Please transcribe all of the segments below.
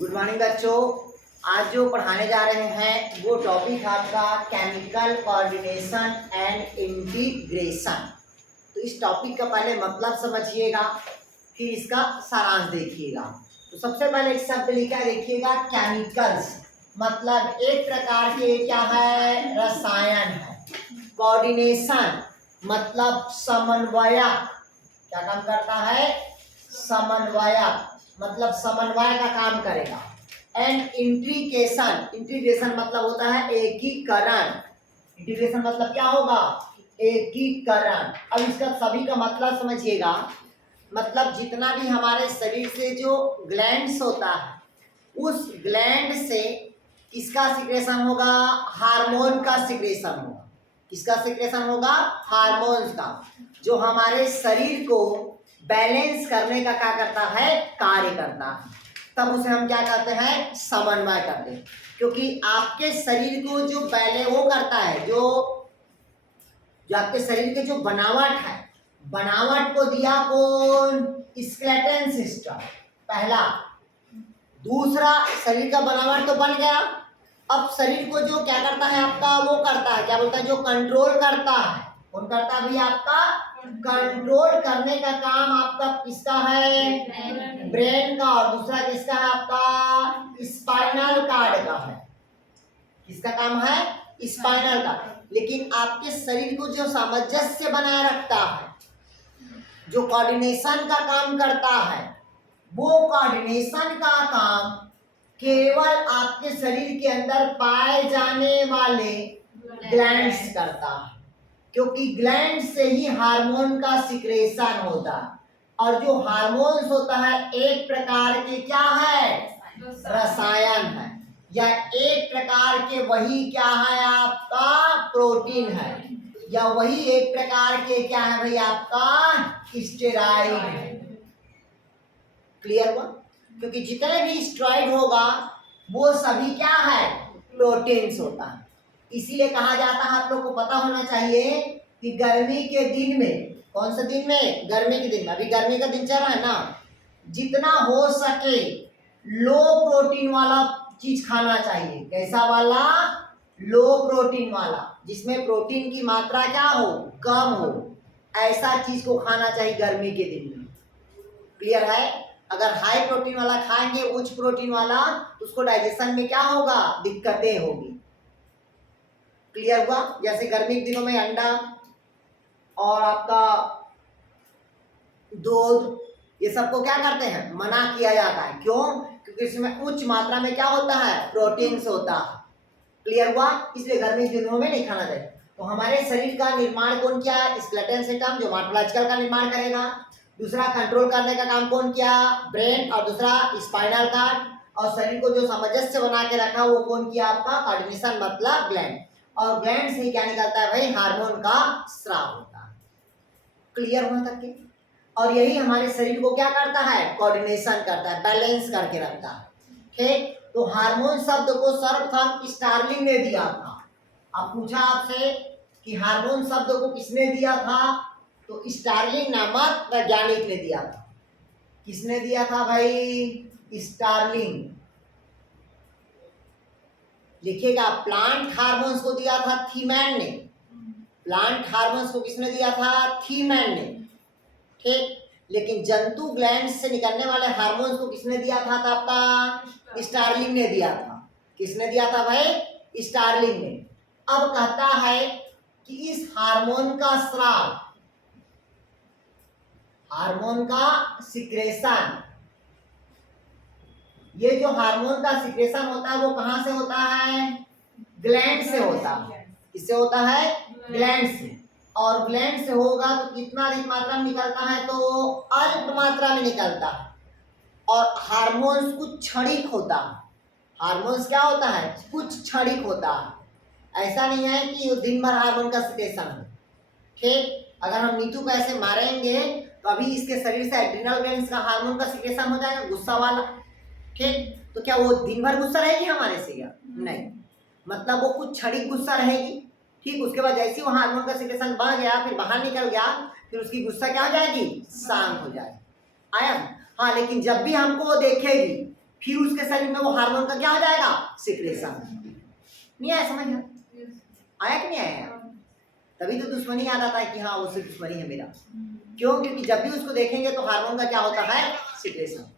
Good morning बच्चों। आज जो पढ़ाने जा रहे हैं वो टॉपिक आपका केमिकल कोऑर्डिनेशन एंड इंटीग्रेशन। तो इस टॉपिक का पहले मतलब समझिएगा, फिर इसका सारांश देखिएगा। तो सबसे पहले एक शब्द लिखा देखिएगा केमिकल्स, मतलब एक प्रकार के क्या है, रसायन है। कोऑर्डिनेशन मतलब समन्वयक, क्या काम करता है, समन्वयक मतलब समन्वय का काम करेगा। एंड इंटीग्रेशन, इंटीग्रेशन मतलब होता है एकीकरण। इंटीग्रेशन मतलब क्या होगा, एकीकरण। अब इसका सभी का मतलब समझिएगा। मतलब जितना भी हमारे शरीर से जो ग्लैंड्स होता है, उस ग्लैंड से किसका सिक्रेशन होगा, हार्मोन का सिक्रेशन होगा। किसका सिक्रेशन होगा, हार्मोन्स का, जो हमारे शरीर को बैलेंस करने का क्या करता है, कार्य करता है। तब उसे हम क्या कहते हैं, समन्वय करते हैं। क्योंकि आपके शरीर को जो वो करता है, जो आपके शरीर के जो बनावट है, बनावट को दिया कौन, स्केलेटन सिस्टम पहला। दूसरा, शरीर का बनावट तो बन गया, अब शरीर को जो क्या करता है आपका, वो करता है, क्या बोलता है, जो कंट्रोल करता है। कौन करता है भैया, आपका कंट्रोल करने का काम आपका किसका है, ब्रेन का। और दूसरा किसका है, आपका स्पाइनल कार्ड का है। किसका काम है, स्पाइनल का। लेकिन आपके शरीर को जो सामंजस्य बनाए रखता है, जो कोऑर्डिनेशन का काम करता है, वो कोऑर्डिनेशन का काम केवल आपके शरीर के अंदर पाए जाने वाले ग्लैंड्स करता है। क्योंकि ग्लैंड से ही हार्मोन का सिक्रेशन होता है। और जो हार्मोन्स होता है एक प्रकार के क्या है, रसायन है, या एक प्रकार के वही क्या है आपका, प्रोटीन है, या वही एक प्रकार के क्या है भाई आपका, स्टेरॉइड है। क्लियर हुआ। क्योंकि जितने भी स्टेरॉइड होगा वो सभी क्या है, प्रोटीन्स होता है। इसीलिए कहा जाता है, आप लोग को पता होना चाहिए कि गर्मी के दिन में, कौन सा दिन में, गर्मी के दिन में, अभी गर्मी का दिन चल रहा है ना, जितना हो सके लो प्रोटीन वाला चीज खाना चाहिए। कैसा वाला, लो प्रोटीन वाला, जिसमें प्रोटीन की मात्रा क्या हो, कम हो, ऐसा चीज को खाना चाहिए गर्मी के दिन में। क्लियर है। अगर हाई प्रोटीन वाला खाएंगे, उच्च प्रोटीन वाला, तो उसको डाइजेशन में क्या होगा, दिक्कतें होगी। क्लियर हुआ। जैसे गर्मी के दिनों में अंडा और आपका दूध, ये सबको क्या करते हैं, मना किया जाता है। क्यों, क्योंकि इसमें उच्च मात्रा में क्या होता है, प्रोटीन्स होता है। क्लियर हुआ। इसलिए गर्मी के दिनों में नहीं खाना चाहिए। तो हमारे शरीर का निर्माण कौन किया, स्केलेटन सिस्टम, जो मॉर्फोलॉजिकल का निर्माण करेगा। दूसरा, कंट्रोल करने का काम कौन किया, ब्रेन। और दूसरा, स्पाइनल कार्ड। और शरीर को जो सामंजस्य बना के रखा वो कौन किया, आपका कोऑर्डिनेशन मतलब ग्लैंड। और ग्लैंड से क्या निकलता है भाई, हार्मोन का स्राव होता है। क्लियर हुआ तक के। और यही हमारे शरीर को क्या करता है, कोऑर्डिनेशन करता है, बैलेंस करके रखता है। ठीक। तो हार्मोन शब्द को सर्वप्रथम स्टार्लिंग ने दिया था। अब पूछा आपसे कि हार्मोन शब्द को किसने दिया था, तो स्टार्लिंग नामक वैज्ञानिक ने दिया था। किसने दिया था भाई, स्टार्लिंग। लिखिएगा, प्लांट हार्मोन्स को दिया था थीमैन ने। प्लांट हार्मोन्स को किसने दिया था, थीमैन ने। ठीक। लेकिन जंतु ग्लैंड से निकलने वाले हार्मोन्स को किसने दिया था, आपका स्टार्लिंग ने दिया था। किसने दिया था भाई, स्टार्लिंग ने। अब कहता है कि इस हार्मोन का स्राव, हार्मोन का सिक्रेशन, ये जो हार्मोन का सिक्रेशन होता है वो कहां से होता है, ग्लैंड से होता है। किससे होता है, ग्लैंड से। और ग्लैंड से होगा तो कितना अधिक मात्रा में निकलता है, तो अल्प मात्रा में निकलता है। और हार्मोन्स कुछ क्षणिक होता है। हार्मोन्स क्या होता है, कुछ क्षणिक होता है। ऐसा नहीं है कि दिन भर हार्मोन का सिक्रेशन हो। ठीक। अगर हम नीतू को ऐसे मारेंगे तो अभी इसके शरीर से एड्रिनल ग्लैंड्स का हार्मोन का सिक्रेशन हो जाएगा, गुस्सा वाला। ठीक। तो क्या वो दिन भर गुस्सा रहेगी हमारे से, क्या नहीं, मतलब वो कुछ क्षणिक गुस्सा रहेगी। ठीक। उसके बाद जैसे वो हार्मोन का सिक्रेशन बढ़ गया, फिर बाहर निकल गया, फिर उसकी गुस्सा क्या हो जाएगी, शांत हो जाएगी। आया। हाँ, लेकिन जब भी हमको वो देखेगी फिर उसके शरीर में वो हार्मोन का क्या हो जाएगा, सिक्रेशन। नहीं आया समझ में? आया कि नहीं आया? तभी तो दुश्मनी याद आता है कि हाँ उससे दुश्मनी है मेरा। क्यों? क्योंकि जब भी उसको देखेंगे तो हार्मोन का क्या होता है, सिक्रेशन।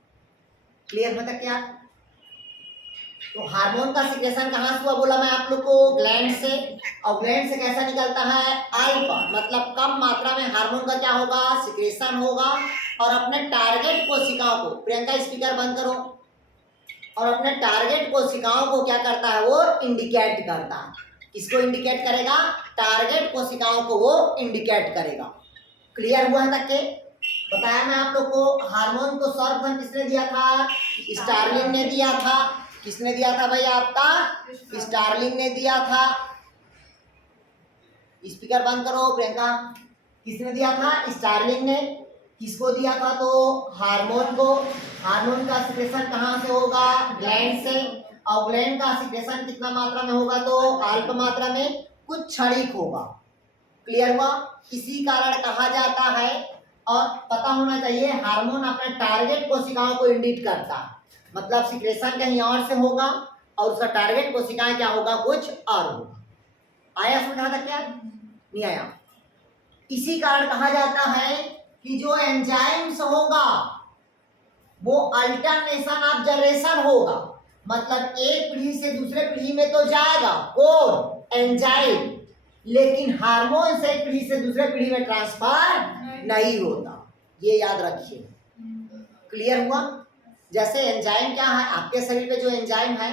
क्लियर होता क्या? तो हार्मोन का सिक्रेशन कहाँ से हुआ बोला मैं आप लोग को, ग्लैंड से। और ग्लैंड से कैसा निकलता है, अल्प, मतलब कम मात्रा में हार्मोन का क्या होगा, सिक्रेशन होगा। और अपने टारगेट कोशिकाओं को, प्रियंका स्पीकर बंद करो, और अपने टारगेट कोशिकाओं को क्या करता है, वो इंडिकेट करता है। किसको इंडिकेट करेगा, टारगेट कोशिकाओं को वो इंडिकेट करेगा। क्लियर हुआ तक के? बताया मैं आप लोग को, हार्मोन को सर्वप्रथम किसने दिया था, स्टार्लिंग ने दिया था। किसने दिया था भाई, आपका स्टार्लिंग ने दिया था। स्पीकर बंद करो प्रियंका। किसने दिया था, स्टार्लिंग ने। किसको दिया था, तो हार्मोन को। हार्मोन का सिक्रेशन कहाँ से होगा, ग्लैंड से। और ग्लैंड का सिक्रेशन कितना मात्रा में होगा, तो अल्प मात्रा में, कुछ क्षणिक होगा। क्लियर हुआ? इसी कारण कहा जाता है, और पता होना चाहिए, हार्मोन अपने टारगेट कोशिकाओं को इंडिकेट करता है। मतलब सिक्रेशन कहीं और से होगा और उसका टारगेट कोशिकाएं क्या होगा, कुछ और होगा। आया समझा तक क्या? नहीं आया? इसी कारण कहा जाता है कि जो एंजाइम्स होगा वो अल्टरनेशन ऑफ जनरेशन होगा। मतलब एक पीढ़ी से दूसरे पीढ़ी में तो जाएगा कौन, एंजाइम, लेकिन हार्मोन से एक पीढ़ी से दूसरे पीढ़ी में ट्रांसफर नहीं होता। ये याद रखिए। क्लियर हुआ? जैसे एंजाइम क्या है, आपके शरीर में जो एंजाइम है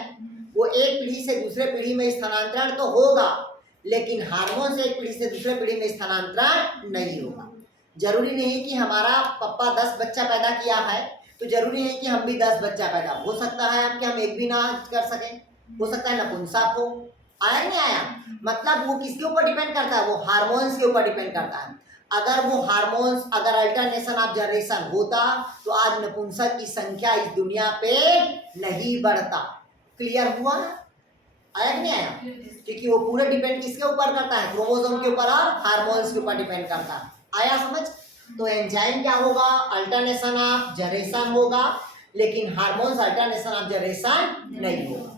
वो एक पीढ़ी से दूसरे पीढ़ी में स्थानांतरण तो होगा, लेकिन हार्मोन से एक पीढ़ी से दूसरे पीढ़ी में स्थानांतरण नहीं होगा। जरूरी नहीं कि हमारा पप्पा 10 बच्चा पैदा किया है तो जरूरी नहीं कि हम भी 10 बच्चा पैदा, हो सकता है कि हम एक भी ना कर सकें, हो सकता है नपुंसक हो। आया नहीं आया? मतलब वो किसके ऊपर डिपेंड करता है, वो हार्मोन्स के ऊपर डिपेंड करता है। अगर वो हार्मोन्स, अगर अल्टरनेशन ऑफ जनरेशन होता तो आज नपुंसक की संख्या इस दुनिया पे नहीं बढ़ता। क्लियर हुआ? आया कि नहीं आया? क्योंकि वो पूरे डिपेंड किसके ऊपर करता है, क्रोमोसोम के ऊपर और हार्मोन्स के ऊपर डिपेंड करता है। आया समझ? तो एंजाइम क्या होगा, अल्टरनेशन ऑफ जनरेशन होगा, लेकिन हार्मोन्स अल्टरनेशन ऑफ जनरेशन नहीं होगा।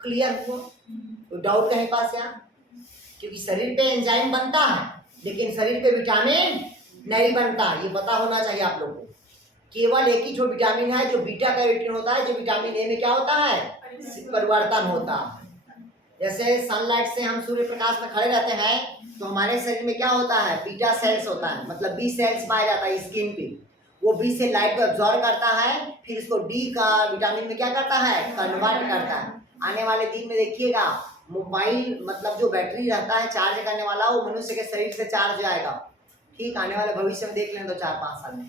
क्लियर हुआ? तो डाउट कहीं पास यहाँ? क्योंकि शरीर पे एंजाइम बनता है लेकिन शरीर पे विटामिन नहीं बनता, ये पता होना चाहिए आप लोगों को। केवल एक ही जो विटामिन है जो बीटा कैरोटीन होता है, जो विटामिन ए में क्या होता है, परिवर्तन होता है। जैसे सनलाइट से हम सूर्य प्रकाश में खड़े रहते हैं तो हमारे शरीर में क्या होता है, बीटा सेल्स होता है, मतलब बी सेल्स पाया जाता है स्किन पे। वो बी से लाइट को एब्जॉर्ब करता है, फिर इसको डी का विटामिन में क्या करता है, कन्वर्ट करता है। आने वाले दिन में देखिएगा मोबाइल, मतलब जो बैटरी रहता है चार्ज करने वाला, वो मनुष्य के शरीर से चार्ज हो जाएगा। ठीक, आने वाले भविष्य में देख लें तो 4-5 साल में।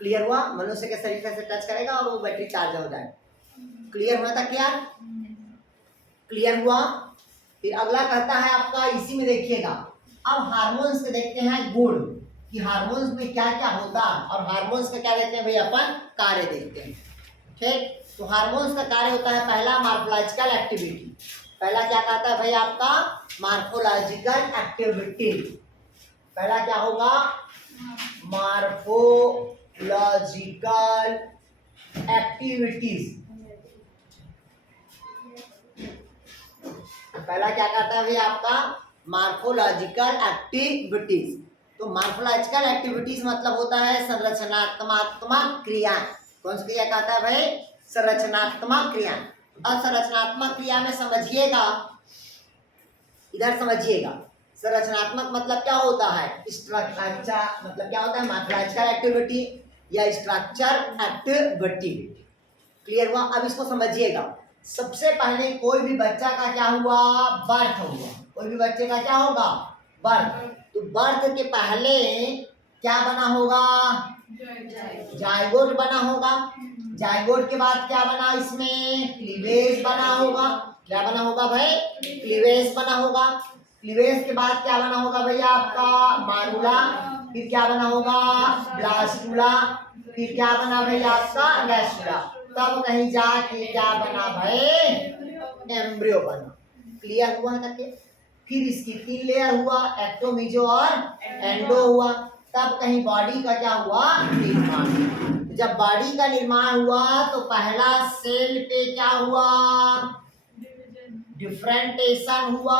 क्लियर हुआ? मनुष्य के शरीर से टच करेगा और वो बैटरी चार्ज हो जाएगा। क्लियर हुआ था क्या? क्लियर हुआ? फिर अगला कहता है आपका, इसी में देखिएगा, अब हार्मोन्स के देखते हैं गुण कि हार्मोन्स में क्या क्या होता है, और हार्मोन्स का क्या देखते हैं भाई, अपन कार्य देखते हैं। ठीक, तो हार्मोन्स का कार्य होता है पहला मॉर्फोलॉजिकल एक्टिविटी। पहला क्या कहता है भाई आपका, मॉर्फोलॉजिकल एक्टिविटी। पहला क्या होगा, मॉर्फोलॉजिकल एक्टिविटीज। पहला क्या कहता है भाई आपका, मॉर्फोलॉजिकल एक्टिविटीज। तो मॉर्फोलॉजिकल एक्टिविटीज मतलब होता है संरचनात्मक क्रिया। कौन सी क्रिया कहता है भाई, संरचनात्मक क्रिया। अब संरचनात्मक क्रिया में समझिएगा, इधर समझिएगा, संरचनात्मक मतलब क्या होता है, स्ट्रक्चर, मतलब क्या होता है, मॉर्फोलॉजिकल एक्टिविटी या स्ट्रक्चर एक्टिविटी। क्लियर हुआ? अब इसको समझिएगा। सबसे पहले कोई भी बच्चा का क्या हुआ, बर्थ हुआ। कोई भी बच्चे का क्या होगा, बर्थ। तो बर्थ के पहले क्या बना होगा, जायगोट बना होगा। जायगोट के बाद क्या बना, इसमें क्लीवेज बना होगा। क्या बना होगा भाई, क्लीवेज बना होगा। क्लीवेज के बाद क्या बना होगा भैया आपका, मारूला। फिर क्या बना होगा, ब्लास्टुला। फिर क्या बना भैया आपका, गैस्ट्रुला। तब कहीं जाके क्या बना भाई, एम्ब्रियो बना। क्लियर हुआ तक के? फिर इसकी 3 लेयर हुआ, एक्टो, मीजो और एंडो हुआ। तब कहीं बॉडी का क्या हुआ, निर्माण। जब बॉडी का निर्माण हुआ तो पहला सेल पे क्या हुआ, डिफरेंटेशन हुआ।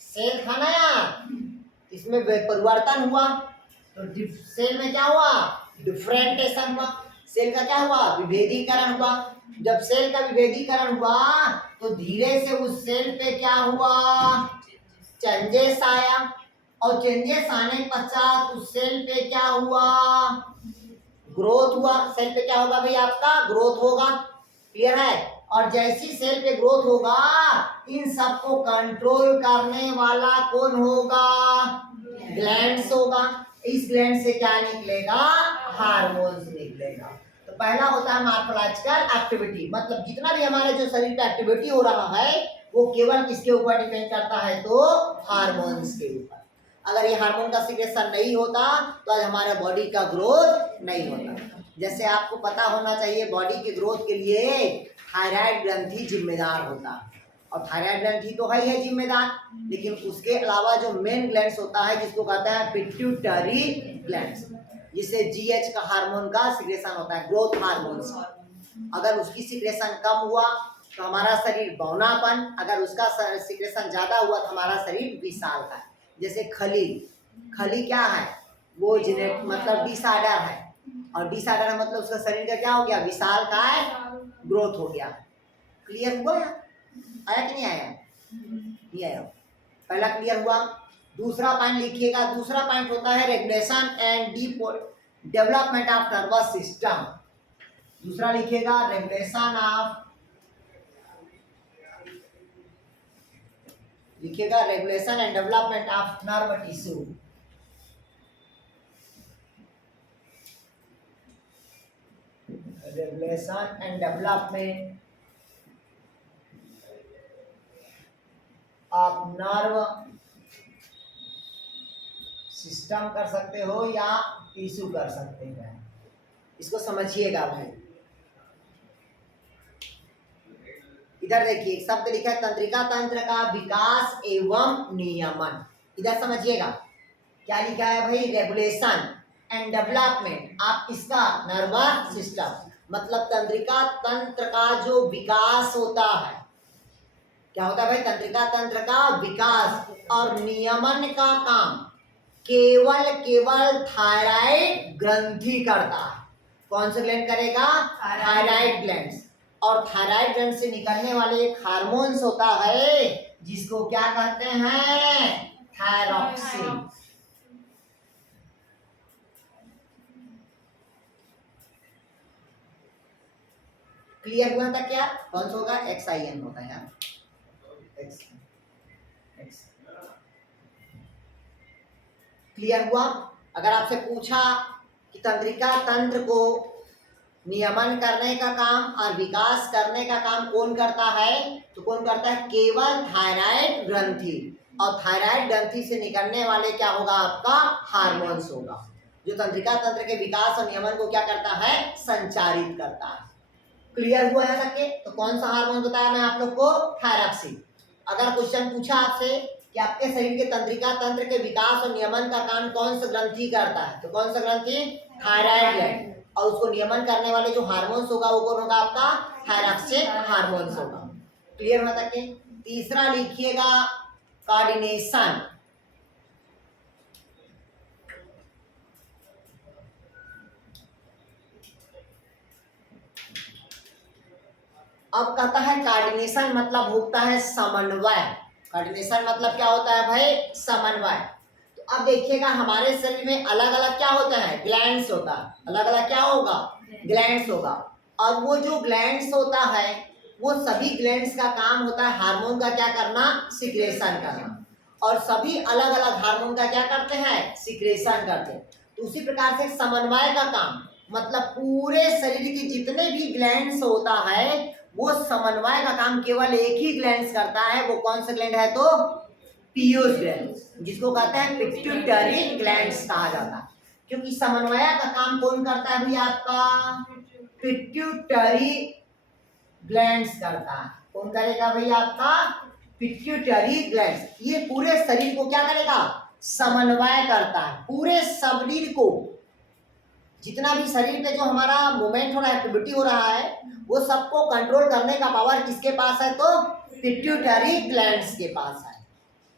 सेल था ना यार, इसमें परिवर्तन हुआ, तो सेल में क्या हुआ, डिफरेंटेशन हुआ। सेल का क्या हुआ, विभेदीकरण हुआ। जब सेल का विभेदीकरण हुआ तो धीरे से उस सेल पे क्या हुआ, चेंजेस आया, और चेंजेस आने के पश्चात उस सेल पे क्या हुआ, ग्रोथ हुआ। सेल पे क्या होगा भाई, आपका ग्रोथ होगा। क्लियर है। और जैसी सेल पे ग्रोथ होगा, इन सबको कंट्रोल करने वाला कौन होगा, ग्लैंड्स होगा। इस ग्लैंड से क्या निकलेगा, हार्मोन्स निकलेगा। तो पहला होता है मॉर्फोलॉजिकल एक्टिविटी, मतलब जितना भी हमारे जो शरीर पे एक्टिविटी हो रहा है वो केवल किसके ऊपर डिपेंड करता है, तो हार्मोन्स के ऊपर। अगर ये हार्मोन का सिक्रेशन नहीं होता तो आज हमारा बॉडी का ग्रोथ नहीं होता। जैसे आपको पता होना चाहिए बॉडी के ग्रोथ के लिए थायराइड ग्रंथि जिम्मेदार होता है, और थायराइड ग्रंथि तो है ही है जिम्मेदार, लेकिन उसके अलावा जो मेन ग्लैंड्स होता है जिसको कहते हैं पिट्यूटरी ग्लैंड्स, जिससे जीएच का हार्मोन का सिक्रेशन होता है, ग्रोथ हार्मोन्स। अगर उसकी सिक्रेशन कम हुआ तो हमारा शरीर बौनापन, अगर उसका सिक्रेशन ज्यादा हुआ तो हमारा शरीर विशाल है। जैसे खली, खली क्या है, वो जेनेट मतलब डिसऑर्डर है, और डिसऑर्डर मतलब उसका शरीर का क्या हो गया, विशाल का है, ग्रोथ हो गया। क्लियर हुआ या आया कि नहीं आया, नहीं आया, पहला क्लियर हुआ। दूसरा पॉइंट लिखिएगा, दूसरा पॉइंट होता है regulation and development of nervous system. दूसरा लिखिएगा रेगुलेशन ऑफ, लिखिएगा regulation and development of nerve tissue. Regulation and development of nerve system कर सकते हो या टिश्यू कर सकते हैं, इसको समझिएगा भाई। इधर देखिए एक शब्द लिखा है तंत्रिका तंत्र का विकास एवं नियमन, इधर समझिएगा क्या लिखा है भाई, रेगुलेशन एंड डेवलपमेंट आप इसका नर्वस सिस्टम, मतलब तंत्रिका तंत्र का जो विकास होता है, क्या होता है भाई, तंत्रिका तंत्र का विकास और नियमन का काम केवल थायराइड ग्रंथि करता है। कौन सा ग्लैंड करेगा, थायराइड ग्लैंड। और थायराइड ग्लैंड से निकलने वाले एक हार्मोन्स होता है जिसको क्या कहते हैं, थायरॉक्सिन। क्लियर हुआ था क्या, कौन सा होगा, XIN होता है यार, क्लियर हुआ। अगर आपसे पूछा कि तंत्रिका तंत्र को नियमन करने का काम और विकास करने का काम कौन करता है, तो कौन करता है, केवल थायराइड ग्रंथि। और थायराइड ग्रंथि से निकलने वाले क्या होगा, आपका हार्मोन्स होगा, जो तंत्रिका तंत्र के विकास और नियमन को क्या करता है, संचारित करता है। क्लियर हुआ है सबके। तो कौन सा हार्मोन बताया मैं आप लोग को, थायरॉक्सिन। अगर क्वेश्चन पूछा आपसे कि आपके शरीर के तंत्रिका तंत्र के विकास और नियमन का काम कौन सा ग्रंथि करता है, तो कौन सा ग्रंथि, थायराइड ग्लैंड। और उसको नियमन करने वाले जो हार्मोन्स होगा वो कौन होगा, आपका थायरॉक्सिन हार्मोन्स होगा। क्लियर हो तक के। तीसरा लिखिएगा कोऑर्डिनेशन। अब कहता है कोऑर्डिनेशन मतलब होता है समन्वय। कोऑर्डिनेशन मतलब क्या होता है भाई, समन्वय। तो अब देखिएगा हमारे शरीर में अलग अलग क्या होता है, ग्लैंड्स होता है, अलग अलग क्या होगा, ग्लैंड्स होगा। और वो जो ग्लैंड्स होता है वो सभी ग्लैंड्स का काम होता है हार्मोन का क्या करना, सिक्रेशन करना। और सभी अलग अलग हार्मोन का क्या करते हैं, सिक्रेशन करते हैं। तो उसी प्रकार से समन्वय का काम मतलब पूरे शरीर के जितने भी ग्लैंड्स होता है वो समन्वय का काम केवल एक ही ग्लैंड करता है। वो कौन सा ग्लैंड है, तो पीयूष ग्लैंड, जिसको कहते हैं पिट्यूटरी ग्लैंड कहा जाता है। क्योंकि समन्वय का काम कौन करता है भाई, आपका पिट्यूटरी ग्लैंड करता है। कौन करेगा भाई, आपका पिट्यूटरी ग्लैंड। ये पूरे शरीर को क्या करेगा, समन्वय करता है, पूरे शरीर को जितना भी शरीर पे जो हमारा मूवमेंट हो रहा है, एक्टिविटी हो रहा है, वो सबको कंट्रोल करने का पावर किसके पास है? तो पिट्यूटरी ग्लैंड्स के पास है।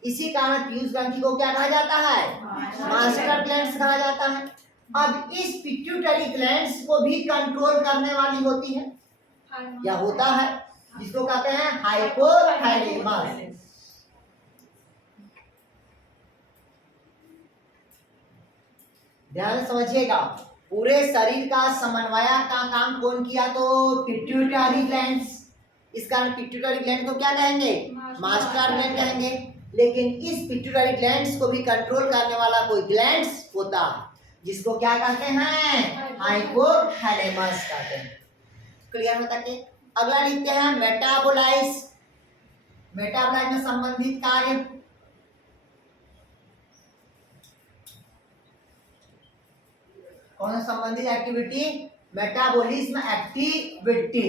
इसी कारण पीयूष ग्रंथि को क्या कहा जाता है? मास्टर ग्लैंड्स कहा जाता है। अब इस पिट्यूटरी ग्लैंड्स को भी कंट्रोल करने वाली होती है या होता है, जिसको कहते हैं हाइपोथैलेमस। ध्यान समझिएगा, पूरे शरीर का समन्वयक का काम कौन किया? तो पिट्यूटरी ग्लैंड्स। इस कारण पिट्यूटरी ग्लैंड को क्या कहेंगे? मास्टर ग्लैंड कहेंगे। लेकिन इस पिट्यूटरी ग्लैंड्स को भी कंट्रोल करने वाला कोई ग्लैंड्स होता है, जिसको क्या कहते हैं? हाइपोथैलेमस कहते हैं। क्लियर होता है? अगला लिखते हैं मेटाबोलाइज। मेटाबोलाइज में संबंधित कार्य। कौन सा संबंधित एक्टिविटी? Metabolism activity.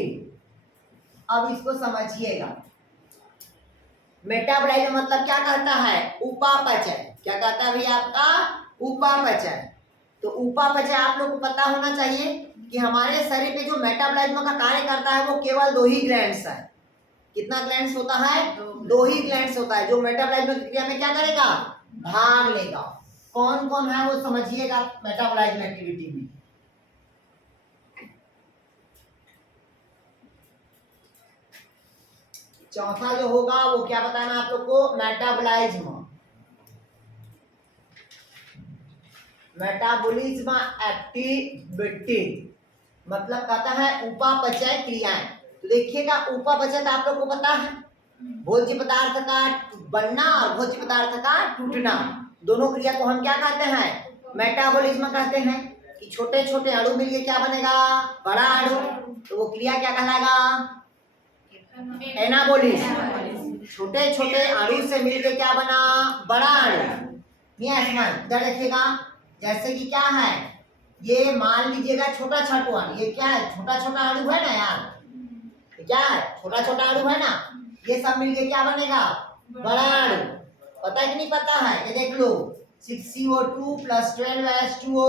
अब इसको समझिएगा, मेटाबोलाइज मतलब क्या कहता है? उपापचय। क्या कहता है भैया आपका? उपापचय। तो उपापचय आप लोग को पता होना चाहिए कि हमारे शरीर पे जो मेटाबोलाइज्म का कार्य करता है वो केवल 2 ही ग्लैंड्स है। कितना ग्लैंड्स होता है? 2 ही ग्लैंड्स होता है, जो मेटाबोलाइज्म की क्रिया में क्या करेगा? भाग लेगा। कौन कौन है वो समझिएगा मेटाबोलाइज्म एक्टिविटी में। चौथा जो होगा वो क्या बताना आप लोग को? मेटाबोलाइज्म। मेटाबॉलिज्म एक्टिविटी मतलब कहता है उपापचय क्रियाएं। तो देखिएगा, उपापचय आप लोग को पता है, भोज्य पदार्थ का बनना और भोज्य पदार्थ का टूटना, दोनों क्रिया को हम क्या कहते हैं? मेटाबॉलिज्म कहते हैं। कि छोटे छोटे अणु मिलके क्या बनेगा? बड़ा अणु। तो वो क्रिया क्या कहलाएगा? एनाबॉलिज्म। छोटे छोटे अणु से मिलके क्या बना? बड़ा अणु। इधर देखिएगा, जैसे कि क्या है, ये मान लीजिएगा छोटा छोटा अणु, ये क्या है? छोटा छोटा अणु है ना यार, क्या है? छोटा छोटा अणु है ना, ये सब मिलके क्या बनेगा? बड़ा अणु। पता है कि नहीं पता है? ये देख लो, 6CO2 प्लस 12H2O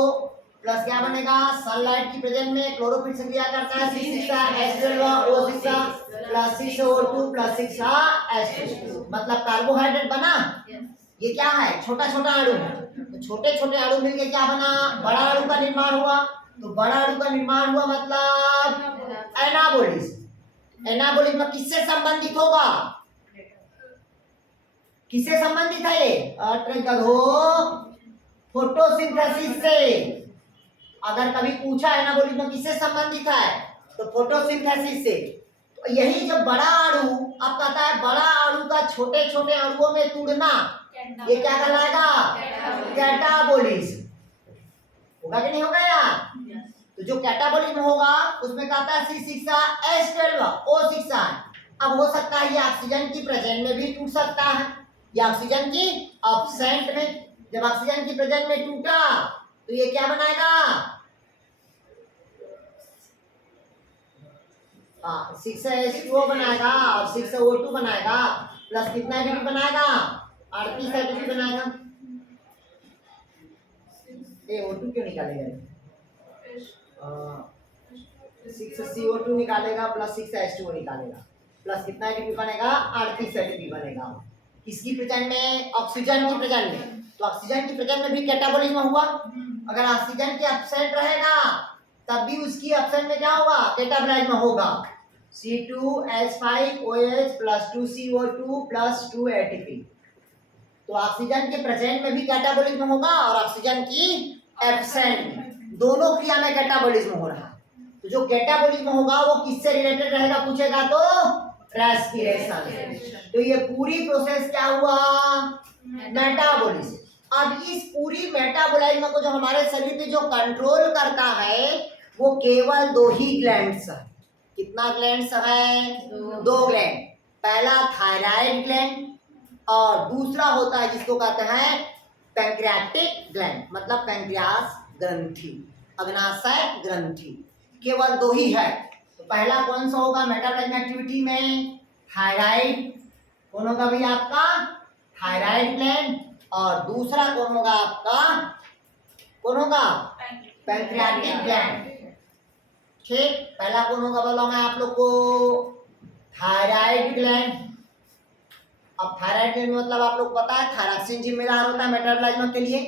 प्लस क्या बनेगा? सनलाइट की प्रेजेंस में क्लोरोफिल से क्रिया करता है, C6H12O6 plus 6O2 plus 6H2, मतलब कार्बोहाइड्रेट बना। ये क्या है? छोटा छोटा अणु है। तो छोटे छोटे अणु मिलके क्या बना? बड़ा अणु का निर्माण हुआ। तो बड़ा अणु का निर्माण हुआ मतलब एनाबॉलिज्म। एनाबॉलिज्म किससे संबंधित होगा? किससे संबंधित है ये? फोटोसिंथेसिस से। अगर कभी पूछा एनाबॉलिज्म किससे संबंधित है, तो फोटोसिंथेसिस से। तो यही जो बड़ा अणु अब कहता है, बड़ा अणु का छोटे छोटे अणुओं में तोड़ना, ये क्या कहलाएगा? कैटाबॉलिज्म। होगा कि नहीं होगा यार? तो जो कैटाबॉलिज्म होगा उसमें कहता है C6H12O6। अब हो सकता है ये ऑक्सीजन की प्रेजेंट में भी टूट सकता है, या ऑक्सीजन की एब्सेंट में। जब ऑक्सीजन की प्रेजेंट में टूटा तो ये क्या बनाएगा? हाँ, 6H2O बनाएगा और 6O2 बनाएगा, प्लस कितना एटीपी बनाएगा? 38 एटीपी बनाएगा। ये O2 क्यों निकालेगा? 6CO2 निकालेगा प्लस 6H2O निकालेगा, प्लस कितना एटीपी बनेगा? 38 एटीपी बनेगा। किसकी प्रेजेंट में? ऑक्सीजन की प्रेजेंट में। तो ऑक्सीजन की प्रेजेंट में भी कैटाबॉलिज्म हुआ। अगर ऑक्सीजन की एब्सेंट रहेगा तब भी उसकी एब्सेंट में क्या होगा? कैटाबॉलिज्म होगा। C2H5OH plus 2CO2 plus 2 ATP। तो ऑक्सीजन के प्रेजेंट में भी कैटाबॉलिज्म होगा और ऑक्सीजन की एब्सेंट में, दोनों क्रिया में कैटाबॉलिज्म हो रहा है। तो जो कैटाबॉलिज्म होगा वो किससे रिलेटेड रहेगा पूछेगा तो? रेस्पिरेशन। तो ये पूरी प्रोसेस क्या हुआ? मेटाबॉलिज्म। अब इस पूरी मेटाबॉलिज्म को जो हमारे शरीर पे जो कंट्रोल करता है वो केवल 2 ही ग्लैंड्स है। कितना ग्लैंड्स है? 2 ग्लैंड। पहला थायराइड ग्लैंड और दूसरा होता है जिसको कहते हैं पैंक्रियाटिक ग्लैंड, मतलब पैंक्रियास ग्रंथि, अग्नाशय ग्रंथि। केवल 2 ही है। तो पहला कौन सा होगा मेटाबॉलिज्म एक्टिविटी में? थायराइड। कौन होगा भैया आपका? Thyroid gland. और दूसरा कौन होगा आपका? कौन होगा? Pancreatic gland. ठीक, पहला कौन होगा बोला मैं आप लोग को, थायराइड ग्लैंड। अब थायराइड ग्लैंड मतलब आप लोग पता है थायरॉक्सिन जिम्मेदार होता है मेटाबॉलिज्म के लिए।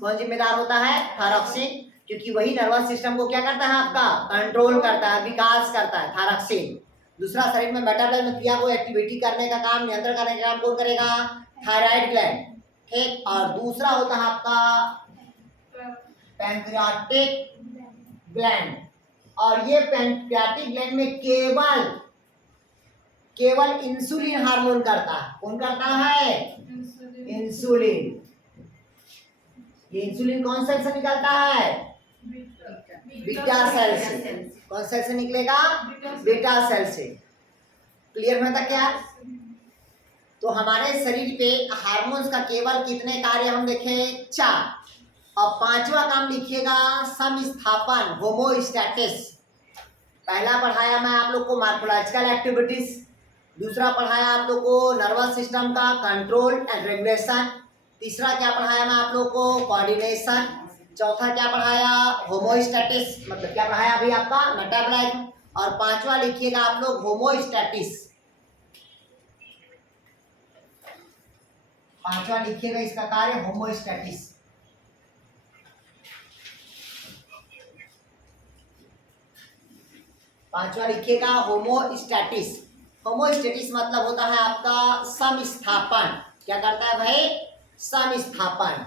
कौन जिम्मेदार होता है? थायरॉक्सिन, क्योंकि वही नर्वस सिस्टम को क्या करता है आपका, कंट्रोल करता है, विकास करता है, थायरॉक्सिन। दूसरा, शरीर में मेटाबॉलिज्म क्रिया को एक्टिविटी करने का काम, नियंत्रण करने का काम कौन करेगा? Thyroid gland. ठीक, और दूसरा होता है आपका पैंक्रियाटिक ग्लैंड। और ये पैंक्रियाटिक ग्लैंड में केवल इंसुलिन हार्मोन करता है। कौन करता है? इंसुलिन। ये इंसुलिन कौन सेल से निकलता है? बीटा सेल से। कौन सेल से निकलेगा? बीटा सेल से। क्लियर में था क्या? तो हमारे शरीर पे हार्मोन्स का केवल कितने कार्य हम देखें? 4। और 5वां काम लिखिएगा समस्थापन, होमोस्टैटिस। पहला पढ़ाया मैं आप लोग को मॉर्फोलॉजिकल एक्टिविटीज, दूसरा पढ़ाया आप लोग को नर्वस सिस्टम का कंट्रोल एंड रेगुलेशन, तीसरा क्या पढ़ाया मैं आप लोग को? कोऑर्डिनेशन, चौथा क्या पढ़ाया? होमोस्टैटिस, मतलब क्या पढ़ाया अभी आपका? मेटाबॉलिज्म। और 5वां लिखिएगा आप लोग होमोस्टैटिस। 5वां लिखिएगा इसका कार्य होमोस्टैटिस। पांचवा लिखिएगा होमोस्टैटिस। होमोस्टैटिस मतलब होता है आपका समस्थापन। क्या करता है भाई? समस्थापन।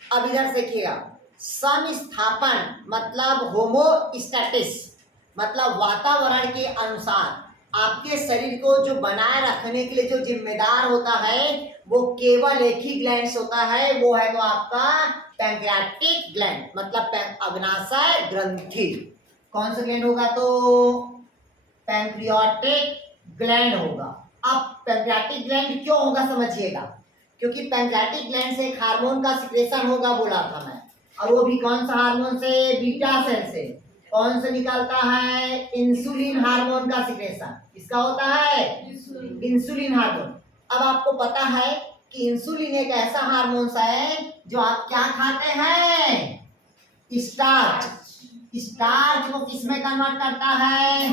अब इधर देखिएगा, समस्थापन मतलब होमोस्टैटिस मतलब वातावरण के अनुसार आपके शरीर को जो बनाए रखने के लिए जो जिम्मेदार होता है वो केवल एक ही ग्लैंड होता है, वो है तो आपका पैंक्रियाटिक ग्लैंड, मतलब अग्नाशय ग्रंथि। कौन सा ग्लैंड होगा? तो पैंक्रियाटिक ग्लैंड होगा। अब पैंक्रियाटिक ग्लैंड क्यों होगा समझिएगा, क्योंकि पैंक्रियाटिक ग्लैंड से एक हार्मोन का सिक्रेशन होगा बोला था मैं, और वो भी कौन सा हार्मोन से? बीटा सेल से। कौन से निकलता है? इंसुलिन हार्मोन का सिक्रेशन। किसका होता है? Insulin hormone. अब आपको पता है कि इंसुलिन एक ऐसा हार्मोन है जो आप क्या खाते हैं? स्टार्च। स्टार्च को किसमें कन्वर्ट करता है?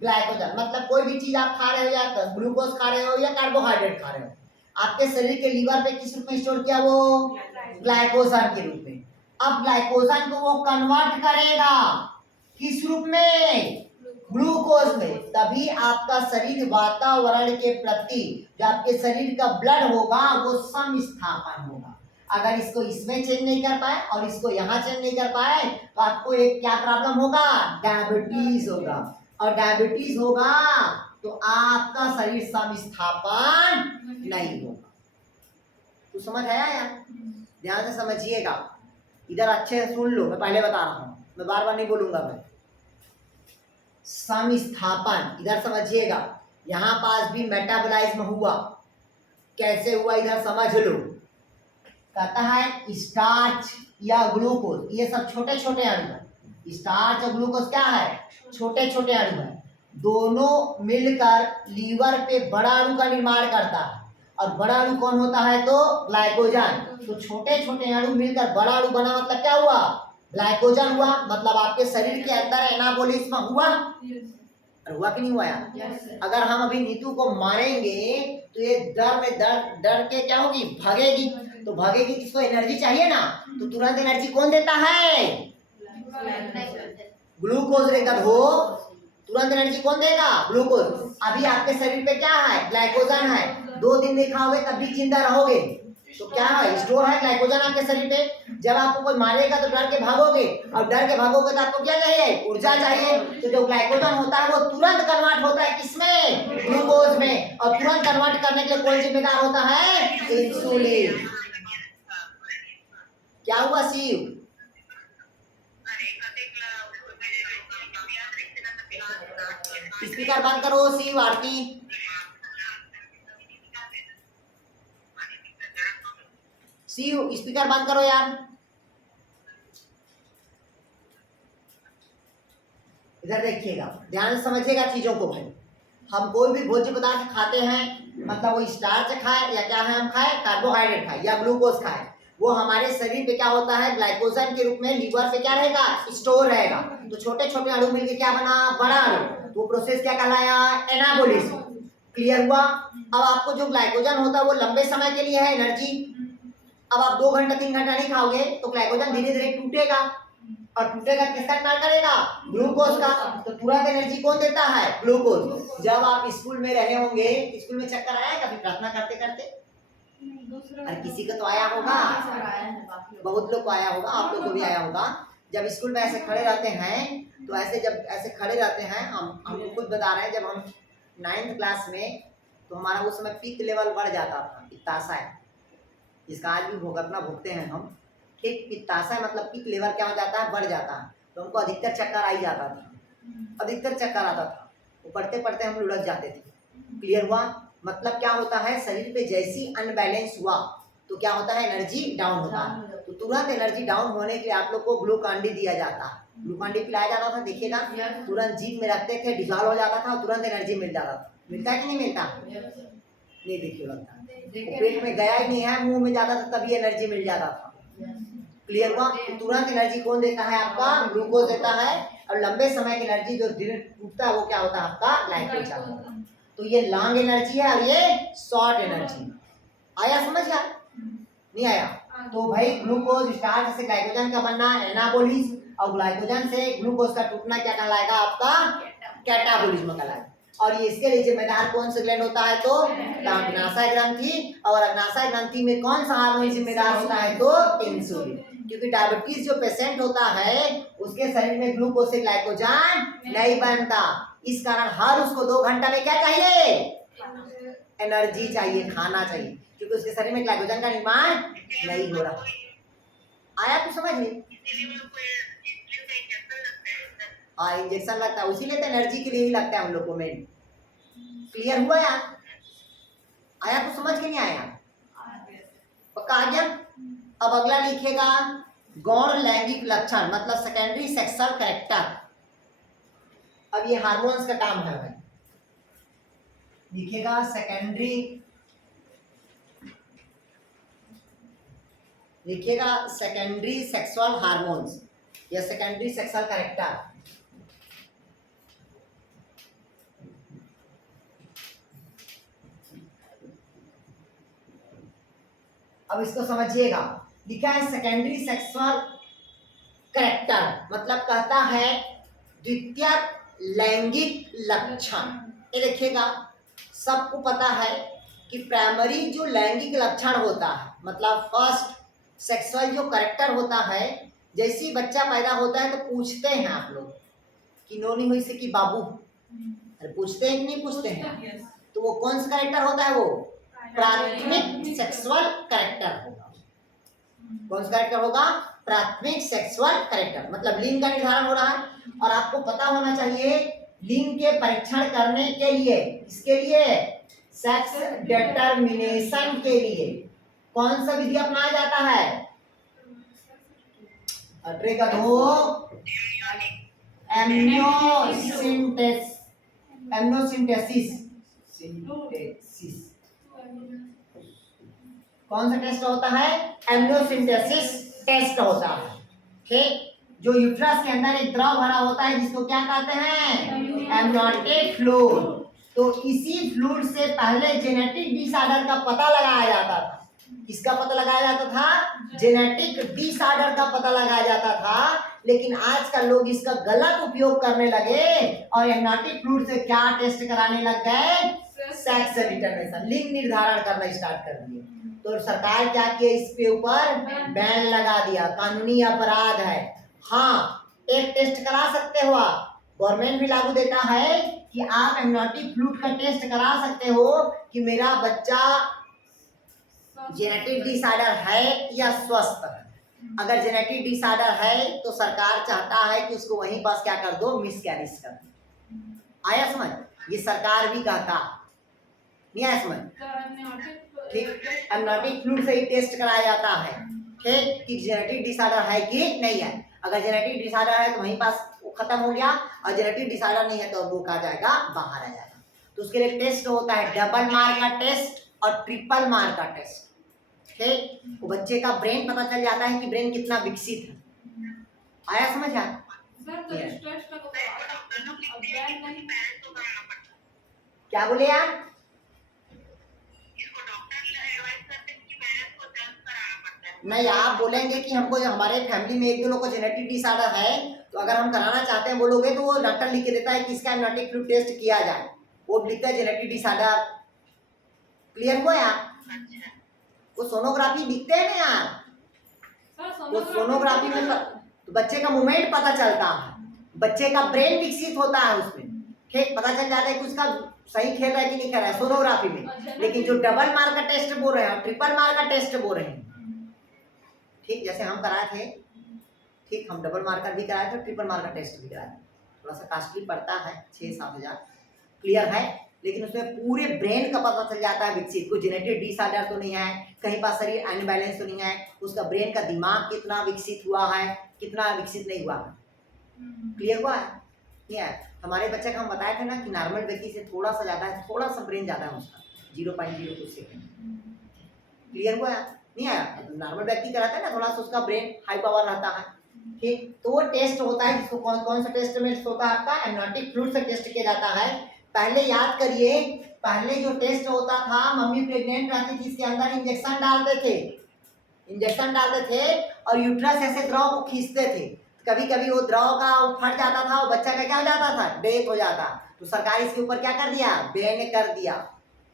ग्लाइकोजन। मतलब कोई भी चीज आप खा रहे हो, या ग्लूकोज खा रहे हो या कार्बोहाइड्रेट खा रहे हो, आपके शरीर के लीवर पे किस रूप में स्टोर किया? वो ग्लाइकोजन के रूप में। अब ग्लाइकोजन को वो कन्वर्ट करेगा किस रूप में? ग्लूकोज में। तभी आपका शरीर वातावरण के प्रति जो आपके शरीर का ब्लड होगा वो समस्थापन होगा। अगर इसको इसमें चेंज नहीं कर पाए और इसको यहाँ चेंज नहीं कर पाए तो आपको एक क्या प्रॉब्लम होगा? डायबिटीज होगा। और डायबिटीज होगा तो आपका शरीर समस्थापन नहीं होगा। तो समझ आया यार? ध्यान से समझिएगा, इधर अच्छे से सुन लो, मैं पहले बता रहा हूं, मैं बार बार नहीं बोलूंगा मैं। समस्थापन इधर समझिएगा, यहां पास भी मेटाबॉलिज्म हुआ। कैसे हुआ इधर समझ लो। कहता है स्टार्च या ग्लूकोज, ये सब छोटे छोटे अणु है। स्टार्च और ग्लूकोज क्या है? छोटे छोटे अणु है। दोनों मिलकर लीवर पे बड़ा अणु का निर्माण करता है, और बड़ा अणु कौन होता है? तो ग्लाइकोजन। तो छोटे छोटे अणु मिलकर बड़ा अणु बना, मतलब क्या हुआ? ग्लाइकोजन हुआ। मतलब आपके शरीर के अंदर एनाबॉलिज्म हुआ। हुआ कि नहीं हुआ यार? अगर हम अभी नीतू को मारेंगे तो ये डर में डर के क्या होगी? भागेगी। तो भागेगी, इसको एनर्जी चाहिए ना, तो तुरंत एनर्जी कौन देता है? ग्लूकोज देगा। हो तुरंत एनर्जी कौन देगा? ग्लूकोज। अभी आपके शरीर पे क्या है? ग्लाइकोजन है। 2 दिन नहीं खाओगे तब भी जिंदा रहोगे। तो क्या है? स्टोर है ग्लाइकोजन आपके शरीर पे। जब आपको कोई मारेगा तो डर के भागोगे, और डर के भागोगे तो आपको क्या चाहिए? ऊर्जा चाहिए। तो जो ग्लाइकोजन होता है वो तुरंत कन्वर्ट होता है किसमें? ग्लूकोज में। और तुरंत कन्वर्ट करने के लिए कौन जिम्मेदार होता है? इंसुलिन। क्या हुआ शिव? स्पीकर बंद करो शिव, आरती। शिव स्पीकर बंद करो यार। इधर देखिएगा, ध्यान से समझिएगा चीजों को भाई। हम कोई भी भोज्य पदार्थ खाते हैं, मतलब वो स्टार्च खाए या क्या है हम खाए, कार्बोहाइड्रेट खाए या ग्लूकोज खाए, वो हमारे शरीर पे क्या होता है, ग्लाइकोजन के रूप में लीवर पे क्या रहेगा, स्टोर रहेगा। तो छोटे छोटे अणु मिलकर क्या बना, बड़ा अणु। तो प्रोसेस क्या कहलाया, एनाबोलिज्म। क्लियर हुआ। अब आपको जो ग्लाइकोजन होता है वो लंबे समय के लिए है एनर्जी। अब आप 2 घंटा 3 घंटा नहीं खाओगे तो ग्लाइकोजन धीरे धीरे टूटेगा, और टूटेगा किसका निर्माण करेगा, ग्लूकोज का। तो तुरंत एनर्जी कौन देता है, ग्लूकोज। जब आप स्कूल में रहे होंगे, स्कूल में चक्कर आया कभी प्रार्थना करते करते, और किसी को तो आया होगा, बहुत लोग को आया होगा, आप लोग को भी आया होगा। जब स्कूल में ऐसे खड़े रहते हैं तो ऐसे जब ऐसे खड़े रहते हैं, हम खुद बता रहे हैं, जब हम 9th क्लास में, तो हमारा उस समय पीक लेवल बढ़ जाता था, पित्ताशय, जिसका आज भी भुगतना भुगते हैं हम। ठीक, पित्ताशय मतलब पीक लेवल क्या हो जाता है, बढ़ जाता है। तो हमको अधिकतर चक्कर आ ही जाता था, अधिकतर चक्कर आता था। वो पढ़ते पढ़ते हम लुढ़क जाते थे। क्लियर हुआ। मतलब क्या होता है, शरीर पे जैसी अनबैलेंस हुआ तो क्या होता है, एनर्जी डाउन होता है। तो तुरंत एनर्जी डाउन होने के लिए आप लोग को ग्लूकॉन डी दिया जाता है। ग्लूकॉन डी पिलाया जाता था, देखिएगा तुरंत जीभ में रखते थे, डिजॉल्व हो जाता था, तुरंत एनर्जी मिल जाता था। मिलता है कि नहीं मिलता, नहीं देखिए लगता है पेट में गया ही नहीं है, मुंह में जाता था तभी एनर्जी मिल जाता था। क्लियर हुआ। तो तुरंत एनर्जी कौन देता है, आपका ग्लूकोज देता है। और लंबे समय की एनर्जी जो धीरे टूटता है वो क्या होता है, आपका ग्लाइकोजन। तो ये लॉन्ग एनर्जी है और ये शॉर्ट एनर्जी। आया समझ गया, नहीं आया। तो भाई ग्लूकोज स्टार्च से ग्लाइकोजन का बनना एनाबोलिज्म, और ग्लाइकोजन से ग्लूकोज का टूटना क्या कहलाएगा, आपका कैटाबोलिज्म कहलाएगा। और ये इसके लिए जिम्मेदार कौन सा ग्लैंड होता है, तो अग्नाशय ग्रंथि। और अग्नाशय ग्रंथि में कौन सा हार्मोन जिम्मेदार होता है, तो इंसुलिन। क्योंकि डायबिटीज जो पेशेंट होता है उसके शरीर में ग्लूकोज से ग्लाइकोजन नहीं बनता, इस कारण हर उसको 2 घंटा में क्या चाहिए, एनर्जी चाहिए, खाना चाहिए, क्योंकि उसके शरीर में ग्लाइकोजन का निर्माण नहीं हो रहा। आया तो समझ में। हाँ, इंजेक्शन लगता है, उसी लिए तो एनर्जी के लिए ही लगता है हम लोग को मेन। क्लियर हुआ यार, आया तो समझ के नहीं आया, पक्का आ गया। अब अगला लिखेगा गौण लैंगिक लक्षण, मतलब सेकेंडरी सेक्सुअल कैरेक्टर। अब ये हार्मोन्स का काम है भाई, लिखेगा सेकेंडरी, लिखेगा सेकेंडरी सेक्सुअल हार्मोन्स या सेकेंडरी सेक्सुअल कैरेक्टर। अब इसको समझिएगा, लिखा है सेकेंडरी सेक्सुअल कैरेक्टर, मतलब कहता है द्वितीयक लैंगिक लक्षण। ये देखिएगा, सबको पता है कि प्राइमरी जो लैंगिक लक्षण होता है, मतलब फर्स्ट सेक्सुअल जो कैरेक्टर होता है, जैसे ही बच्चा पैदा होता है तो पूछते हैं आप लोग कि नोनी हुई से कि बाबू, अरे पूछते हैं कि नहीं पूछते हैं। तो वो कौन सा कैरेक्टर होता है, वो प्राथमिक सेक्सुअल कैरेक्टर होगा। कौन सा कैरेक्टर होगा, प्राथमिक सेक्सुअल कैरेक्टर, मतलब लिंग का निर्धारण हो रहा है। और आपको पता होना चाहिए लिंग के परीक्षण करने के लिए, इसके लिए सेक्स डिटरमिनेशन के लिए कौन सा विधि अपनाया जाता है, अटरे का दो एमनियोसिंथेसिस। कौन सा टेस्ट होता है, एमनियोसिंथेसिस टेस्ट होता है। ठीक, जो यूट्रस के अंदर एक द्रव भरा होता है जिसको क्या कहते हैं, एमनियोटिक फ्लूइड। तो इसी फ्लूइड से पहले जेनेटिक डिसऑर्डर का पता लगाया जाता था। किसका पता लगाया जाता था, जेनेटिक डिसऑर्डर का पता लगाया जाता था। लेकिन आजकल लोग इसका गलत उपयोग करने लगे और एमनियोटिक फ्लूइड से क्या टेस्ट कराने लग गए, सेक्स डिटरमिनेशन, लिंग निर्धारण करना स्टार्ट कर दिए। तो सरकार क्या किया, इसके ऊपर बैन लगा दिया, कानूनी अपराध है। हाँ, एक टेस्ट करा सकते हो आप, गवर्नमेंट भी लागू देता है कि आप एमनियोटिक फ्लूइड का टेस्ट करा सकते हो कि मेरा बच्चा जेनेटिक डिसऑर्डर है या स्वस्थ है। अगर जेनेटिक डिसऑर्डर है तो सरकार चाहता है कि उसको वहीं पास क्या कर दो, मिसकैरेज कर दो। आया समझ, ये सरकार भी कहता, नहीं आया समझ। ठीक, एमनियोटिक फ्लूइड से ही टेस्ट कराया जाता है, ठीक, कि जेनेटिक डिसऑर्डर है कि नहीं है। अगर जेनेटिक डिसऑर्डर है तो वहीं पास वो खत्म हो गया, और जेनेटिक डिसऑर्डर नहीं है तो वो कहा जाएगा बाहर आ जाएगा। तो उसके लिए टेस्ट होता है डबल मार का टेस्ट और ट्रिपल मार का टेस्ट। ठीक, वो बच्चे का ब्रेन पता चल जाता है कि ब्रेन कितना विकसित है। आया समझ आ? क्या बोले आप? नहीं, आप बोलेंगे कि हमको हमारे फैमिली में एक दो लोग को जेनेटिक डिसऑर्डर है, तो अगर हम कराना चाहते हैं बोलोगे तो वो डॉक्टर लिख के देता है कि इसका एमनियोटिक फ्लूइड टेस्ट किया जाए, वो लिखता है जेनेटिक डिसऑर्डर। क्लियर हुआ यार? वो सोनोग्राफी दिखते हैं ना यार, वो सोनोग्राफी में तो बच्चे का मूवमेंट पता चलता है, बच्चे का ब्रेन विकसित होता है उसमें। ठीक, पता चल जाता है कि उसका सही खेल रहा है कि नहीं कर रहा है सोनोग्राफी में। लेकिन जो डबल मार का टेस्ट बोल रहे हैं और ट्रिपल मार का टेस्ट बोल रहे हैं, ठीक, जैसे हम कराए थे, ठीक, हम डबल मार्कर भी कराए थे, ट्रिपल मार्कर टेस्ट भी कराए थे। थोड़ा सा कॉस्टली पड़ता है, 6-7 हज़ार। क्लियर है? लेकिन उसमें पूरे ब्रेन का पता चल जाता है विकसित, कोई जेनेटिक डिसऑर्डर तो नहीं है, कहीं पर शरीर अनबैलेंस तो नहीं है, उसका ब्रेन का दिमाग कितना विकसित हुआ है, कितना विकसित नहीं हुआ है। क्लियर हुआ है? नहीं है? हमारे बच्चे का हम बताए थे ना कि नॉर्मल व्यक्ति से थोड़ा सा ज़्यादा है, थोड़ा सा ब्रेन ज़्यादा है उसका, 0.0 कुछ सेकेंड। क्लियर हुआ है? नहीं आया? नॉर्मल व्यक्ति का रहता है ना, थोड़ा सा उसका ब्रेन हाई पावर रहता है। ठीक, तो वो टेस्ट होता है जिसको कौन सा टेस्ट में होता है आपका एमनियोटिक फ्लूइड से टेस्ट किया जाता है। पहले याद करिए, पहले जो टेस्ट होता था, मम्मी प्रेग्नेंट रहती थी, इसके अंदर इंजेक्शन डालते थे और यूट्रस ऐसे द्रव को खींचते थे। कभी कभी वो द्रव का फट जाता था और बच्चा का क्या हो जाता था, डेथ हो जाता। तो सरकार इसके ऊपर क्या कर दिया, बैन कर दिया।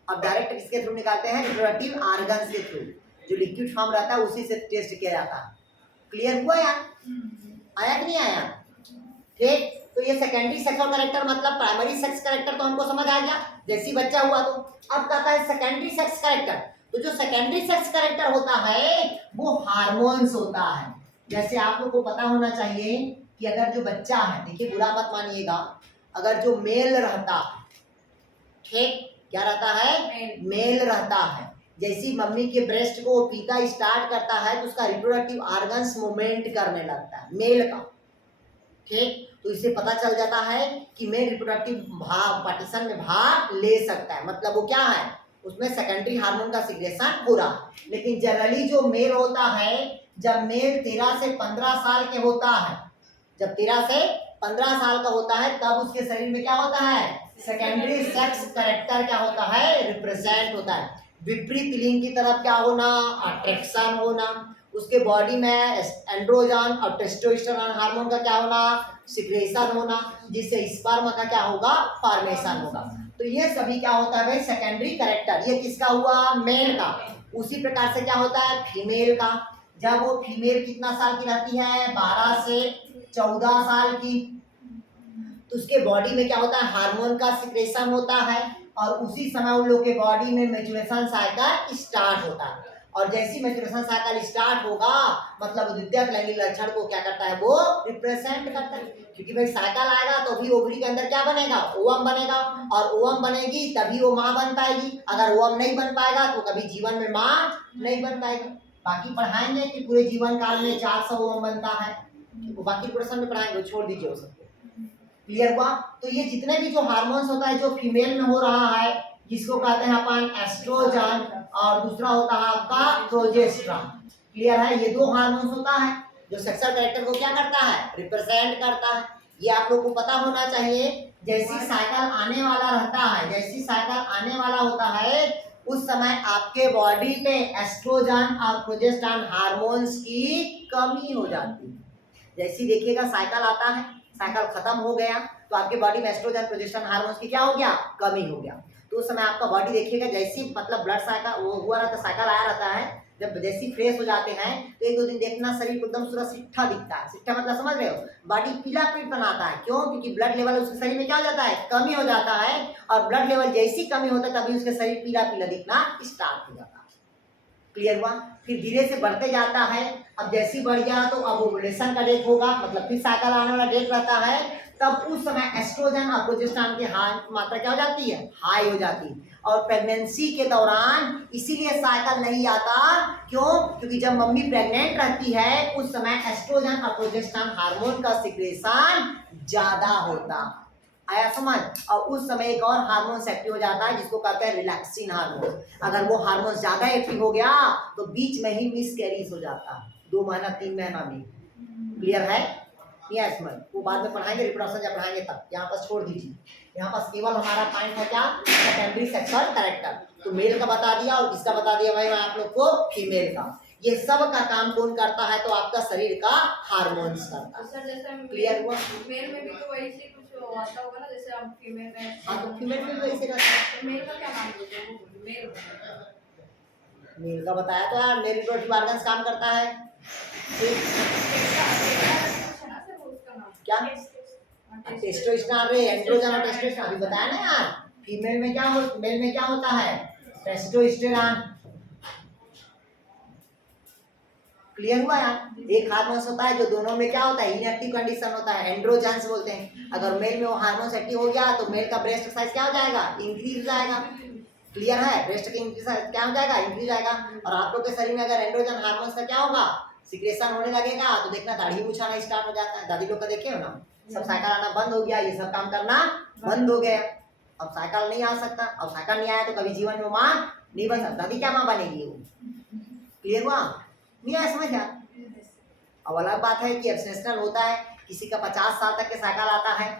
अब डायरेक्ट किसके थ्रू निकालते हैं, रिप्रोडक्टिव ऑर्गन्स के थ्रू, जो लिक्विड फॉर्म रहता है उसी से टेस्ट किया जाता है। क्लियर हुआ यार? आया कि नहीं आया? ठीक, तो ये सेकेंडरी सेक्सुअल कैरेक्टर मतलब प्राइमरी सेक्स कैरेक्टर तो हमको समझ आ गया, जैसी बच्चा हुआ तो। अब कहता है सेकेंडरी सेक्स कैरेक्टर। तो जो सेकेंडरी सेक्स कैरेक्टर होता है वो हार्मोन्स होता है। जैसे आप लोग को पता होना चाहिए कि अगर जो बच्चा है, देखिए बुरा मत मानिएगा, अगर जो मेल रहता है, ठीक, क्या रहता है, मेल रहता है, जैसी मम्मी के ब्रेस्ट को पीता स्टार्ट करता है तो उसका रिप्रोडक्टिव ऑर्गन्स मूवमेंट करने लगता है मेल का। ठीक, तो इससे पता चल जाता है कि मेल रिप्रोडक्टिव भाग पार्टीशन में भाग ले सकता है, मतलब वो क्या है, उसमें सेकेंडरी हार्मोन का सिक्रेशन हो रहा है। लेकिन जनरली जो मेल होता है, जब मेल 13 से 15 साल के होता है, जब 13 से 15 साल का होता है, तब उसके शरीर में क्या होता है, सेकेंडरी सेक्स कैरेक्टर क्या होता है, रिप्रेजेंट होता है। विपरीत लिंग की तरफ क्या होना, अट्रैक्शन होना, उसके बॉडी में एंड्रोजन और टेस्टोस्टेरोन हार्मोन का क्या होना, सिक्रेशन होना, जिससे स्पर्म का क्या होगा, फॉर्मेशन होगा। तो ये सभी क्या होता है भाई, सेकेंडरी कैरेक्टर। ये किसका हुआ, मेल का। उसी प्रकार से क्या होता है फीमेल का। जब वो फीमेल कितना साल की रहती है, 12 से 14 साल की, तो उसके बॉडी में क्या होता है, हार्मोन का सिक्रेशन होता है और उसी समय उन लोग के बॉडी में मैच्योरेशन साइकिल स्टार्ट होता है। और जैसी मैच्योरेशन साइकिल स्टार्ट होगा, मतलब द्वितीयक लैंगिक लक्षण को क्या करता है, वो रिप्रेजेंट करता है। क्योंकि भाई साइकिल आएगा तो भी ओवरी के अंदर क्या बनेगा, ओवम बनेगा, और ओवम बनेगी तभी वो माँ बन पाएगी। अगर ओवम नहीं बन पाएगा तो कभी जीवन में माँ नहीं बन पाएगा। बाकी पढ़ाएंगे कि पूरे जीवन काल में 400 ओवम बनता है, तो बाकी पोर्शन में पढ़ाएंगे, छोड़ दीजिए उसको। क्लियर हुआ? तो ये जितने भी जो हार्मोन्स होता है जो फीमेल में हो रहा है, जिसको कहते हैं अपन एस्ट्रोजन, और दूसरा होता है आपका प्रोजेस्टेरॉन। क्लियर है? ये 2 हार्मोन्स होता है जो सेक्सुअल कैरेक्टर को क्या करता है, रिप्रेजेंट करता है। ये आप लोग को पता होना चाहिए। जैसी साइकिल आने वाला रहता है, जैसी साइकिल आने वाला होता है, उस समय आपके बॉडी में एस्ट्रोजन और प्रोजेस्टेरॉन हार्मोन्स की कमी हो जाती है। जैसी देखिएगा साइकिल आता है, साइकिल खत्म हो गया तो आपके बॉडी में एस्ट्रोजन प्रोजेस्टेरॉन हार्मोन्स की क्या हो गया, कमी हो गया। तो उस समय आपका बॉडी देखिएगा जैसी मतलब ब्लड साइकिल वो हुआ रहता, साइकिल आया रहता है, जब जैसी फ्रेश हो जाते हैं तो 1-2 दिन देखना शरीर एकदम पूरा सिट्ठा दिखता है। सिट्ठा मतलब समझ रहे हो, बॉडी पीला पीट बनाता है। क्यों? क्योंकि ब्लड लेवल उसके शरीर में क्या हो जाता है, कमी हो जाता है, और ब्लड लेवल जैसी कमी होता है तभी उसके शरीर पीला पीला दिखना स्टार्ट हो जाता है। क्लियर हुआ? फिर धीरे से बढ़ते जाता है। अब जैसी बढ़ गया तो अब ओवुलेशन का डेट होगा, मतलब फिर साइकिल आने वाला डेट रहता है, तब उस समय एस्ट्रोजन और प्रोजेस्टेरॉन की मात्रा क्या हो जाती है, हाई हो जाती है। और प्रेगनेंसी के दौरान इसीलिए साइकिल नहीं आता, क्यों? क्योंकि जब मम्मी प्रेग्नेंट रहती है उस समय एस्ट्रोजन और प्रोजेस्टेरॉन हार्मोन का सिक्रेशन ज्यादा होता। आया समझ। और उस समय एक और हार्मोन एक्टिव हो जाता है जिसको कहते हैं रिलैक्सिन हार्मोन। अगर वो हार्मोन ज्यादा एक्टिव हो गया तो बीच में ही मिसकैरेज हो जाता है 2 महीना 3 महीना में। क्लियर है? यस मैम, वो बाद में पढ़ाएंगे, रिप्रोडक्शन जब पढ़ाएंगे तब। यहाँ पर छोड़ दीजिए, यहाँ पर केवल हमारा पॉइंट है क्या, सेकेंडरी सेक्सुअल कैरेक्टर। तो मेल का बता दिया और किसका बता दिया भाई मैं आप लोग को, फीमेल का। ये सब का काम कौन करता है, तो आपका शरीर का हार्मोन्स करता है। सर जैसे क्लियर हुआ? मेल में भी तो वही से कुछ आता होगा ना, जैसे आप फीमेल में। हाँ तो फीमेल में भी वैसे रहता है। मेल का क्या नाम बोलते हैं, वो मेल मेल का बताया तो यार, मेल रिप्रोडक्टिव ऑर्गन्स काम करता है। क्या टेस्टोस्टेरोन रे, एंड्रोजन और टेस्टोस्टेरोन अभी बताया ना यार। फीमेल में क्या हो, मेल में क्या होता है, टेस्टोस्टेरोन। क्लियर हुआ यार? एक हार्मोन होता है जो दोनों में क्या होता है, इनएक्टिव कंडीशन होता है, एंड्रोजन्स बोलते हैं। अगर मेल में वो हार्मोन एक्टिव हो गया तो मेल का ब्रेस्ट साइज क्या हो जाएगा, इंक्रीज हो जाएगा। क्लियर है? ब्रेस्ट की इंक्रीज क्या हो जाएगा, इंक्रीज आएगा। और आप लोग के शरीर में अगर एंड्रोजन हार्मोन का क्या होगा, सिक्रेशन होने लगेगा तो देखना दाढ़ी मूंछ आना स्टार्ट हो जाता है। दादी लोग का देखे हो ना, सब साइकिल आना बंद हो गया, ये सब काम करना बंद हो गया। अब साइकिल नहीं आ सकता, अब साइकिल नहीं आया तो कभी जीवन में माँ नहीं बन सकता। दादी क्या माँ बनेगी वो? क्लियर हुआ? नहीं आया समझ यार? अब अलग बात है कि एक्सेप्शनल होता है, किसी का 50 साल तक के साइकिल आता है,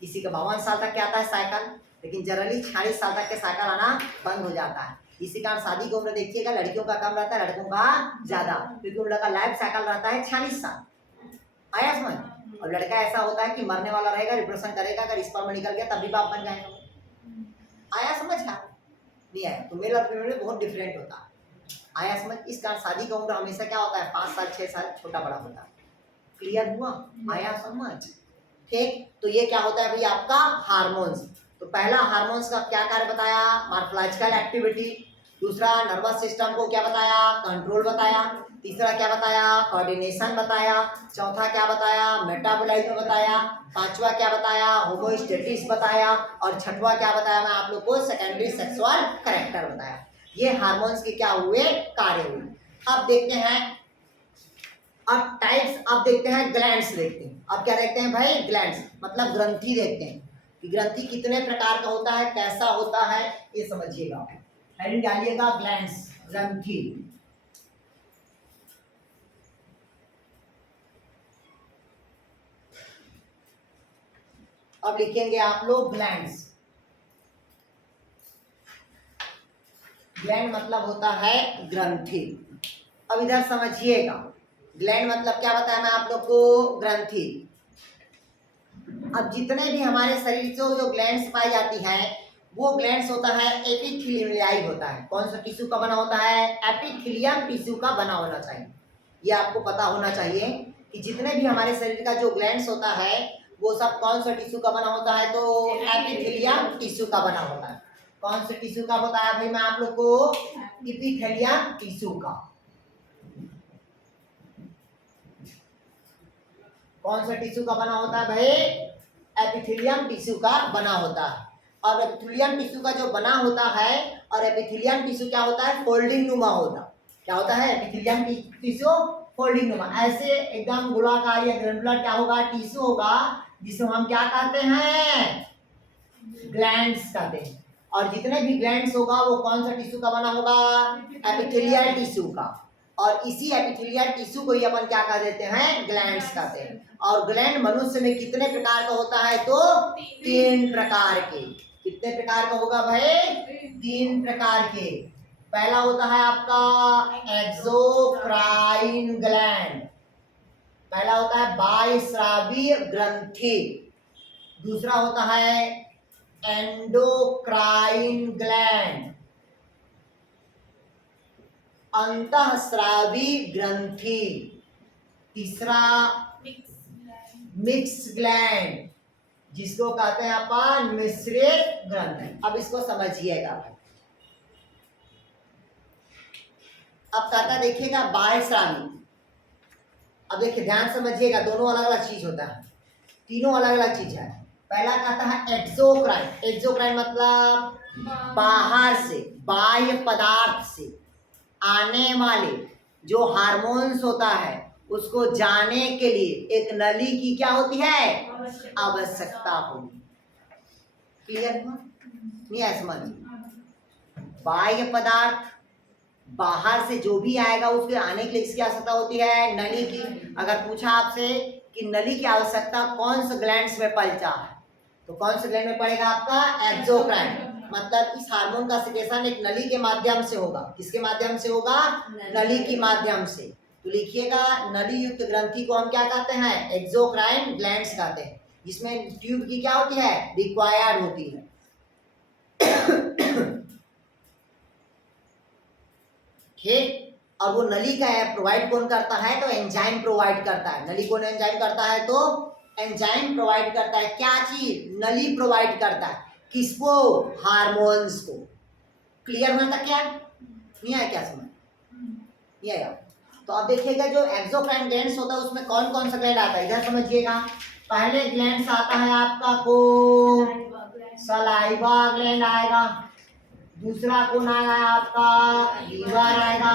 किसी का 52 साल तक के आता है साइकिल, लेकिन जनरली 46 साल तक के साइकिल आना बंद हो जाता है। इसी कारण शादी की उम्र देखिएगा, लड़कियों का कम रहता है, लड़कों का ज्यादा, क्योंकि उन लोगों का लाइफ साइकिल रहता है 46 साल। आया समझ? और लड़का ऐसा होता है कि मरने वाला रहेगा, रिप्रोडक्शन करेगा, अगर स्पर्म निकल गया तब भी बाप बन जाएगा। आया समझ? क्या नहीं आया? तो मेल और फीमेल में बहुत डिफरेंट होता है। आया समझ? इस कारण शादी का उम्र हमेशा क्या होता है, 5 साल 6 साल छोटा बड़ा होता है। क्लियर हुआ? आया समझ? ठीक। तो ये क्या होता है भाई, आपका हार्मोन्स। तो पहला हार्मोन्स का क्या कार्य बताया, मॉर्फोलॉजिकल एक्टिविटी। दूसरा नर्वस सिस्टम को क्या बताया, कंट्रोल बताया। तीसरा क्या बताया, कोऑर्डिनेशन बताया। चौथा क्या बताया, मेटाबॉलिज्म बताया। पांचवा क्या बताया, होमोस्टेसिस बताया। और छठवां क्या बताया मैं आप लोग को, सेकेंडरी सेक्सुअल कैरेक्टर बताया। ये हार्मोन्स के क्या हुए, कार्य हुए। अब देखते हैं, अब टाइप्स, अब देखते हैं ग्लैंड्स देखते हैं। अब क्या देखते हैं भाई, ग्लैंड्स मतलब ग्रंथि देखते हैं कि ग्रंथि कितने प्रकार का होता है, कैसा होता है, ये समझिएगा। हेडिंग डालिएगा ग्लैंड्स, ग्रंथि। अब लिखेंगे आप लोग ग्लैंड्स। ग्लैंड मतलब होता है ग्रंथि। अब इधर समझिएगा, ग्लैंड मतलब क्या बताया मैं आप लोग को, ग्रंथि। अब जितने भी हमारे शरीर से जो ग्लैंड्स पाई जाती हैं, वो ग्लैंड्स होता है एपिथेलियाई होता है। कौन सा टिश्यू का बना होता है, एपिथेलियम टिश्यू का बना होना चाहिए। ये आपको पता होना चाहिए कि जितने भी हमारे शरीर का जो ग्लैंड्स होता है वो सब कौन सा टिश्यू का बना होता है, तो एपिथेलियम टिश्यू का बना होता है। कौन से टिश्यू का होता है भाई मैं आप लोग को, एपिथेलियम टिश्यू का। कौन सा टिश्यू का बना होता है भाई, एपिथेलियम टिश्यू का बना होता है। और एपिथेलियम टिश्यू का जो बना होता है, और एपिथेलियम टिश्यू क्या होता है, फोल्डिंग नुमा होता है। क्या होता है, एपिथेलियम टिश्यू फोल्डिंग नुमा, ऐसे एकदम गोलाकार या ग्रैनुलर क्या होगा, टिश्यू होगा, जिसे हम क्या कहते हैं, ग्लैंड्स कहते हैं। और जितने भी ग्लैंड्स होगा वो कौन सा टिश्यू का बना होगा, एपिथेलियल टिश्यू का। और इसी एपिथेलियल टिश्यू को ही अपन क्या कह देते हैं, ग्लैंड्स कहते हैं। और ग्लैंड मनुष्य में कितने प्रकार का होता है, तो 3 प्रकार के। कितने प्रकार का होगा भाई, 3 प्रकार के। पहला होता है आपका एक्सोक्राइन ग्लैंड, पहला होता है बाह्यस्रावी ग्रंथि। दूसरा होता है एंडोक्राइन ग्लैंड, अंतःस्रावी ग्रंथि। तीसरा मिक्स ग्लैंड, जिसको कहते हैं अपन मिश्रित ग्रंथि। अब इसको समझिएगा। अब कहता देखिएगा बाह्यस्रावी। अब देखिए ध्यान समझिएगा, दोनों अलग अलग चीज होता है, तीनों अलग अलग चीज है। पहला कहता है एक्सोक्राइन। एक्सोक्राइन मतलब बाहर से, बाह्य पदार्थ से आने वाले जो हार्मोन्स होता है उसको जाने के लिए एक नली की क्या होती है, आवश्यकता होगी। क्लियर हुआ? नहीं है समझ? बाह्य पदार्थ, बाहर से जो भी आएगा उसके आने के लिए इसकी आवश्यकता होती है नली की। अगर पूछा आपसे कि नली की आवश्यकता कौन से ग्लैंड्स में पलचा है, तो कौन से ग्लैंड में पड़ेगा आपका एक्सोक्राइन। मतलब इस हार्मोन का सिक्रेशन एक नली के माध्यम से होगा। किसके माध्यम से होगा? नली के माध्यम से। तो लिखिएगा नली युक्त ग्रंथि को हम क्या कहते हैं? एक्सोक्राइन ग्लैंड्स कहते हैं। जिसमें ट्यूब की क्या होती है? रिक्वायर्ड होती है। ठीक। और वो नली का है प्रोवाइड कौन करता है? तो एंजाइम प्रोवाइड करता है। नली कौन एंजाइम करता है? तो एंजाइम प्रोवाइड करता है। क्या चीज? नली प्रोवाइड करता है। किसको? हार्मोन्स को। क्लियर होना था क्या? नहीं आया क्या समझ? नहीं आया? तो अब देखिएगा जो एक्सोक्राइन ग्लैंड्स होता है उसमें कौन कौन सा ग्लैंड आता है इधर समझिएगा। पहले ग्लैंड्स आता है आपका को सलाइवा ग्लैंड आएगा। दूसरा कौन आएगा आपका? लीवर आएगा।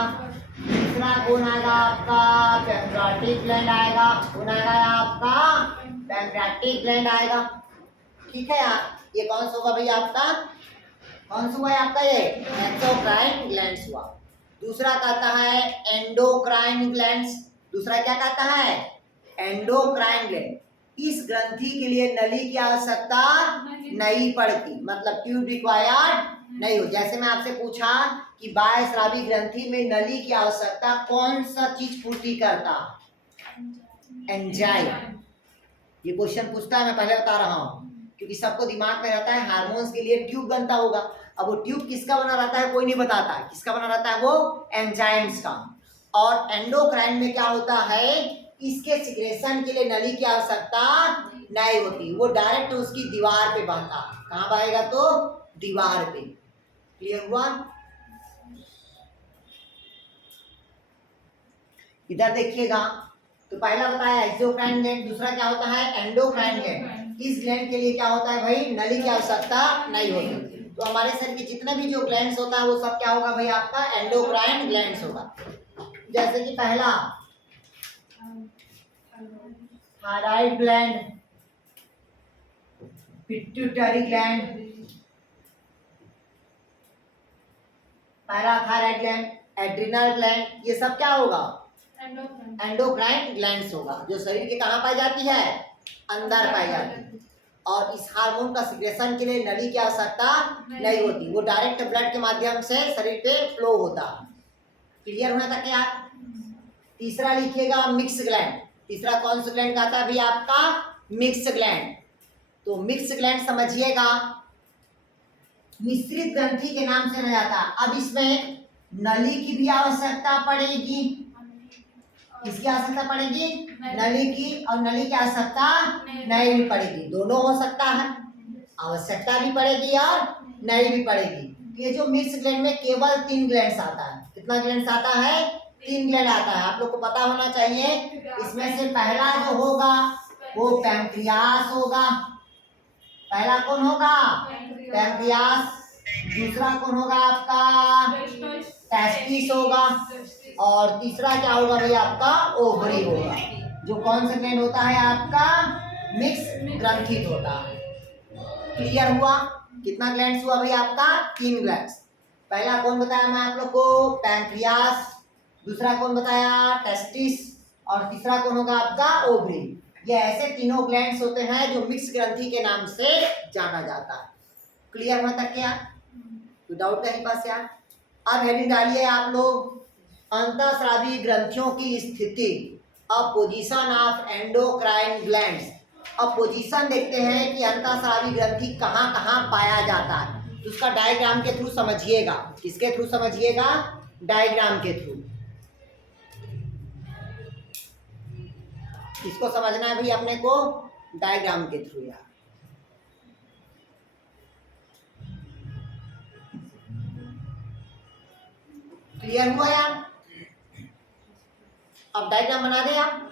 तीसरा कौन आएगा आपका? पैंक्रियाटिक ग्लैंड आएगा। कौन आएगा आपका? पैंक्रियाटिक ग्लैंड आएगा। ठीक है यार, ये कौन सा होगा भाई आपका? कौन सा हुआ है आपका? ये एक्सोक्राइन ग्लैंड्स हुआ। दूसरा कहता है एंडोक्राइन ग्लैंड्स। दूसरा क्या कहता है? Endocrine gland. इस ग्रंथि के लिए नली की आवश्यकता नहीं पड़ती, मतलब ट्यूब रिक्वायर्ड नहीं हो। जैसे मैं आपसे पूछा कि बाह्यस्रावी ग्रंथि में नली की आवश्यकता कौन सा चीज पूर्ति करता? एंजाइम। ये क्वेश्चन पूछता है, मैं पहले बता रहा हूँ, क्योंकि सबको दिमाग में रहता है हार्मोन्स के लिए ट्यूब बनता होगा। अब वो ट्यूब किसका बना रहता है कोई नहीं बताता है। किसका बना रहता है? वो एंजाइम्स का। और एंडोक्राइन में क्या होता है? इसके सिक्रेशन के लिए नली की आवश्यकता नहीं होती, वो डायरेक्ट उसकी दीवार पे बहता। कहाँ बहेगा? तो दीवार पे। क्लियर हुआ? इधर देखिएगा, तो पहला बताया एक्सोक्राइन ग्लैंड, दूसरा क्या होता है? Endocrine gland. इस ग्लैंड के लिए क्या होता है भाई? नली की आवश्यकता नहीं होती। तो हमारे शरीर के जितने भी जो ग्लैंड्स होता है वो सब क्या होगा भाई आपका? एंडोक्राइन ग्लैंड्स होगा। जैसे कि पहला thyroid gland, pituitary gland, parathyroid gland, adrenal gland, ये सब क्या होगा? एंडोक्राइन ग्लैंड्स होगा, जो शरीर के कहाँ पाई जाती है? अंदर पाई जाती है। और इस हार्मोन का सिक्रेशन के लिए नली की आवश्यकता नहीं होती, वो डायरेक्ट ब्लड के माध्यम से शरीर पे फ्लो होता। क्लियर होना था क्या? तीसरा लिखिएगा मिक्स ग्लैंड। तीसरा कौन सा ग्लैंड आता है भाई आपका? Mix gland. तो मिक्स ग्लैंड समझिएगा मिश्रित ग्रंथि के नाम से जाना जाता है। अब इसमें नली की भी आवश्यकता पड़ेगी। किसकी आवश्यकता पड़ेगी? नली की। और नली की आवश्यकता नहीं भी पड़ेगी, दोनों हो सकता है। आवश्यकता भी पड़ेगी और नहीं भी पड़ेगी। ये जो मिक्स ग्लैंड में केवल 3 ग्लैंड्स आता है। कितना ग्लैंड्स आता है? 3 ग्लैंड आता है। आप लोग को पता होना चाहिए। इसमें से पहला जो होगा वो पैंक्रियास होगा। पहला कौन होगा? पैंक्रियास। दूसरा कौन होगा आपका? टेस्टिस होगा। और तीसरा क्या होगा भाई आपका? ओवरी होगा। जो कौन सा ग्लैंड होता है आपका? मिक्स ग्रंथित होता है। क्लियर हुआ? कितना ग्लैंड्स हुआ भाई आपका? 3 ग्लैंड्स। पहला कौन बताया मैं आप लोग को? पैंक्रियास। दूसरा कौन बताया? टेस्टिस। और तीसरा कौन होगा आपका? ओवरी। ये ऐसे तीनों ग्लैंड्स होते हैं जो मिक्स ग्रंथि के नाम से जाना जाता है। क्लियर हुआ तक क्या? तो डाउट कहीं पास यार? अब हेडिंग डालिए आप लोग, अंतःस्रावी ग्रंथियों की स्थिति, a position of endocrine glands. अब पोजीशन देखते हैं कि अंतःस्रावी ग्रंथि कहाँ कहाँ पाया जाता है। तो उसका डायग्राम के थ्रू समझिएगा। किसके थ्रू समझिएगा? डायग्राम के थ्रू। इसको समझना है भाई अपने को डायग्राम के थ्रू यार। क्लियर हुआ यार? अब डायग्राम बना दे आप।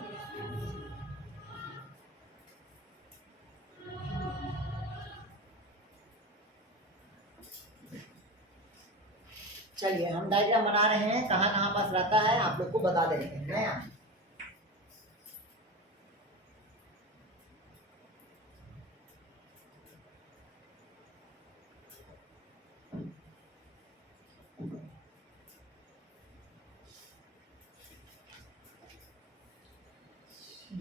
चलिए हम डायग्राम बना रहे हैं, कहाँ कहाँ पास रहता है आप लोग को बता दे रहे हैं ना।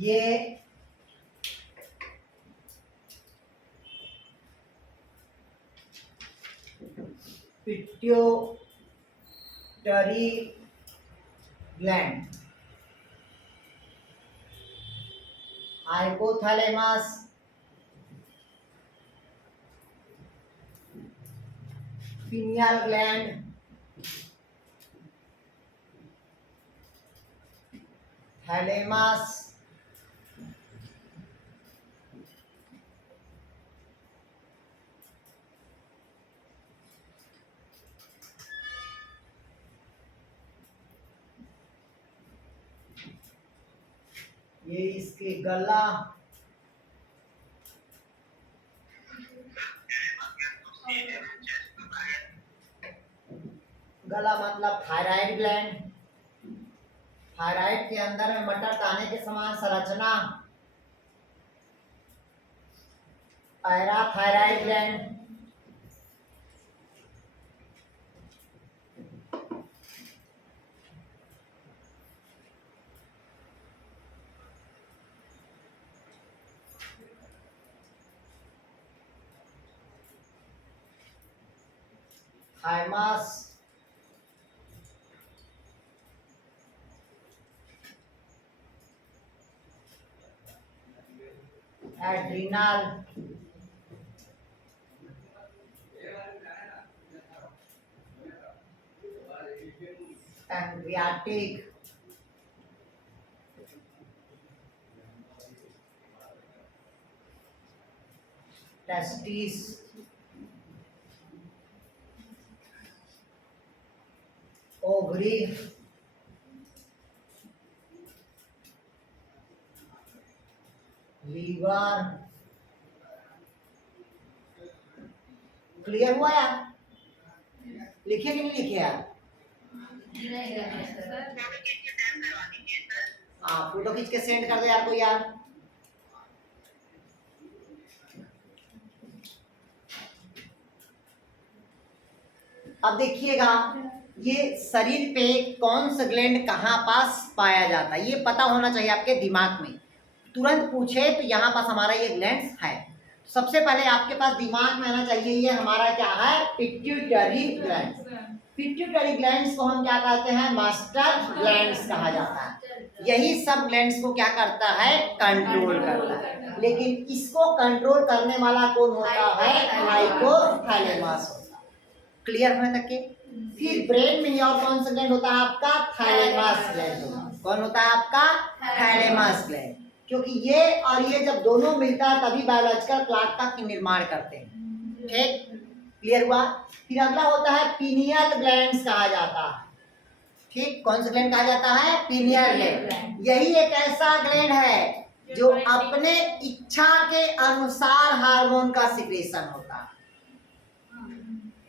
ये pituitary gland, hypothalamus, pineal gland, thalamus, ये इसके गला, गला मतलब थायराइड ग्लैंड, थायराइड के अंदर में मटर दाने के समान संरचना, parathyroid gland, thymus, adrenal, pancreatic, testis, ovary, liver. Clear हुआ यार? लिखे कि नहीं लिखे यार? हाँ, फोटो खींच के सेंड कर दो यार कोई यार। अब देखिएगा, ये शरीर पे कौन सा ग्लैंड कहाँ पास पाया जाता है ये पता होना चाहिए आपके दिमाग में। तुरंत पूछे तो यहाँ पास हमारा ये ग्लैंड है। सबसे पहले आपके पास दिमाग में आना चाहिए ये हमारा क्या है, पिट्यूटरी ग्लैंड। पिट्यूटरी ग्लैंड्स को हम क्या कहते हैं, मास्टर ग्लैंड्स कहा जाता है। यही सब ग्लैंड्स को क्या करता है, कंट्रोल करता है। लेकिन इसको कंट्रोल करने वाला कौन होता है, हाइपोथैलेमस होता है। क्लियर होने तक के? फिर ब्रेन में ही और कौन सा ग्लैंड होता है आपका, थैलेमस ग्लैंड होता है। कौन होता है आपका, थैलेमस ग्लैंड। क्योंकि ये और ये जब दोनों मिलता है तभी बायोलॉजिकल क्लॉक का निर्माण करते हैं। ठीक, क्लियर हुआ? फिर अगला होता है पीनियल ग्लैंड्स कहा जाता है। ठीक, कौन सा ग्लैंड कहा जाता है, पीनियल ग्लैंड। यही एक ऐसा ग्लैंड है जो अपने इच्छा के अनुसार हार्मोन का सिक्रेशन होता है।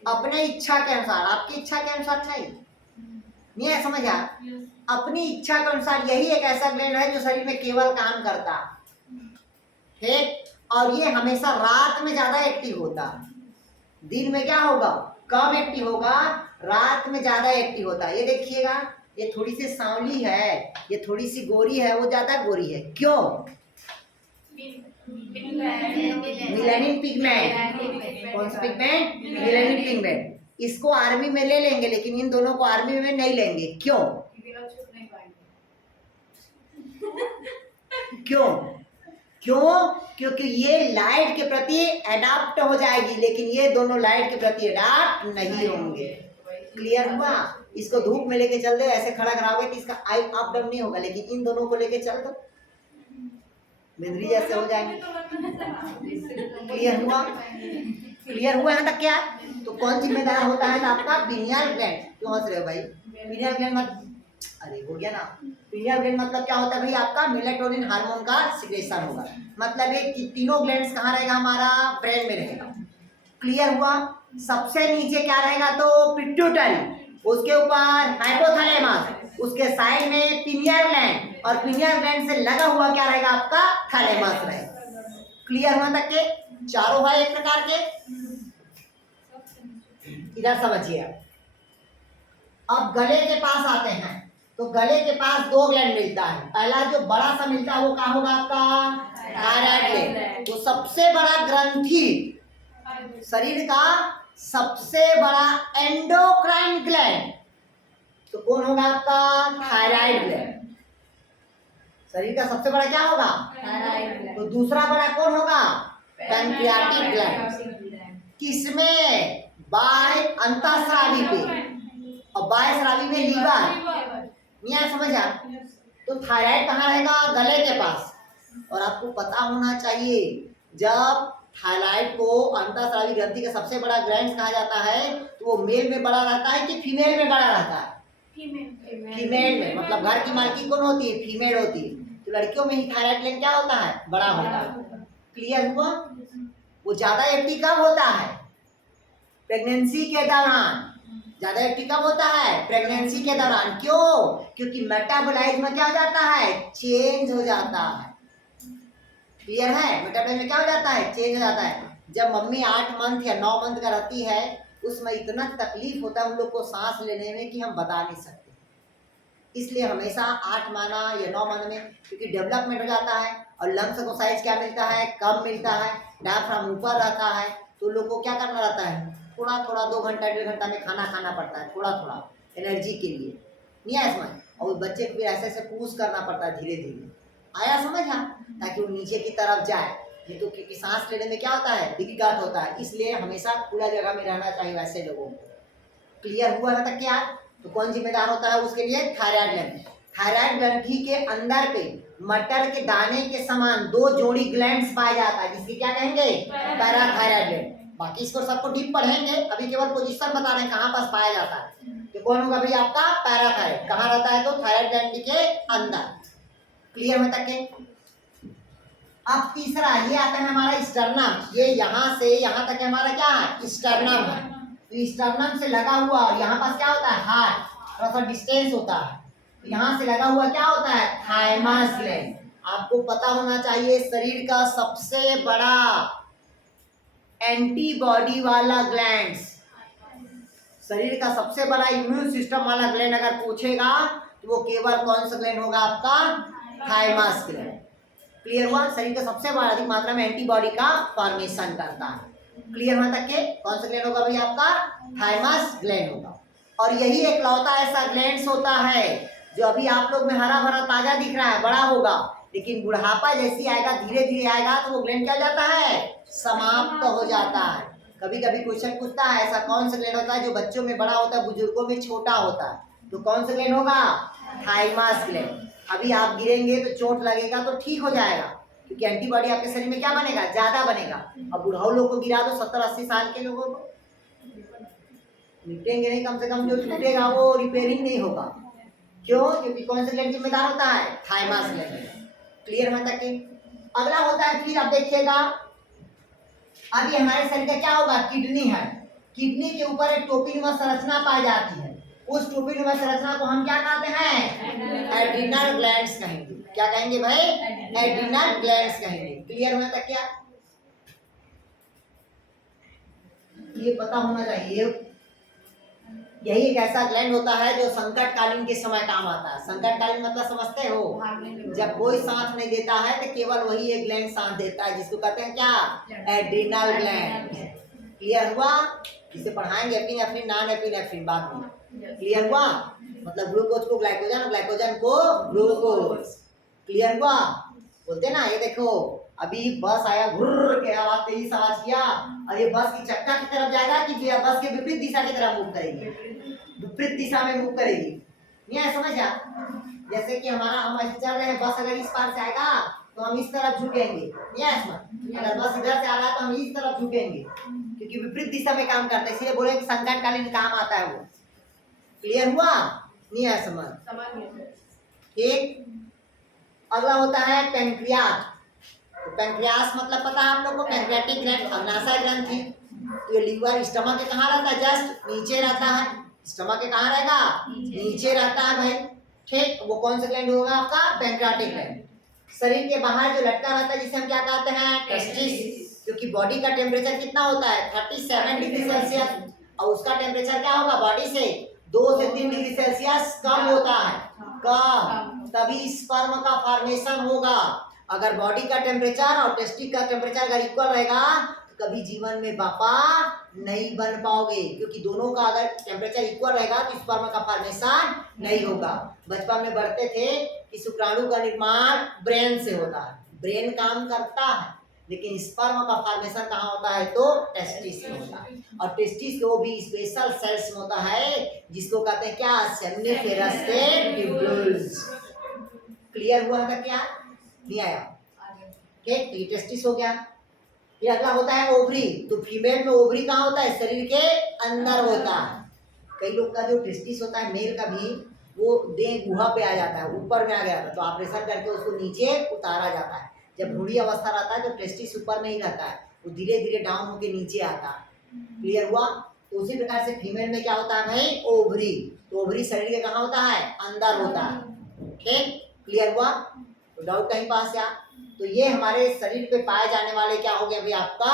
अपने इच्छा के अनुसार, आपकी इच्छा के अनुसार चाहिए नहीं है, समझ आ? अपनी इच्छा के अनुसार यही एक ऐसा ग्लैंड है जो शरीर में केवल काम करता है। ठीक, और ये हमेशा रात में ज्यादा एक्टिव होता है। दिन में क्या होगा, कम एक्टिव होगा, रात में ज्यादा एक्टिव होता है। ये देखिएगा, ये थोड़ी सी सांवली है, ये थोड़ी सी गोरी है, वो ज्यादा गोरी है। क्यों? Melanin pigment. कौन सा पिगमेंट, मिलेनिन पिगमेंट। इसको आर्मी में ले लेंगे लेकिन इन दोनों को आर्मी में नहीं लेंगे। क्यों? क्यों? क्यों? क्योंकि ये लाइट के प्रति एडाप्ट हो जाएगी लेकिन ये दोनों लाइट के प्रति एडाप्ट नहीं होंगे। क्लियर हुआ? इसको धूप में लेके चल दे, ऐसे खड़ा कराओगे तो इसका आई अप डाउन नहीं होगा, लेकिन इन दोनों को लेके चल दो, बिंदरी जैसे हो जाएंगे। क्लियर हुआ? क्लियर हुआ यहाँ तक क्या? तो कौन जिम्मेदार होता है आपका, पिनियल ग्लैंड। क्यों हंस रहे हो भाई? पिनियल ग्लैंड मत, अरे हो गया ना। पिनियल ग्लैंड मतलब क्या होता है भाई, आपका मेलेटोनिन हार्मोन का सिक्रेशन होगा। मतलब ये तीनों ग्लैंड्स कहाँ रहेगा, हमारा ब्रेन में रहेगा। क्लियर हुआ? सबसे नीचे क्या रहेगा, तो पिट्यूटरी, उसके ऊपर हाइपोथैलेमस, उसके साइड में पिनियल ग्लैंड, और पिनियल ग्लैंड से लगा हुआ क्या रहेगा आपका, थैलेमस रहेगा। क्लियर हुआ तक के? चारों है एक प्रकार के। इधर समझिए। अब गले के पास आते हैं तो गले के पास दो ग्लैंड मिलता है। पहला जो बड़ा सा मिलता है वो कहाँ होगा आपका? Thyroid gland. तो सबसे बड़ा ग्रंथि, शरीर का सबसे बड़ा एंडोक्राइन ग्लैंड तो कौन होगा आपका? Thyroid gland. शरीर का सबसे बड़ा क्या होगा? थायराइड। तो दूसरा बड़ा कौन होगा? Pancreatic gland. किसमें? बाह्य अंतःस्रावी पे, और बाह्य स्रावी में लीवर। नहीं समझा? तो थायराइड कहाँ रहेगा? गले के पास। और आपको पता होना चाहिए जब थायराइड को अंतःस्रावी ग्रंथि का सबसे बड़ा ग्लैंड कहा जाता है तो वो मेल में बड़ा रहता है कि फीमेल में बड़ा रहता है? फीमेल में। मतलब घर की मालकी कौन होती है? फीमेल होती है। तो लड़कियों में ही थायराइड ग्लैंड क्या होता है? बड़ा होता है। क्लियर हुआ? वो ज्यादा एक्टिव कब होता है? प्रेगनेंसी के दौरान। ज्यादा एक्टिव कब होता है? प्रेगनेंसी के दौरान। क्यों? क्योंकि मेटाबॉलिज्म क्या हो जाता है? चेंज हो जाता है। क्लियर है? मेटाबॉलिज्म में क्या हो जाता है? चेंज हो जाता है। जब मम्मी 8 मंथ या 9 मंथ का रहती है उसमें इतना तकलीफ होता है उन लोग को सांस लेने में कि हम बता नहीं सकते। इसलिए हमेशा 8 महीना या 9 महीने में, क्योंकि डेवलपमेंट हो जाता है और लंग्स को साइज क्या मिलता है? कम मिलता है। डायफ्राम ऊपर रहता है तो लोग को क्या करना रहता है? थोड़ा थोड़ा 2 घंटा 1.5 घंटा में खाना खाना पड़ता है, थोड़ा थोड़ा एनर्जी के लिए। नहीं आया समझ? और बच्चे को फिर ऐसे ऐसे पुश करना पड़ता है धीरे धीरे। आया समझ? ताकि वो नीचे की तरफ जाए। ये तो क्योंकि सांस लेने में क्या होता है? दिक्कत होता है। इसलिए हमेशा खुला जगह में रहना चाहिए वैसे लोगों को। क्लियर हुआ ना? तक क्या? तो कौन जिम्मेदार होता है उसके लिए? Thyroid gland. थायराइड ग्रंथि के अंदर पे मटर के दाने के समान 2 जोड़ी ग्लैंड्स पाया जाता है जिसकी क्या कहेंगे? Parathyroid gland. बाकी इसको सबको डीप पढ़ेंगे, अभी केवल पोजीशन बता रहे हैं कहाँ पास पाया जाता है। तो कौन होगा भाई आपका? पैराथायराइड। कहाँ रहता है? तो थायराइड ग्लैंड के अंदर। क्लियर हो तक के? अब तीसरा ये आता है हमारा स्टर्नम। ये यहाँ से यहाँ तक हमारा क्या है? स्टर्नम है। तो स्टर्नम से लगा हुआ और यहाँ पास क्या होता है? हार्ट। थोड़ा सा डिस्टेंस होता है। तो यहाँ से लगा हुआ क्या होता है? Thymus gland. आपको पता होना चाहिए शरीर का सबसे बड़ा एंटीबॉडी वाला ग्लैंड, शरीर का सबसे बड़ा इम्यून सिस्टम वाला ग्लैंड अगर पूछेगा तो वो केवल कौन सा ग्लैंड होगा आपका? Thymus gland. क्लियर हुआ? शरीर का सबसे बड़ा अधिक मात्रा में एंटीबॉडी का फॉर्मेशन करता है। क्लियर हुआ तक के? कौन सा ग्लैंड होगा भाई आपका? थाइमस ग्लैंड होगा। और यही एक लौता ऐसा ग्लैंड होता है जो अभी आप लोग में हरा भरा ताजा दिख रहा है, बड़ा होगा, लेकिन बुढ़ापा जैसी आएगा धीरे धीरे आएगा तो वो ग्लैंड क्या जाता है? समाप्त हो जाता है। कभी कभी क्वेश्चन पूछता है ऐसा कौन सा ग्लैंड होता है जो बच्चों में बड़ा होता है बुजुर्गों में छोटा होता है? तो कौन सा ग्लैंड होगा? Thymus gland. अभी आप गिरेंगे तो चोट लगेगा तो ठीक हो जाएगा क्योंकि एंटीबॉडी आपके शरीर में क्या बनेगा? ज्यादा बनेगा। अब बुढ़ाऊ लोग को गिरा दो 70-80 साल के लोगों को, निपटेंगे नहीं, कम से कम जो टूटेगा वो रिपेयरिंग नहीं होगा। क्यों? क्योंकि कौन सा ग्लैंड जिम्मेदार होता है? Thymus gland. क्लियर है तक के? अगला होता है फिर आप देखिएगा अभी हमारे शरीर का क्या होगा? किडनी है। किडनी के ऊपर एक टोपीनुमा संरचना पाई जाती है। उस टोपीनुमा संरचना को हम क्या कहते हैं? एड्रिनल ग्लैंड्स कहेंगे। क्या कहेंगे भाई? एड्रिनल ग्लैंड्स कहेंगे। क्लियर हुआ तक क्या? ये पता होना चाहिए। यही एक ऐसा ग्लैंड होता है जो संकटकालीन के समय काम आता है। संकटकालीन मतलब समझते हो? जब कोई साथ नहीं देता है तो केवल वही एक ग्लैंड साथ देता है जिसको कहते हैं क्या? Adrenal gland. क्लियर हुआ? जिसे पढ़ाएंगे एपिनेफ्रिन नॉन एपिनेफ्रिन बाद में। क्लियर हुआ? मतलब ग्लूकोज को ग्लाइकोजन, ग्लाइकोजन को ग्लूकोज। क्लियर हुआ? बोलते ना ये देखो अभी बस आया घुर्र के आवाज तेजी से आवाज किया और ये बस की चक्का की तरफ जाएगा कि बस के विपरीत दिशा की तरफ मूव करेगी? विपरीत दिशा में मूव करेगी। नहीं है समझा? जैसे कि हम ऐसे चल रहे हैं, बस अगर इस पार से आएगा तो हम इस तरफ झुकेंगे। नहीं है समझ? अगर बस इधर से आ रहा है तो हम इस तरफ झुकेंगे क्योंकि विपरीत दिशा में काम करते हैं। इसलिए बोले कि संकटकालीन काम आता है वो। क्लियर हुआ? नहीं है समझ? ठीक। अगला होता है पैंक्रियास। तो पैंक्रियास मतलब पता है आप लोग को? पैंक्रियाटिक ग्लैंड, अग्नाशय ग्रंथि। तो ये लीवर स्टमक के कहाँ रहता है? जस्ट नीचे रहता है। स्टमक के कहाँ रहेगा? नीचे रहता है भाई। ठीक। वो कौन सा ग्लैंड होगा आपका? Pancreatic gland. शरीर के बाहर जो लटका रहता है जिसे हम क्या कहते हैं? टेस्टिस। क्योंकि बॉडी का टेम्परेचर कितना होता है? 37 डिग्री सेल्सियस और उसका टेम्परेचर क्या होगा? बॉडी से 2 से 3 डिग्री सेल्सियस कम होता है। कम, तभी स्पर्म का फॉर्मेशन होगा। अगर बॉडी का टेम्परेचर और टेस्टिस का टेम्परेचर अगर इक्वल रहेगा तो कभी जीवन में पापा नहीं बन पाओगे, क्योंकि दोनों का अगर टेम्परेचर इक्वल रहेगा तो स्पर्म का फॉर्मेशन नहीं होगा। बचपन में बढ़ते थे कि शुक्राणु का निर्माण ब्रेन से होता है, ब्रेन काम करता है, लेकिन स्पर्म का फॉर्मेशन कहाँ होता है तो टेस्टिस में होता है। और टेस्टिस वो भी स्पेशल सेल्स में होता है जिसको कहते हैं क्या, सेमिनिफेरस ट्यूब्यूल्स। क्लियर हुआ था क्या, नहीं आया? ठीक, तो ये टेस्टिस हो गया। फिर अगला होता है ओवरी। तो फीमेल में ओवरी कहाँ होता है, शरीर के अंदर होता है। कई लोग का जो टेस्टिस होता है मेल का भी, वो देह गुहा पे आ जाता है, ऊपर में आ गया था तो ऑपरेशन करके उसको नीचे उतारा जाता है। जब भ्रूणी अवस्था रहता है तो टेस्टिस ऊपर नहीं रहता है, वो धीरे धीरे डाउन होकर नीचे आता है। क्लियर हुआ? तो उसी प्रकार से फीमेल में क्या होता है भाई, ओवरी। तो ओवरी शरीर के कहाँ होता है, अंदर होता है। ठीक, क्लियर हुआ? तो डाउट कहीं पास या? तो ये हमारे शरीर पे पाए जाने वाले क्या हो गया भाई, आपका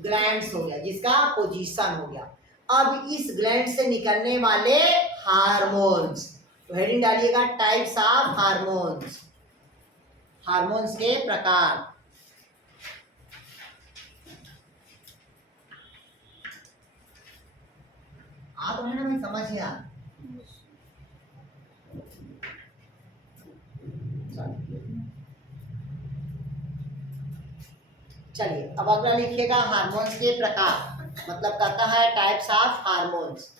ग्लैंड्स हो गया, जिसका पोजीशन हो गया। अब इस ग्लैंड से निकलने वाले हार्मोन्स, तो हेडिंग डालिएगा टाइप्स ऑफ हार्मोन्स, हार्मोन्स के प्रकार। आप है ना, मैं समझिए आप। चलिए अब अगला लिखिएगा हार्मोन्स के प्रकार, मतलब कहता है types of hormones.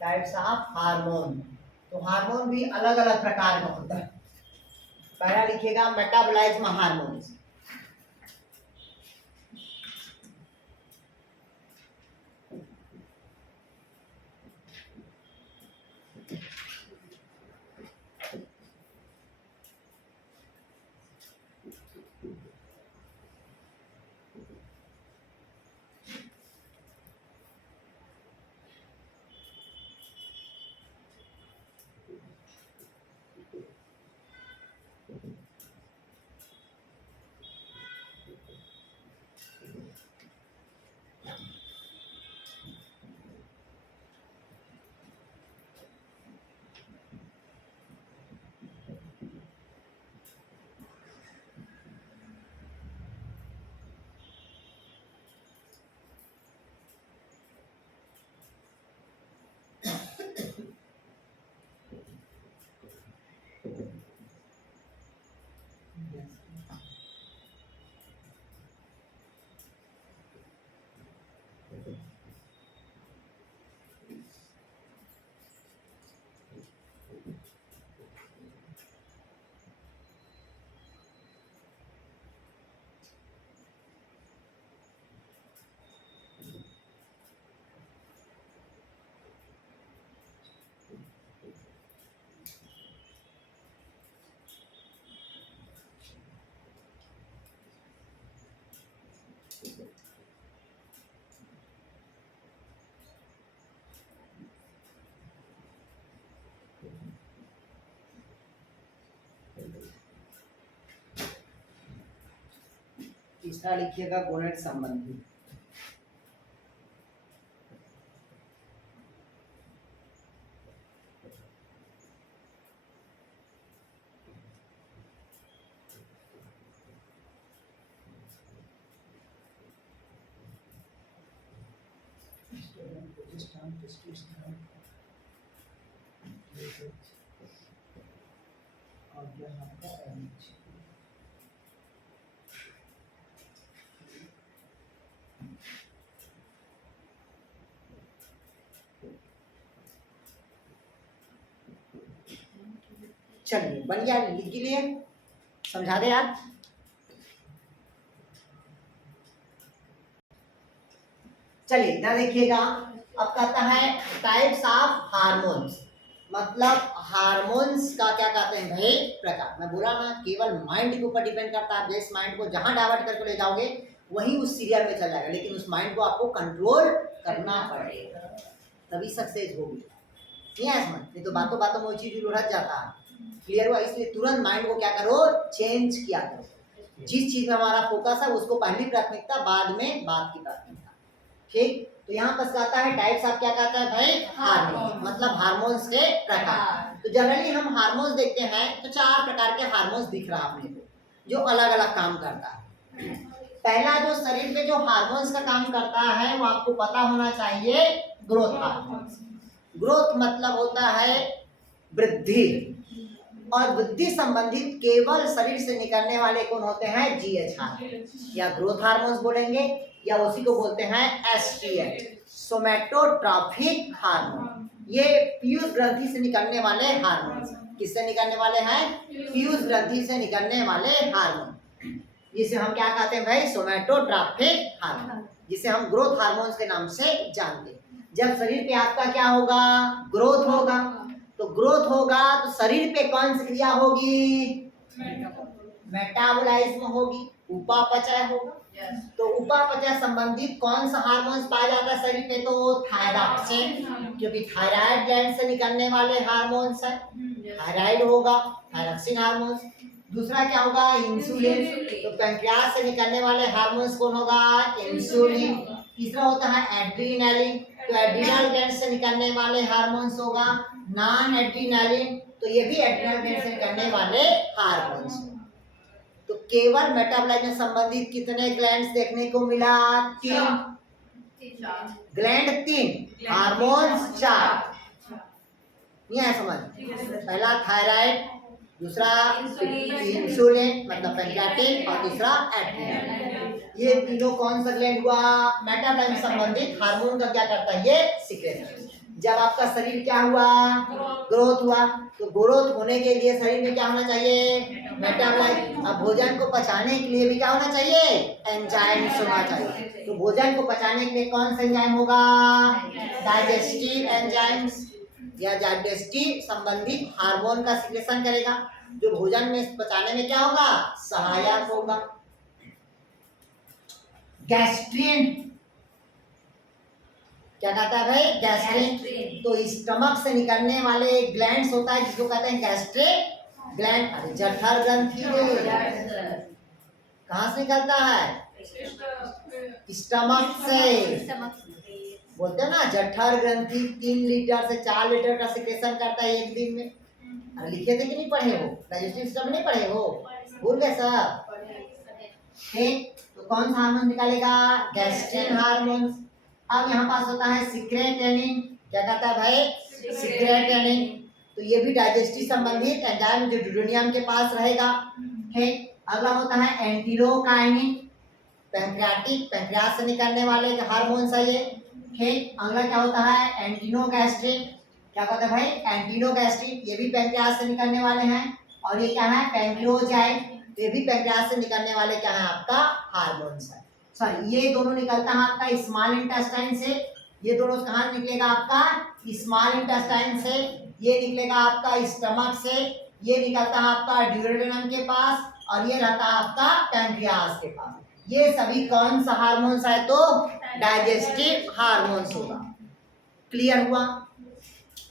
Types of hormone, तो हार्मोन भी अलग अलग प्रकार का होता है। पहला लिखिएगा मेटाबॉलिज्म हार्मोन्स। तीसरा लिखिएगा गोनेड संबंधी। चलिए बन गया, लिख लिए, समझा दे यार। चलिए इधर देखिएगा, अब कहता है टाइप्स ऑफ हार्मोन्स, मतलब हार्मोन्स का क्या कहते हैं भाई प्रकार। मैं बोला ना केवल माइंड के ऊपर डिपेंड करता है, बेस माइंड को जहां डाइवर्ट करके ले जाओगे वही उस सीरियल में चल जाएगा, लेकिन उस माइंड को आपको कंट्रोल करना पड़ेगा, तभी सक्सेस होगी। नहीं है समझ? नहीं तो बातों बातों में वो चीज उलझ जाता है। क्लियर हुआ? इसलिए तुरंत माइंड को क्या करो, चेंज किया करो। जिस चीज में हमारा फोकस है उसको पहली प्राथमिकता, बाद में बात की प्राथमिकता। ठीक, तो यहाँ पर कहता है टाइप्स, आप क्या कहता है भाई, हार्मोन्स, मतलब हार्मोन्स के प्रकार। तो जनरली हम हार्मोन्स देखते हैं तो 4 प्रकार के हार्मोन्स दिख रहा अपने को, जो अलग अलग काम करता है। पहला जो शरीर में जो हार्मोन्स का काम करता है वो आपको पता होना चाहिए, ग्रोथ हार्मोन्स। ग्रोथ मतलब होता है वृद्धि, और वृद्धि संबंधित केवल शरीर से निकलने वाले कौन होते हैं, जीएच हार्मोन, या ग्रोथ हार्मोन्स बोलेंगे, या उसी को बोलते हैं एसटीएच, सोमैटोट्रॉपिक हार्मोन। ये पीयूष ग्रंथि से निकलने वाले हार्मोन्स। किससे निकलने वाले हैं, पीयूष ग्रंथि से निकलने वाले हार्मोन, जिसे हम क्या कहते हैं भाई, सोमैटोट्रॉपिक हार्मोन, जिसे हम ग्रोथ हार्मोन्स के नाम से जानते हैं। जब शरीर पे आपका क्या होगा, ग्रोथ होगा, तो ग्रोथ होगा तो शरीर पे कौन सी क्रिया होगी, मेटाबॉलिज्म होगी, उपापचय होगा। तो उपापचय संबंधित कौन सा हार्मोन्स पाया जाता है शरीर पे, तो थायरॉक्सिन, क्योंकि थायराइड ग्लैंड से निकलने वाले हार्मोन्स है, थायराइड होगा, थायरॉक्सिन हार्मोन्स। दूसरा क्या होगा, इंसुलिन, तो पैंक्रियास से निकलने वाले हार्मोन्स कौन होगा, इंसुलिन। तीसरा होता है एड्रीनलिन, तो एड्रीनल ग्लैंड से निकलने वाले हार्मोन्स होगा। नॉन एड्रीनलिन, तो ये भी एड्रीनल ग्लैंड से निकलने वाले हार्मोन्स। तो केवल मेटाबॉलिज्म संबंधित कितने ग्लैंड्स देखने को मिला, 3 ग्लैंड, 3 हार्मोन्स 4। नहीं है समझ? पहला थायराइड, दूसरा इंसुलिन मतलब पैंक्रियाटिक, और तीसरा एड्रीनल। ये तीनों कौन सा ग्लैंड हुआ, मेटाबॉलिज्म संबंधित हार्मोन का क्या करता है, ये सीक्रेट। जब आपका शरीर क्या हुआ, ग्रोथ हुआ, तो ग्रोथ होने के लिए शरीर में क्या होना चाहिए, मेटाबॉलाइज्म। अब भोजन को पचाने के लिए भी क्या होना चाहिए, एंजाइम्स होना चाहिए। तो भोजन को पचाने के लिए कौन सा एंजाइम होगा, डाइजेस्टिव एंजाइम्स, या डाइजेस्टिव संबंधित हार्मोन का सिक्रेशन करेगा, जो भोजन में पचाने में क्या होगा, सहायक होगा। गैस्ट्रिन, क्या कहता है भाई, गैस्ट्रिन, तो स्टमक से निकलने वाले ग्लैंड्स होता है जिसको कहते हैं गैस्ट्रिक ग्लैंड। अरे जठर ग्रंथि कहाँ से निकलता है, स्टमक से। बोलते हैं ना जठर ग्रंथि 3 लीटर से 4 लीटर का सिक्रेशन करता है एक दिन में। अरे लिखे थे कि नहीं पढ़े हो, डाइजेस्टिव सिस्टम नहीं पढ़े हो, भूल गए सब? ठीक, तो कौन सा हार्मोन निकालेगा, गैस्ट्रिन हार्मोन। अब यहाँ पास होता है सिक्रेटेनिन, क्या कहता है भाई, सिक्रेटेनिन, तो ये भी डाइजेस्टिव संबंधित एंजाइम जो ड्यूडेनियम के पास रहेगा। ठीक, अगला होता है एंटीरोकाइनिन, पैंक्रियास से निकलने वाले हार्मोन्स है ये। ठीक, अगला क्या होता है एंटीनोगैस्ट्रिन, क्या कहता है भाई, एंटीनोगैस्ट्रिन, ये भी पैंक्रियास से निकलने वाले हैं। और ये क्या है, पैंक्रियोजाइड, ये भी पैंक्रियास से निकलने वाले क्या है, आपका हार्मोन्स है। सॉरी, ये दोनों निकलता है आपका स्मॉल इंटेस्टाइन से, ये दोनों कहाँ निकलेगा आपका, स्मॉल इंटेस्टाइन से, ये निकलेगा आपका स्टमक से, ये निकलता है आपका ड्यूडेनम के पास, और ये रहता है आपका पैंक्रियास के पास। ये सभी कौन सा हार्मोन्स है, तो डाइजेस्टिव हार्मोन्स होगा। क्लियर हुआ?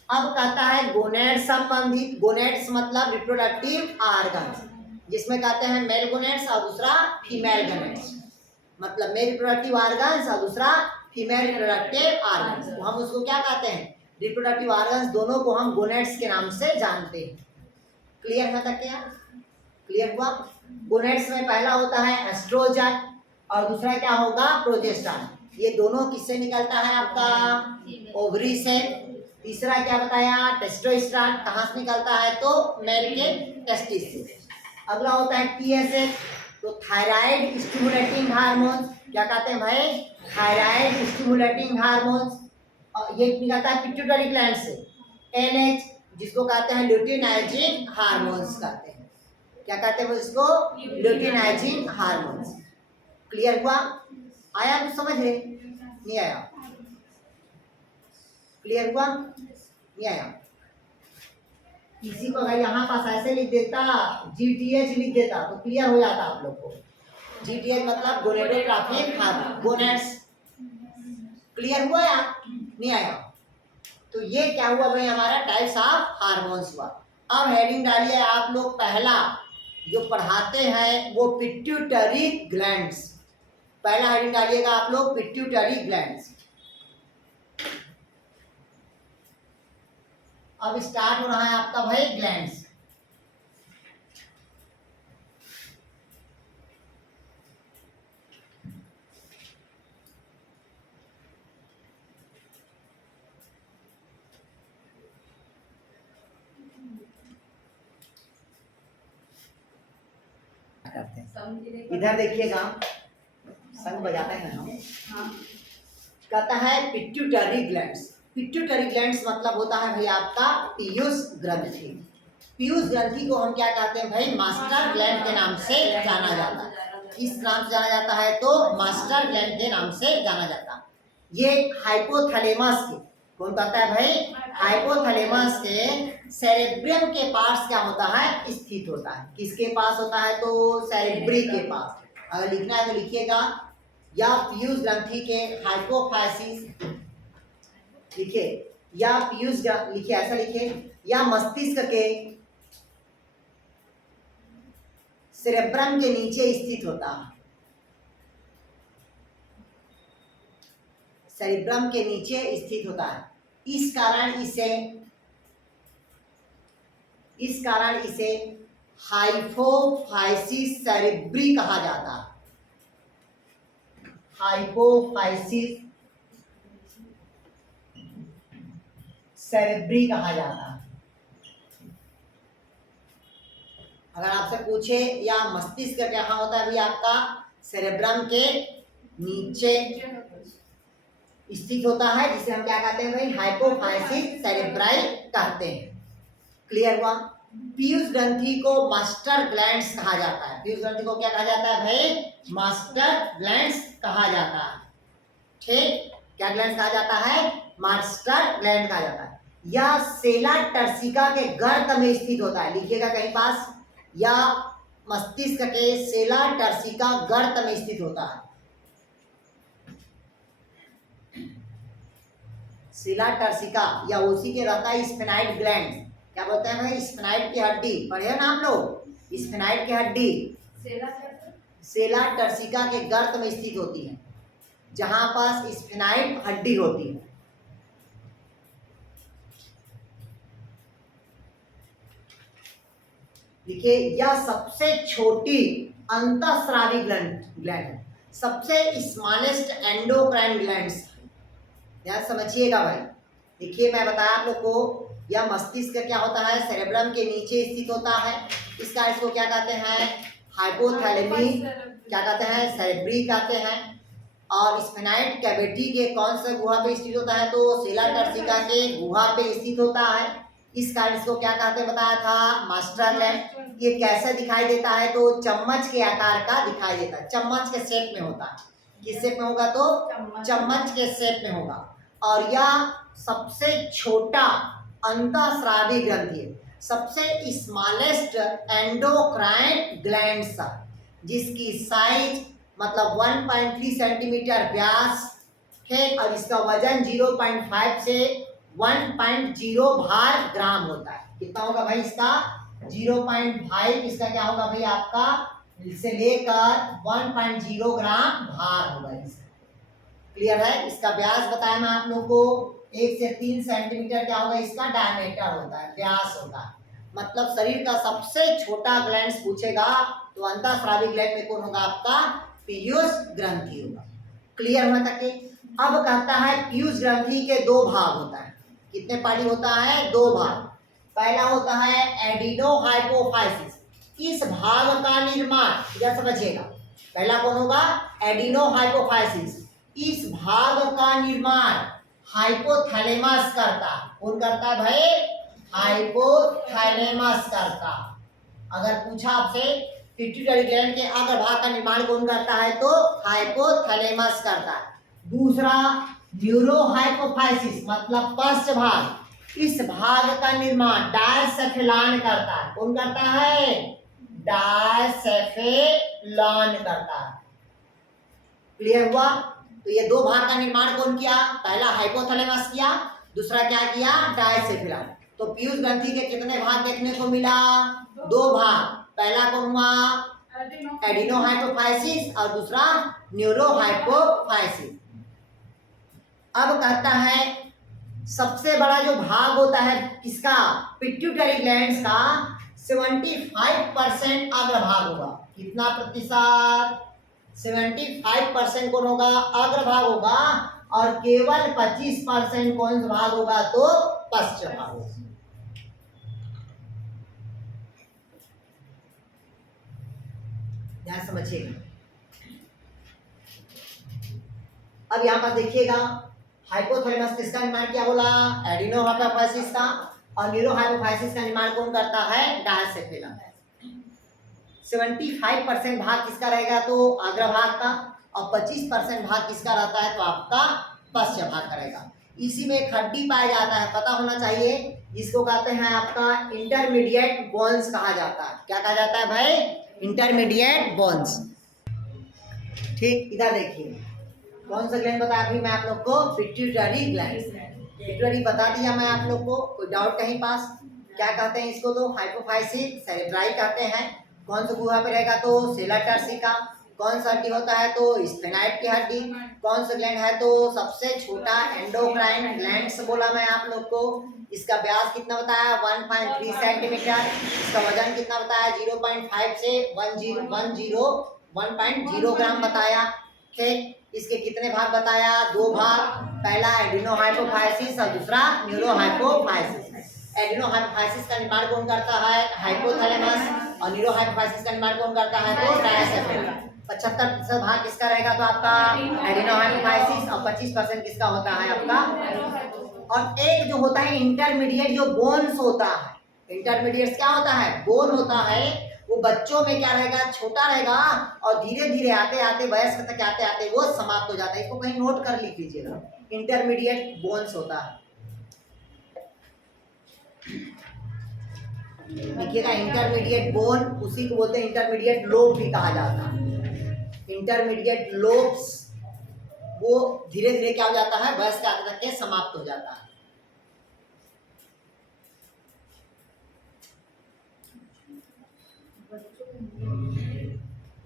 अब कहता है गोनेड संबंधित, गोनेड्स मतलब रिप्रोडक्टिव ऑर्गन्स, जिसमें कहते हैं मेल गोनेड्स और दूसरा फीमेल गोनेड्स, मतलब मेल रिप्रोडक्टिव ऑर्गन्स और दूसरा फीमेल रिप्रोडक्टिव ऑर्गन्स। तो हम उसको क्या कहते हैं, रिप्रोडक्टिव ऑर्गन्स, दोनों को हम गोनेड्स के नाम से जानते हैं। क्लियर है तक क्या? क्लियर हुआ? गोनेड्स में पहला होता है एस्ट्रोजन और दूसरा क्या होगा, प्रोजेस्टेरॉन। ये दोनों किससे निकलता है, आपका ओवरी से। तीसरा क्या बताया, टेस्टोस्टेरोन, कहाँ से निकलता है, तो मेल के टेस्टिस से। अगला होता है टीएसएच, तो थायराइड स्टिमुलेटिंग हार्मोन्स, क्या कहते हैं भाई, थायराइड स्टिमुलेटिंग हार्मोन्स। और ये निकलता है पिट्यूटरी ग्लैंड से। एनएच, जिसको कहते हैं ल्यूटिनाइजिंग हार्मोन्स कहते हैं, क्या कहते हैं इसको, ल्यूटिनाइजिंग हार्मोन्स। क्लियर हुआ? आया कुछ समझ में? नहीं आया? क्लियर हुआ? नहीं आया? किसी को अगर यहाँ पास ऐसे लिख देता, GTH लिख देता तो क्लियर हो जाता आप लोग को। GTH मतलब गोनेडोट्रॉफिक हार्मोन, गोनेड्स। क्लियर हुआ या नहीं आया? तो ये क्या हुआ भाई, हमारा टाइप्स ऑफ हार्मोन्स हुआ। अब हेडिंग डालिए आप लोग, पहला जो पढ़ाते हैं वो पिट्यूटरी ग्लैंड्स। पहला हेडिंग डालिएगा आप लोग, पिट्यूटरी ग्लैंड्स। अब स्टार्ट हो रहा है आपका भाई ग्लैंड्स। करते हैं, इधर देखिएगा, संग बजाते हैं हम। हाँ। कहता है पिट्यूटरी ग्लैंड्स। पिट्यूटरी ग्लैंड्स मतलब होता है भाई आपका पीयूष ग्रंथि। पीयूष ग्रंथि को हम क्या कहते हैं भाई, मास्टर ग्लैंड के नाम से जाना जाता है। किस नाम से जाना जाता है तो मास्टर ग्लैंड के नाम से जाना जाता है। ये हाइपोथैलेमस के, कौन कहता है भाई, हाइपोथैलेमस के सेरेब्रम के पास क्या होता है, स्थित होता है। किसके पास होता है तो सेरेब्री के पास। अगर लिखना है तो लिखिएगा, या पीयूष ग्रंथि के हाइपोफाइसिस लिखिए, या पीयूष लिखिए, ऐसा लिखिए, या मस्तिष्क के सेरेब्रम के नीचे स्थित होता है। सेरेब्रम के नीचे स्थित होता है। इस कारण इसे हाइपोफाइसिस सेरेब्री कहा जाता है। हाइपोफाइसिस सेरेब्री कहा जाता है। अगर आपसे पूछे या मस्तिष्क कहाँ होता है, अभी आपका सेरेब्रम के नीचे स्थित होता है, जिसे हम क्या कहते हैं भाई, हाइपोफाइसिस सेरेब्राई कहते हैं। क्लियर हुआ? पीयूष ग्रंथि को मास्टर ग्लैंड्स कहा जाता है। पीयूष ग्रंथि को क्या कहा जाता है भाई, मास्टर ग्लैंड्स कहा जाता है। ठीक, क्या ग्लैंड कहा जाता है, मास्टर ग्लैंड कहा जाता है। या सेला टर्सिका के गर्त में स्थित होता है, लिखिएगा कहीं पास, या मस्तिष्क के सेला टर्सिका गर्त में स्थित होता है। सेला टर्सिका या उसी के रहता है स्फेनाइड ग्लैंड। क्या बोलते हैं भाई, स्फेनाइड की हड्डी, पढ़े ना आप लोग, स्फेनाइड की हड्डी सेला टर्सिका के गर्त में स्थित होती है, जहां पास स्फेनाइड हड्डी होती है। देखिए, यह सबसे छोटी अंतःस्रावी ग्लैंड है, सबसे स्मॉलेस्ट एंडोक्राइन ग्लैंड्स। ध्यान समझिएगा भाई। देखिए, मैं बताया आप लोग को, यह मस्तिष्क क्या होता है, सेरेब्रम के नीचे स्थित होता है। इसका इसको क्या कहते हैं, हाइपोथैलेमी, क्या कहते हैं, सेरेब्री कहते हैं। और स्फेनाइड कैविटी के कौन सा गुहा पे स्थित होता है तो सेला टर्सिका के गुहा पे स्थित होता है। इस कारण इसको क्या कहते हैं बताया था, मास्टर ग्लैंड। ये कैसे दिखाई देता है तो चम्मच के आकार का दिखाई देता है, चम्मच के शेप में होता है। किस शेप में होगा तो चम्मच के शेप में होगा। और यह सबसे छोटा अंतःस्रावी ग्रंथि है, सबसे स्मॉलेस्ट एंडोक्राइन ग्लैंड्स, जिसकी साइज मतलब 1.3 सेंटीमीटर व्यास है, और इसका वजन 0.5 से 1.0 भार ग्राम होता है। कितना होगा भाई इसका, 0.5, इसका क्या होगा भाई आपका, से लेकर 1.0 ग्राम भार होगा इसका। क्लियर है? इसका व्यास बताया मैं आप लोग को, 1 से 3 सेंटीमीटर क्या होगा इसका डायमीटर होता है, व्यास होता है। मतलब शरीर का सबसे छोटा ग्लैंड पूछेगा तो अंतःस्रावी ग्लैंड में कौन होगा आपका, पीयूष ग्रंथि होगा। क्लियर होने तक के? अब कहता है पीयूष ग्रंथि के 2 भाग होता है। कितने पार्टी होता है, 2 भाग। पहला होता है एडिनो हाइपोफाइसिस। इस भाग का निर्माण, क्या समझिएगा, पहला कौन होगा, एडिनो हाइपोफाइसिस। इस भाग का निर्माण हाइपोथैलेमस करता है। कौन करता है भाई, हाइपोथैलेमस करता। अगर पूछा आपसे पिट्यूटरी ग्लैंड के अग्रभाग का निर्माण कौन करता है तो हाइपोथैलेमस करता है। दूसरा न्यूरोहाइपोफाइसिस मतलब पश्च भाग, इस भाग का निर्माण डायसेफेलॉन करता है। कौन करता है, डायसेफेलॉन करता है। क्लियर हुआ? तो ये दो भाग का निर्माण कौन किया? पहला हाइपोथैलेमस किया, दूसरा क्या किया? डायसेफिलम। तो पीयूष ग्रंथि के कितने भाग देखने को मिला? दो भाग। पहला कौन हुआ? एडिनोहाइपोफाइसिस और दूसरा न्यूरोहाइपोफाइसिस। अब कहता है सबसे बड़ा जो भाग होता है किसका? पिट्यूटरी ग्लैंड्स का 75% अग्रभाग होगा। कितना प्रतिशत? 75% कौन होगा? अग्रभाग होगा। और केवल 25% कौन सा भाग होगा? तो पश्च भाग होगा। ध्यान समझिएगा। अब यहाँ पर देखिएगा हाइपोथैलेमस किसका निर्माण किया बोला? एडिनोहाइपोफाइसिस का। और न्यूरोहाइपोफाइसिस का निर्माण कौन करता है? डायसेफिलम। 75% भाग किसका रहेगा? तो अग्रभाग का। और 25% भाग किसका रहता है? तो आपका पश्च भाग का रहेगा। इसी में एक हड्डी पाया जाता है, पता होना चाहिए, जिसको कहते हैं आपका इंटरमीडिएट बोन्स कहा जाता है। क्या कहा जाता है भाई? Intermediate bones. ठीक, इधर देखिए कौन सा ग्लैंड बताया अभी मैं आप लोग को? Pituitary gland. पिट्यूटरी बता दिया मैं आप लोग को। कोई डाउट कहीं पास? क्या कहते हैं इसको? तो हाइपोफाइसिस सेरेब्राई कहते हैं। कौन सा गुहा पे रहेगा? तो सेलर टर्सिका। कौन सा हड्डी होता है? तो स्फेनाइड की हड्डी। कौन सा ग्लैंड है? तो सबसे छोटा एंडोक्राइन ग्लैंड्स बोला मैं आप लोग को। इसका व्यास कितना बताया? 1.3 सेंटीमीटर। इसका वजन कितना बताया? 0.5 से 1.0 ग्राम बताया। ठीक, इसके कितने भाग बताया? दो भाग। पहला एडिनोहाइपोफाइसिस और दूसरा न्यूरोहाइपोफाइसिस। एडिनोहाइपोफाइसिस का निर्माण कौन करता है? हाइपोथैलेमस। और न्यूरोहाइपोफाइसिस का निर्माण कौन करता है? तो डायसेफिलम। 75% भाग किसका रहेगा? तो आपका एडिनोहाइपोफाइसिस। और 25% किसका होता है? आपका। और एक जो होता है इंटरमीडिएट जो बोन्स होता है। इंटरमीडिएट क्या होता है? बोन होता है। वो बच्चों में क्या रहेगा? छोटा रहेगा। और धीरे धीरे आते आते वयस्क तक आते आते वो समाप्त हो जाता है। इसको कहीं नोट कर लिख लीजिएगा। इंटरमीडिएट बोन्स होता है। देखिएगा इंटरमीडिएट बोन, उसी को बोलते हैं इंटरमीडिएट लोब भी कहा जाता है। इंटरमीडिएट लोब्स वो धीरे धीरे क्या हो जाता है? वयस्क आते तक के समाप्त हो जाता है।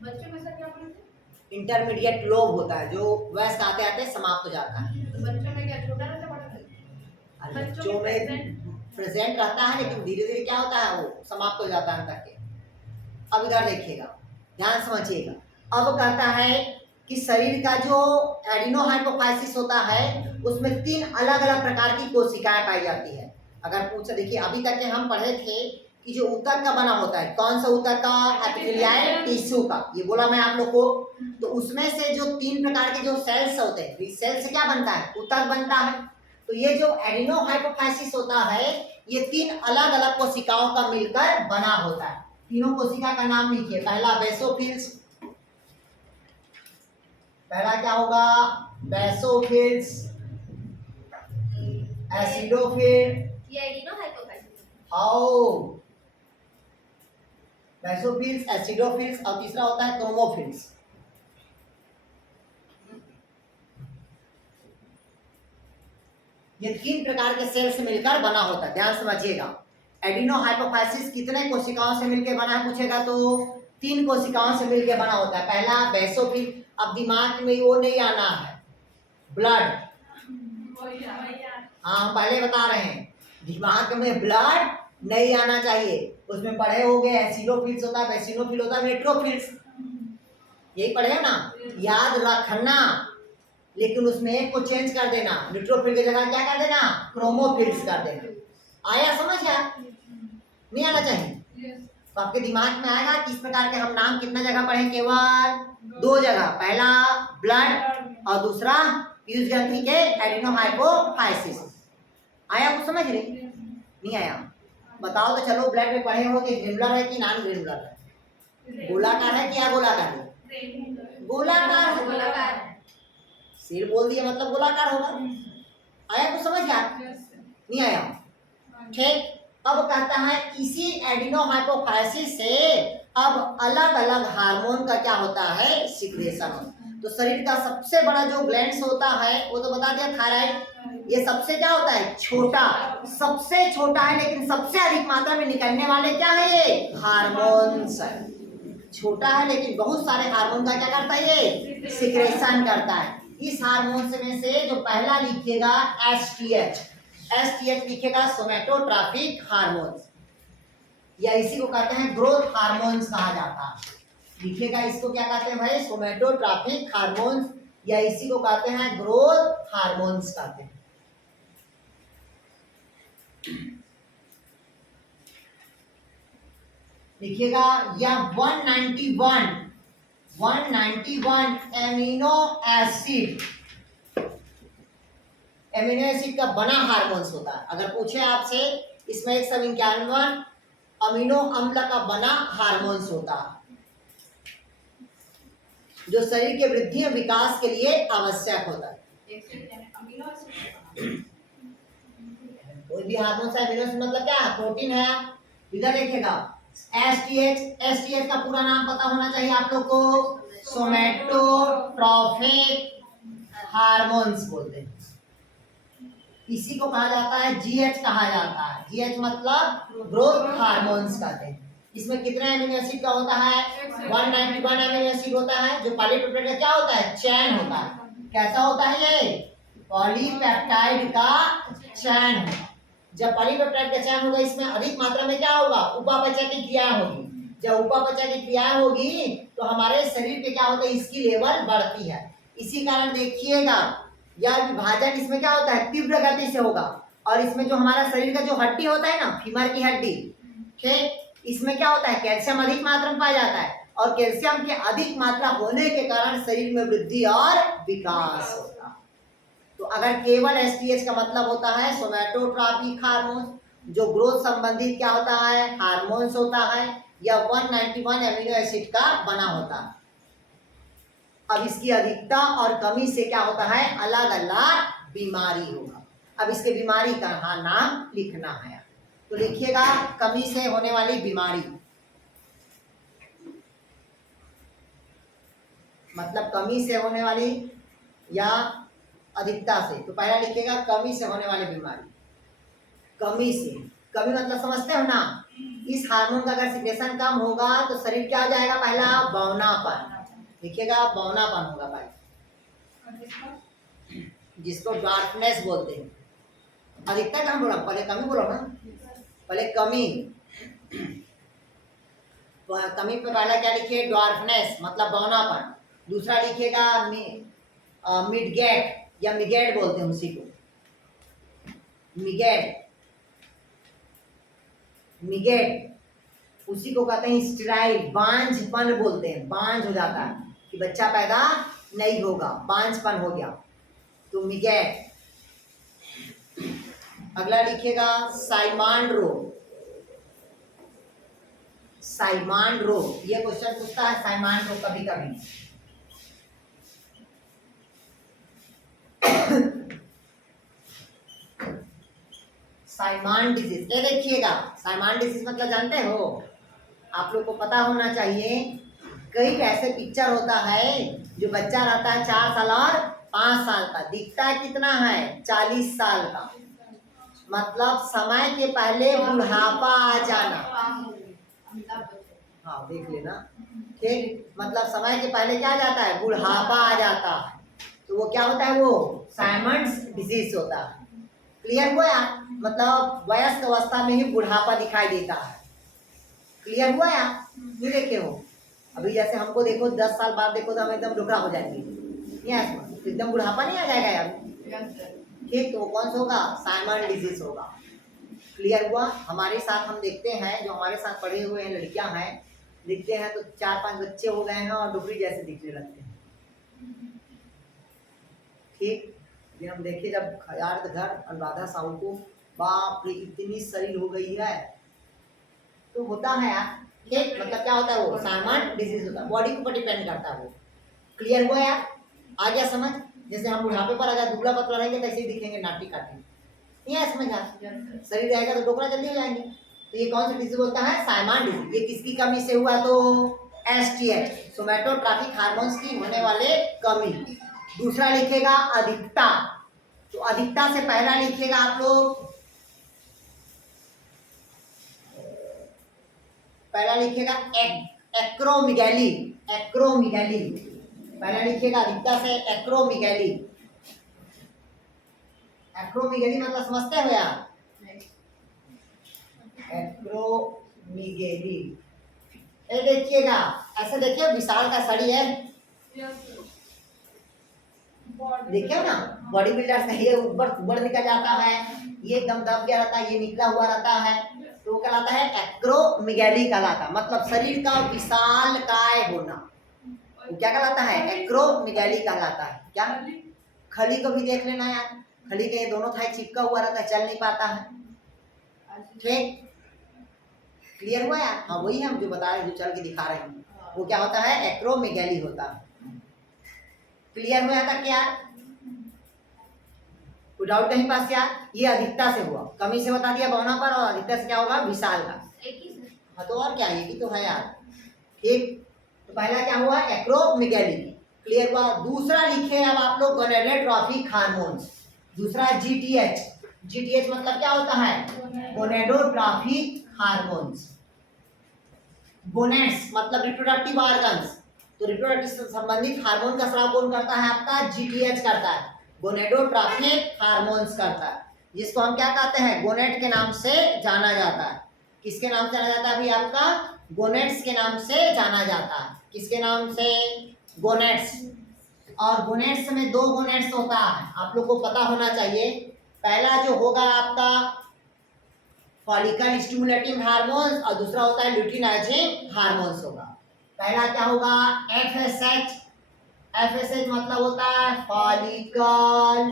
बच्चों में सर क्या बोलते हैं? इंटरमीडिएट लोब होता है जो वयस्क आते आते समाप्त हो जाता है। तो बच्चों में क्या छोटा रहता है बड़ा रहता है? बच्चों में प्रेजेंट रहता है लेकिन धीरे धीरे क्या होता है? वो समाप्त हो जाता है तक के। अब इधर देखिएगा, ध्यान समझिएगा। अब कहता है कि शरीर का जो एडिनोहाइपोफाइसिस होता है उसमें 3 अलग अलग प्रकार की कोशिकाएं पाई जाती है। अगर पूछे, देखिए अभी तक के हम पढ़े थे कि जो ऊतक का बना होता है, कौन सा ऊतक का? एपिथेलियल टिश्यू का, ये बोला मैं आप लोग को। तो उसमें से जो 3 प्रकार के जो सेल्स होते हैं, इस सेल से क्या बनता है? ऊतक बनता है। तो ये जो एडिनोहाइपोफाइसिस होता है ये 3 अलग अलग कोशिकाओं का मिलकर बना होता है। तीनों कोशिका का नाम लिखिए। पहला बेसोफिल्स। पहला क्या होगा? बेसोफिल्स। एसिडोफिल। ये एडिनोहाइपोफाइसिस। हाउ? बेसोफिल्स, एसिडोफिल्स और तीसरा होता है क्रोमोफिल्स। ये 3 प्रकार के सेल से मिलकर बना होता है। ध्यान समझिएगा। एडिनोहाइपोफाइसिस कितने कोशिकाओं से मिलकर बना है पूछेगा तो 3 कोशिकाओं से मिलकर बना होता है। पहला बेसोफिल। अब दिमाग में वो नहीं आना है, ब्लड। हाँ, हम पहले बता रहे हैं दिमाग में ब्लड नहीं आना चाहिए। उसमें पढ़े होंगे एसिडोफिल्स होता है, बेसिनोफिल होता है, न्यूट्रोफिल्स, यही पढ़े ना? याद रखना। लेकिन उसमें एक को चेंज कर देना, न्यूट्रोफिल की जगह क्या कर देना? क्रोमोफिल्स कर देना। आया समझ? या नहीं आना चाहिए? तो आपके दिमाग में आएगा किस प्रकार के हम नाम कितना जगह पढ़े? केवल 2 जगह। पहला ब्लड और दूसरा पीयूष ग्रंथि के एडिनोहाइपोफाइसिस। आया कुछ समझ रहे? नहीं आया? बताओ तो चलो। ब्लड में पढ़े हो कि ग्रेनुलर है कि नॉन ग्रेनुलर है? गोलाकार है कि अगोलाकार है? गोलाकार है। गोलाकार। सिर बोल दिया मतलब गोलाकार होगा। आया कुछ समझ? या नहीं आया? ठीक। अब कहता है इसी एडिनोहाइपोफाइसिस से अब अलग अलग हार्मोन का क्या होता है? सिक्रेशन। तो शरीर का सबसे बड़ा जो ग्लैंड्स होता है वो तो बता दिया थायराइड। ये सबसे क्या होता है, छोटा, सबसे छोटा है, लेकिन सबसे अधिक मात्रा में निकलने वाले क्या है, ये हार्मोन्स। छोटा है लेकिन बहुत सारे हार्मोन का क्या करता है, ये सिक्रेशन करता है। इस हार्मोन में से जो पहला लिखिएगा एसटीएच, एसटीएच लिखिएगा सोमैटोट्रॉपिक हार्मोन्स, या इसी को कहते हैं ग्रोथ हार्मोन्स कहा जाता है। लिखिएगा इसको क्या कहते हैं भाई, सोमैटोट्रॉपिक हार्मोन्स, या इसी को कहते हैं ग्रोथ हार्मोन्स कहते हैं। लिखिएगा या 191 एमिनो एसिड, एमिनो एसिड का बना हार्मोन्स होता है। अगर पूछे आपसे इसमें 151 अमीनो अम्ल का बना हार्मोन्स होता है, जो शरीर के वृद्धि और विकास के लिए आवश्यक होता है। कोई भी हार्मोन्स है, एमिनो एसिड मतलब क्या है, प्रोटीन है। इधर देखिएगा एसटीएच, एसटीएच का पूरा नाम पता होना चाहिए आप लोग को, सोमैटोट्रॉपिक हार्मोन्स बोलते हैं। इसी को कहा जाता है जीएच कहा जाता है। जीएच मतलब ग्रोथ हार्मोन्स कहते हैं। इसमें कितने एमिनो एसिड का होता है, 191 एमिनो एसिड होता है, जो पॉलीपेप्टाइड का क्या होता है, चैन होता है। कैसा होता है ये, पॉलीपेप्टाइड का चैन होगा। जब पॉलीपेप्टाइड का चैन होगा, इसमें अधिक मात्रा में क्या होगा, उपापचय की क्रिया होगी। जब उपापचय की क्रिया होगी तो हमारे शरीर पे क्या होता है, इसकी लेवल बढ़ती है। इसी कारण देखिएगा यह विभाजन इसमें क्या होता है, तीव्र गति से होगा। और इसमें जो हमारा शरीर का जो हड्डी होता है ना, फीमर की हड्डी, ठीक, इसमें क्या होता है, कैल्शियम अधिक मात्रा में पाया जाता है, और कैल्शियम के अधिक मात्रा होने के कारण शरीर में वृद्धि और विकास होता है। तो अगर केवल एसटीएच का मतलब होता है सोमैटोट्रॉपिक हार्मोन, जो ग्रोथ संबंधित क्या होता है, हार्मोन्स होता है, या 191 एमिनो एसिड का बना होता है। अब इसकी अधिकता और कमी से क्या होता है, अलग अलग बीमारी होगा। अब इसके बीमारी का नाम लिखना है, तो लिखिएगा कमी से होने वाली बीमारी, मतलब कमी से होने वाली या अधिकता से। तो पहला लिखिएगा कमी से होने वाली बीमारी। कमी से, कमी मतलब समझते हो ना, इस हार्मोन का अगर सिक्रेशन कम होगा तो शरीर क्या हो जाएगा, पहला बौनापन, लिखिएगा बौनापन होगा भाई, जिसको डार्कनेस बोलते हैं। अधिकता कम बोला, पहले कमी बोलो ना, पहले कमी। कमी पे पहला क्या लिखिए, डार्कनेस मतलब बौनापन। दूसरा लिखिएगा मिडगेट या मिगेट बोलते हैं उसी को, मिगेट, मिगेट उसी को कहते हैं स्टेराइल, बांझपन बोलते हैं, बांझ हो जाता है कि बच्चा पैदा नहीं होगा, बांझपन हो गया, तो मिगेट। अगला लिखिएगा साइमांड रोग, साइमांड रोग, ये क्वेश्चन पूछता है साइमांड रोग कभी कभी। साइमन डिजीज, ये देखिएगा साइमन डिजीज मतलब जानते हो, आप लोग को पता होना चाहिए। कई ऐसे पिक्चर होता है जो बच्चा रहता है 4 साल और 5 साल का, दिखता है कितना है, 40 साल का, मतलब समय के पहले बुढ़ापा आ जाना। हाँ देख लेना, ठीक, मतलब समय के पहले क्या जाता है, बुढ़ापा आ जाता है, तो वो क्या होता है, वो साइमंड्स डिजीज होता है। क्लियर हुआ, मतलब वयस्क अवस्था में ही बुढ़ापा दिखाई देता है। क्लियर हुआ या नहीं, देखे हो अभी जैसे हमको देखो 10 साल बाद देखो तो हम एकदम रुखरा हो जाएंगे, तो एकदम बुढ़ापा नहीं आ जाएगा यार, ठीक, तो कौन सा होगा, साइमन डिजीज होगा। क्लियर हुआ। हमारे साथ हम देखते हैं, जो हमारे साथ पढ़े हुए हैं लड़कियां हैं, दिखते हैं तो 4-5 बच्चे हो गए हैं और डुबरी जैसे दिखने लगते हैं, ठीक। हम देखे जब खयार्द घर अनुराधा साहू को, बाप रे इतनी शरीर हो गई है, तो होता है यार, ठीक, मतलब क्या होता है, वो साइमन डिजीज होता है, बॉडी के ऊपर डिपेंड करता है वो। क्लियर हुआ यार, आ गया समझ। जैसे हम बुढ़ापे पर अगर दुबला पतला रहेंगे तो ऐसे ही दिखेंगे, नाटी काटी, नहीं है समझ, शरीर रहेगा तो डोकरा जल्दी हो जाएंगे। तो ये कौन सा डिजीज होता है, साइमन डिजीज। ये किसकी कमी से हुआ, तो STH, सोमैटोट्रॉपिक हार्मोन्स की होने वाले कमी। दूसरा लिखेगा अधिकता, तो अधिकता से पहला लिखिएगा आप लोग, पहला लिखिएगा एक्रोमिगैली, एक्रोमिगैली पहला लिखिएगा अधिकता से एक्रोमिगैली। एक्रोमिगैली मतलब समझते हो यार, एक्रोमिगैली। ये देखिएगा, ऐसे देखिए विशाल का शरीर है, देखिए ना, बॉडी बिल्डर से ये ऊपर ऊपर निकल जाता है, ये एकदम दब गया रहता है, ये निकला हुआ रहता है, तो कहलाता है एक्रोमिगैली कहलाता है, मतलब शरीर का विशाल काय होना। वो क्या कहलाता है? एक्रोमिगैली कहलाता है। क्या? खली को भी देख लेना यार, खली के ये दोनों थाई चिपका हुआ रहता है, चल नहीं पाता है। ठीक, क्लियर हुआ यार? हाँ वही हम जो बता रहे हैं, जो चल के दिखा रहे हैं, वो क्या होता है? एक्रोमिगैली होता है। क्लियर हुआ था क्या? कोई डाउट नहीं पास यार? ये अधिकता से हुआ, कमी से बता दिया बौना पर, और अधिकता से क्या होगा? विशाल का। हाँ तो और क्या, ये भी तो है यार। ठीक, तो पहला क्या हुआ? एक्रोमिगैली। क्लियर हुआ? दूसरा लिखे अब आप लोग गोनेडोट्रॉपिक हार्मोन्स। दूसरा GTH। GTH मतलब क्या होता है? Gonadotropic hormones. गोनेड्स मतलब रिप्रोडक्टिव ऑर्गन्स, तो रिप्रोडक्टिव से संबंधित हार्मोन का स्राव कौन करता है? आपका GTH करता है, गोनेडोट्रॉपिक हार्मोन्स करता है, जिसको हम क्या कहते हैं? गोनेड के नाम से जाना जाता है। किसके नाम से जाना जाता है अभी? आपका गोनेड्स के नाम से जाना जाता है। किसके नाम से? गोनेड्स। और गोनेड्स में दो गोनेड्स होता है, आप लोग को पता होना चाहिए। पहला जो होगा आपका फॉलिकल स्टिमुलेटिंग हार्मोन्स, और दूसरा होता है ल्यूटिनाइजिंग हार्मोन्स होगा। पहला क्या होगा? FSH। FSH मतलब होता है फॉलिकल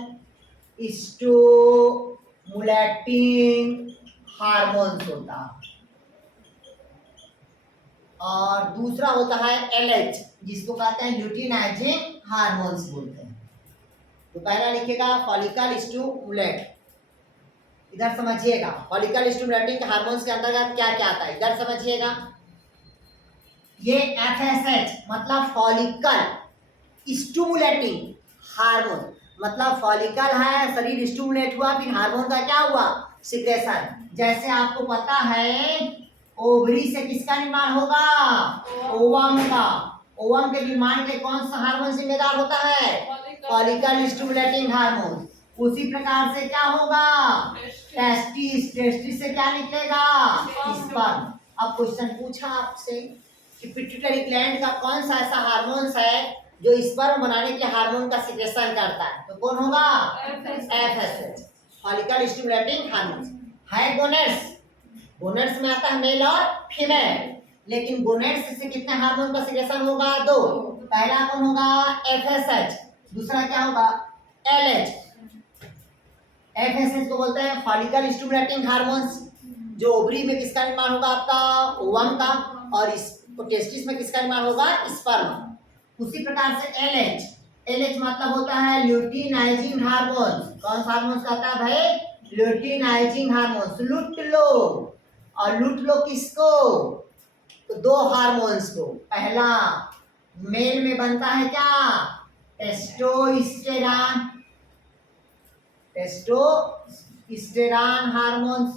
स्टिमुलेटिंग हार्मोन्स होता है। और दूसरा होता है LH, जिसको कहते हैं ल्यूटिनाइजिंग हार्मोन्स बोलते हैं। तो पहला लिखिएगा फॉलिकल स्टिमुलेट, इधर समझिएगा, फॉलिकल स्टिमुलेटिंग हार्मोन्स के अंतर्गत क्या क्या आता है, इधर समझिएगा। ये FSH मतलब फॉलिकल स्टिमुलेटिंग हार्मोन, मतलब फॉलिकल है, शरीर स्टिमुलेट हुआ, फिर हार्मोन का क्या हुआ? सिक्रेशन। जैसे आपको पता है ओवरी से किसका निर्माण होगा? ओवम का। ओवम के निर्माण के कौन सा हार्मोन जिम्मेदार होता है? Follicle stimulating hormone. उसी प्रकार से क्या होगा? टेस्टिस। टेस्टिस से क्या निकलेगा? स्पर्म। अब क्वेश्चन पूछा आपसे कि पिट्यूटरी ग्लैंड का कौन सा ऐसा हार्मोन्स है जो स्पर्म बनाने के हार्मोन का सिक्रेशन करता है, तो कौन होगा? FSH, follicle stimulating hormone. है गोनेड्स, गोनेड्स में आता है मेल और फीमेल, लेकिन गोनेड्स से कितने हार्मोन का सिक्रेशन होगा? दो। पहला कौन होगा? FSH, दूसरा क्या होगा? LH। FSH को बोलते हैं फॉलिकल स्टिमुलेटिंग हार्मोन्स, जो ओवरी में किसका निर्माण होगा? आपका ओवम का, और इस टेस्टिस में किसका निर्माण होगा? स्पर्म। उसी प्रकार से LH, LH मतलब होता है ल्यूटिनाइजिंग हार्मोन्स। कौन सा हार्मोन्स कहता है भाई? Luteinising hormones. लूट लो, और लूट लो किसको? तो दो हार्मोन्स को। पहला मेल में बनता है क्या? टेस्टोस्टेरॉन, टेस्टोस्टेरॉन हार्मोन्स,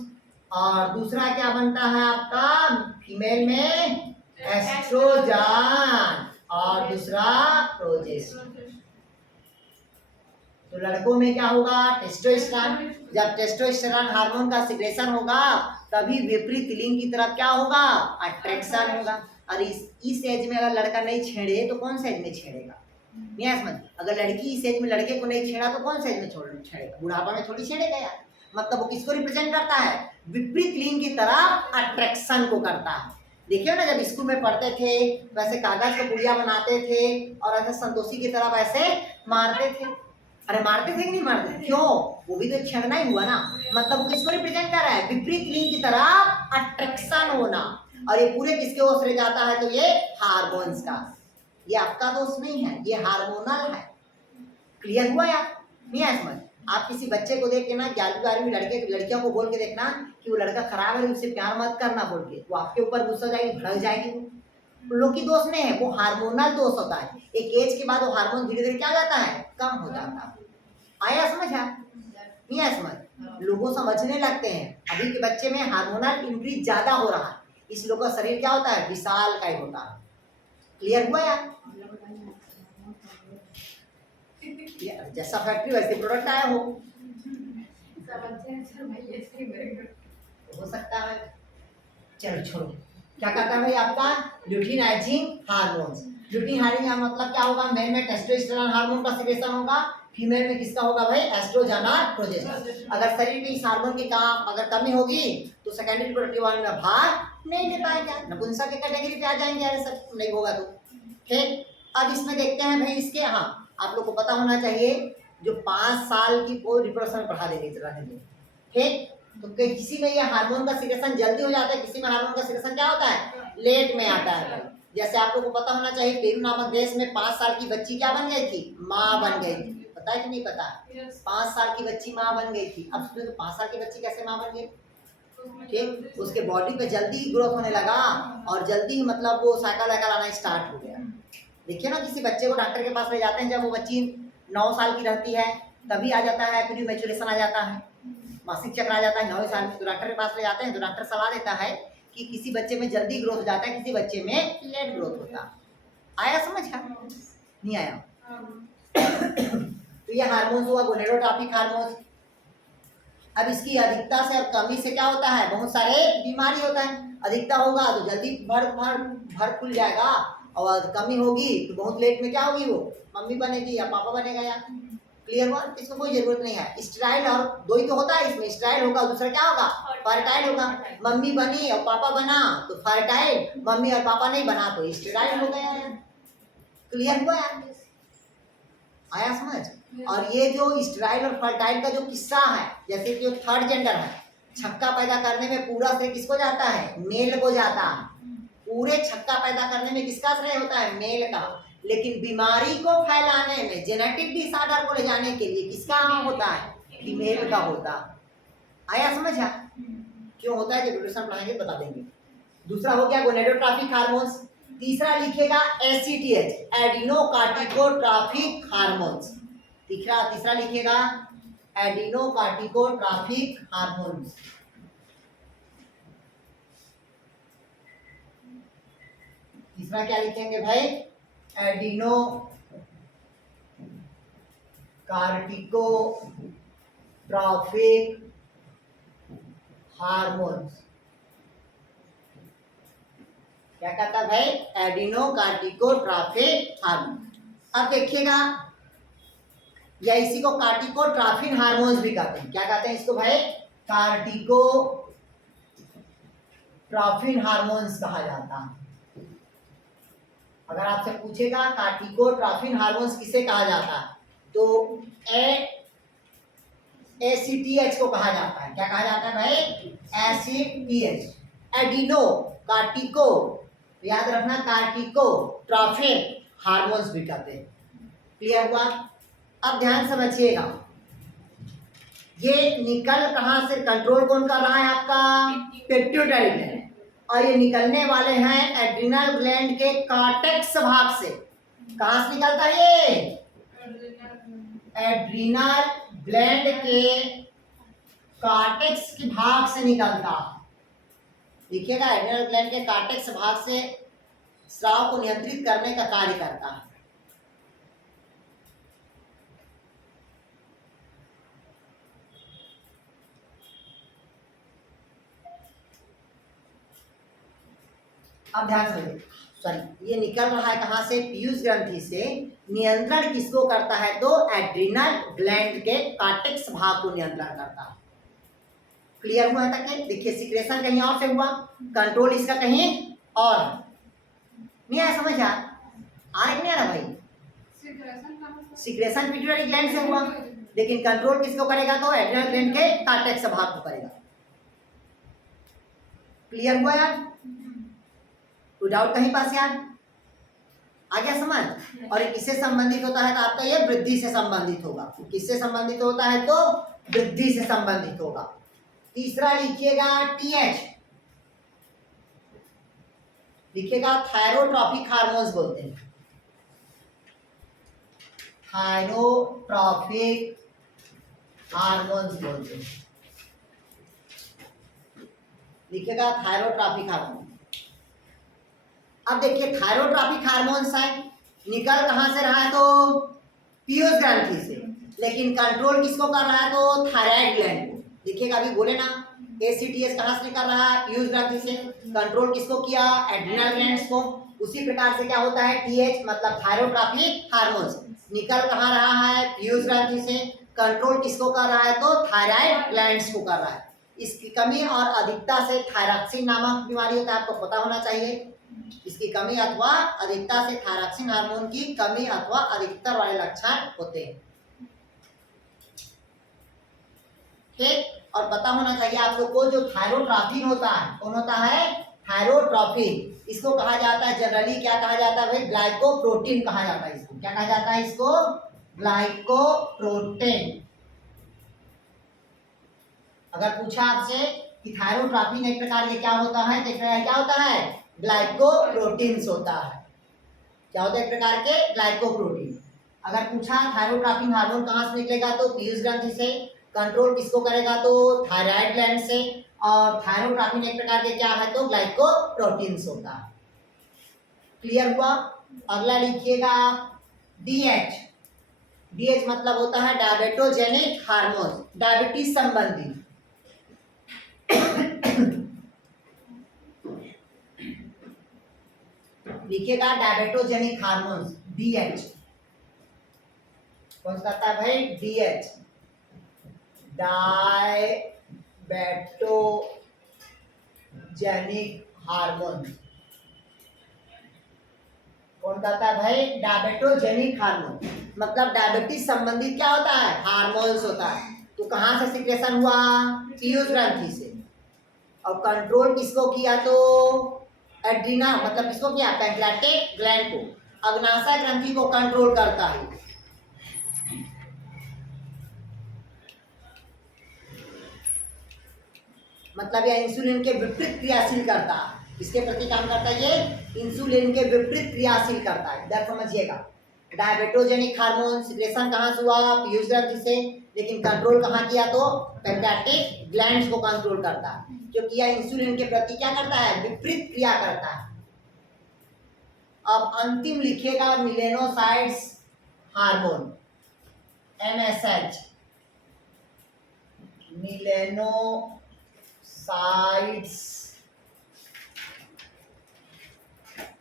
और दूसरा क्या बनता है आपका? फीमेल में एस्ट्रोजन, और दूसरा प्रोजेस्टेरोन। तो लड़कों में क्या होगा? टेस्टोस्टेरॉन। जब टेस्टोस्टेरॉन हार्मोन का सिक्रेशन होगा, तभी विपरीत लिंग की तरफ क्या होगा? अट्रैक्शन होगा। और इस एज में अगर लड़का नहीं छेड़े तो कौन सा एज में छेड़ेगा? नहीं समझ, अगर लड़की इस एज में लड़के को नहीं छेड़ा तो कौन सा एज में छेड़ेगा? बुढ़ापा में थोड़ी छेड़ेगा यार। मतलब वो किसको रिप्रेजेंट करता है? विपरीत लिंग की तरफ अट्रैक्शन को करता है। देखिए ना, जब स्कूल में पढ़ते थे वैसे कागज का पुड़िया बनाते थे और ऐसे संतोषी की तरफ ऐसे मारते थे। अरे मारते थे कि नहीं मारते? क्यों? वो भी तो छेड़ना ही हुआ ना। मतलब वो किसको रिप्रेजेंट कर रहा है? विपरीत लिंग की तरफ अट्रैक्शन होना। और ये पूरे किसके ओर से जाता है? तो ये हार्मोन्स का। ये आपका दोष नहीं है, ये हार्मोनल है। क्लियर हुआ यार? नहीं है समझ? आप किसी बच्चे को देख के ना 11वीं 12वीं लड़कियों को बोल के देखना कि वो लड़का खराब है, उससे प्यार मत करना बोल के, वो आपके ऊपर गुस्सा जाएगी, भड़क जाएगी वो। लोग की दोष नहीं है, वो हार्मोनल दोष होता है। एक एज के बाद वो हार्मोन धीरे धीरे क्या हो जाता है, कम हो जाता है। आया समझ? नहीं आया समझ? लोगों समझने लगते हैं अभी के बच्चे में हार्मोनल इंक्रीज ज्यादा हो रहा है, इस लोग का शरीर क्या होता है, विशाल काय होता है। क्लियर हुआ यार? जैसा फैक्ट्री वैसे प्रोडक्ट आया हो सकता है। चलो छोड़ो, क्या करता है भाई आपका ल्यूटिनाइजिंग हार्मोन्स। ल्यूटिन हार्मोन का मतलब क्या होगा, मेल में टेस्टोस्टेरोन हार्मोन का सिक्रेशन होगा, फीमेल में किसका होगा भाई, एस्ट्रोजन और प्रोजेस्टेरोन। अगर शरीर में इस हार्मोन की काम अगर कमी होगी तो सेकेंडरी रिप्रोडक्टिव ऑर्गन में भाग नहीं ले पाएगा, नपुंसक के कैटेगरी पे आ जाएंगे, अरे सब नहीं होगा तो। ठीक, अब इसमें देखते हैं भाई इसके, हाँ आप लोग को पता होना चाहिए जो 5 साल की वो रिप्रोडक्शन बढ़ा देंगे इतना देंगे। ठीक, तो किसी में ये हार्मोन का सिक्रेशन जल्दी हो जाता है, किसी में हार्मोन का सिक्रेशन क्या होता है, लेट में आता है। जैसे आप लोग को पता होना चाहिए पेरू नामक देश में 5 साल की बच्ची क्या बन गई थी, माँ बन गई थी। पता है कि नहीं पता? 5 साल की बच्ची माँ बन गई थी। अब तो 5 साल की बच्ची कैसे माँ बन गई? ठीक, उसके बॉडी पे जल्दी ही ग्रोथ होने लगा और जल्दी ही मतलब वो साइकिल वाइकल आना स्टार्ट हो गया। देखिए ना, किसी बच्चे को डॉक्टर के पास ले जाते हैं, जब वो बच्ची 9 साल की रहती है तभी आ जाता है, प्री मैच्योरेशन आ जाता है, मासिक चक्र आ जाता है 9 साल में, तो डॉक्टर के पास ले जाते हैं तो डॉक्टर सलाह देता है कि किसी बच्चे में जल्दी ग्रोथ हो जाता है, किसी बच्चे में लेट ग्रोथ होता है। आया समझ? नहीं आया? तो ये हार्मोन्स हुआ गोनेडोट्रोपिक हार्मोन्स। अब इसकी अधिकता से और कमी से क्या होता है, बहुत सारे बीमारी होता है। अधिकता होगा तो जल्दी भर खुल जाएगा और कमी होगी तो बहुत लेट में क्या होगी, वो मम्मी बनेगी या पापा बनेगा यार। क्लियर हुआ? इसको कोई जरूरत नहीं है। स्टेराइल और दो ही तो होता है इसमें, स्टेराइल होगा दूसरा क्या होगा, फर्टाइल होगा। मम्मी बनी और पापा बना तो फर्टाइल, मम्मी और पापा नहीं बना तो स्टेराइल हो गया यार। क्लियर हुआ यार? आया समझ? और ये जो स्टेराइल और फर्टाइल का जो किस्सा है, जैसे कि जो थर्ड जेंडर है, छक्का पैदा करने में पूरा श्रेय किसको जाता है, मेल को जाता है। पूरे छक्का पैदा करने में किसका श्रेय होता है, मेल का। लेकिन बीमारी को फैलाने में, जेनेटिक डिसऑर्डर को ले जाने के लिए किसका होता है, फीमेल का होता। आया समझ? क्यों होता है, जब एवोल्यूशन पढ़ाएंगे बता देंगे। दूसरा हो गया गोनेडोट्रोपिक हार्मोन्स। तीसरा लिखेगा एसीटीएच, एडिनोकार्टिकोट्रोपिक हार्मोन्स। तीसरा लिखेगा एडिनोकार्टिकोट्रोपिक हार्मोन्स। तीसरा क्या लिखेंगे भाई, एडिनो कार्टिकोट्रोपिक हार्मोन्स। क्या कहता है भाई, एडिनो कार्टिकोट्रोपिक हार्मोन। अब देखिएगा, या इसी को कार्टिकोट्रोफिन हार्मोन्स भी कहते हैं। क्या कहते हैं इसको भाई, कार्टिकोट्रोफिन हार्मोन्स कहा जाता है। अगर आपसे पूछेगा कार्टिकोट्रोफिन हार्मोन्स किसे कहा जाता है, तो एसीटीएच को कहा जाता है। क्या कहा जाता है भाई, एसीटीएच। एडिनो कार्टिको, याद रखना, कार्टिकोट्रोफिन हार्मोन्स भी कहते हैं। क्लियर हुआ? अब ध्यान समझिएगा, ये निकल कहां से, कंट्रोल कौन कर रहा है आपका, पिट्यूटरी ग्लैंड, और ये निकलने वाले हैं एड्रिनल ग्लैंड के कॉर्टेक्स भाग से। कहां से निकलता है ये, एड्रिनल ग्लैंड के कॉर्टेक्स के भाग से निकलता है। देखिएगा, एड्रिनल ग्लैंड के कॉर्टेक्स भाग से स्राव को नियंत्रित करने का कार्य करता है। अब ध्यान समझिए, सॉरी, ये निकल रहा है कहां से, पीयूष ग्रंथि से। नियंत्रण किसको करता है, तो एड्रिनल ग्लैंड के कॉर्टेक्स भाग को नियंत्रण करता है। क्लियर हुआ तक के? देखिए, सिक्रेशन कहीं और से हुआ, कंट्रोल इसका कहीं और। नहीं आया समझ? आ रहा नहीं आ रहा भाई? सिक्रेशन पिट्यूटरी ग्लैंड से हुआ, लेकिन कंट्रोल किसको करेगा, तो एड्रिनल ग्लैंड के कॉर्टेक्स भाग को करेगा। क्लियर हुआ यार? कोई डाउट कहीं पास यार? आ गया समझ? और ये किससे संबंधित होता है, तो आपका ये वृद्धि से संबंधित होगा। किससे संबंधित होता है, तो वृद्धि से संबंधित होगा। तीसरा लिखिएगा टीएच, लिखिएगा थायरोट्रॉपिक हार्मोन्स बोलते हैं, थायरोट्रॉपिक हार्मोन्स बोलते हैं, लिखिएगा थायरोट्रॉपिक हार्मोन। अब देखिए थायरोट्रॉपिक हार्मोन्स है, निकल कहां से रहा है तो पीयूष ग्रंथि से, लेकिन कंट्रोल किसको कर रहा है तो थायराइड ग्लैंड को। देखिएगा अभी बोले ना एसीटीएस कहां से निकल रहा है पीयूष ग्रंथि से, कंट्रोल किसको किया एड्रिनल ग्लैंड्स को। उसी प्रकार से क्या होता है टीएच मतलब थायरोट्रॉपिक हार्मोन्स निकल कहां रहा है पीयूष ग्रंथि से, कंट्रोल किसको कर रहा है तो थायराइड ग्लैंड्स को कर रहा है। इसकी कमी और अधिकता से थायरॉक्सिन नामक बीमारी होता है, आपको पता होना चाहिए। इसकी कमी अथवा अधिकता से थायरॉक्सिन हार्मोन की कमी अथवा अधिकतर वाले लक्षण होते हैं। ठीक, और पता होना चाहिए आप लोग को जो थायरोट्रॉपिन होता है कौन होता है थायरोट्रॉपिन, इसको कहा जाता है जनरली क्या कहा जाता है भाई ग्लाइकोप्रोटीन कहा जाता है। इसको क्या कहा जाता है इसको ग्लाइकोप्रोटीन। अगर पूछा आपसे कि थायरोट्रॉपिन एक प्रकार के क्या होता है देख रहे हैं क्या होता है ग्लाइकोप्रोटीन्स होता है। क्या होता है एक प्रकार के ग्लाइकोप्रोटीन। अगर पूछा थायरोट्रॉपिन हार्मोन कहाँ से निकलेगा तो पीयूष ग्रंथि से, कंट्रोल किसको करेगा तो थायराइड ग्लैंड से, और थायरोट्रॉपिन एक प्रकार के क्या है तो ग्लाइकोप्रोटीन्स होता है। क्लियर हुआ। अगला लिखिएगा डीएच। डीएच मतलब होता है डायबेटोजेनिक हार्मोन, डायबिटीज संबंधी। लिखिएगा डायबेटोजेनिक हार्मोन्स डीएच। कौन सा आता है भाई डीएच डायबेटोजेनिक हार्मोन। कौन सा आता है भाई डायबेटोजेनिक हार्मोन मतलब डायबिटीज संबंधित क्या होता है हार्मोन्स होता है। तो कहां से सिक्रेशन हुआ पीयूष ग्रंथि से, और कंट्रोल किसको किया तो एड्रीना मतलब किसको किया पैंक्रियाटिक ग्लैंड को। अग्नाशय ग्रंथि को कंट्रोल करता है। मतलब यह इंसुलिन के विपरीत क्रियाशील करता है। किसके प्रति काम करता है ये इंसुलिन के विपरीत क्रियाशील करता है। इधर समझिएगा डायबेटोजेनिक हार्मोन सिक्रेशन कहाँ से हुआ पीयूष ग्रंथि से, लेकिन कंट्रोल कहाँ किया तो पैंक्रियाटिक ग्लैंड्स को कंट्रोल करता है, क्योंकि यह इंसुलिन के प्रति क्या करता है विपरीत क्रिया करता है। अब अंतिम लिखिएगा melanocytes hormone MSH.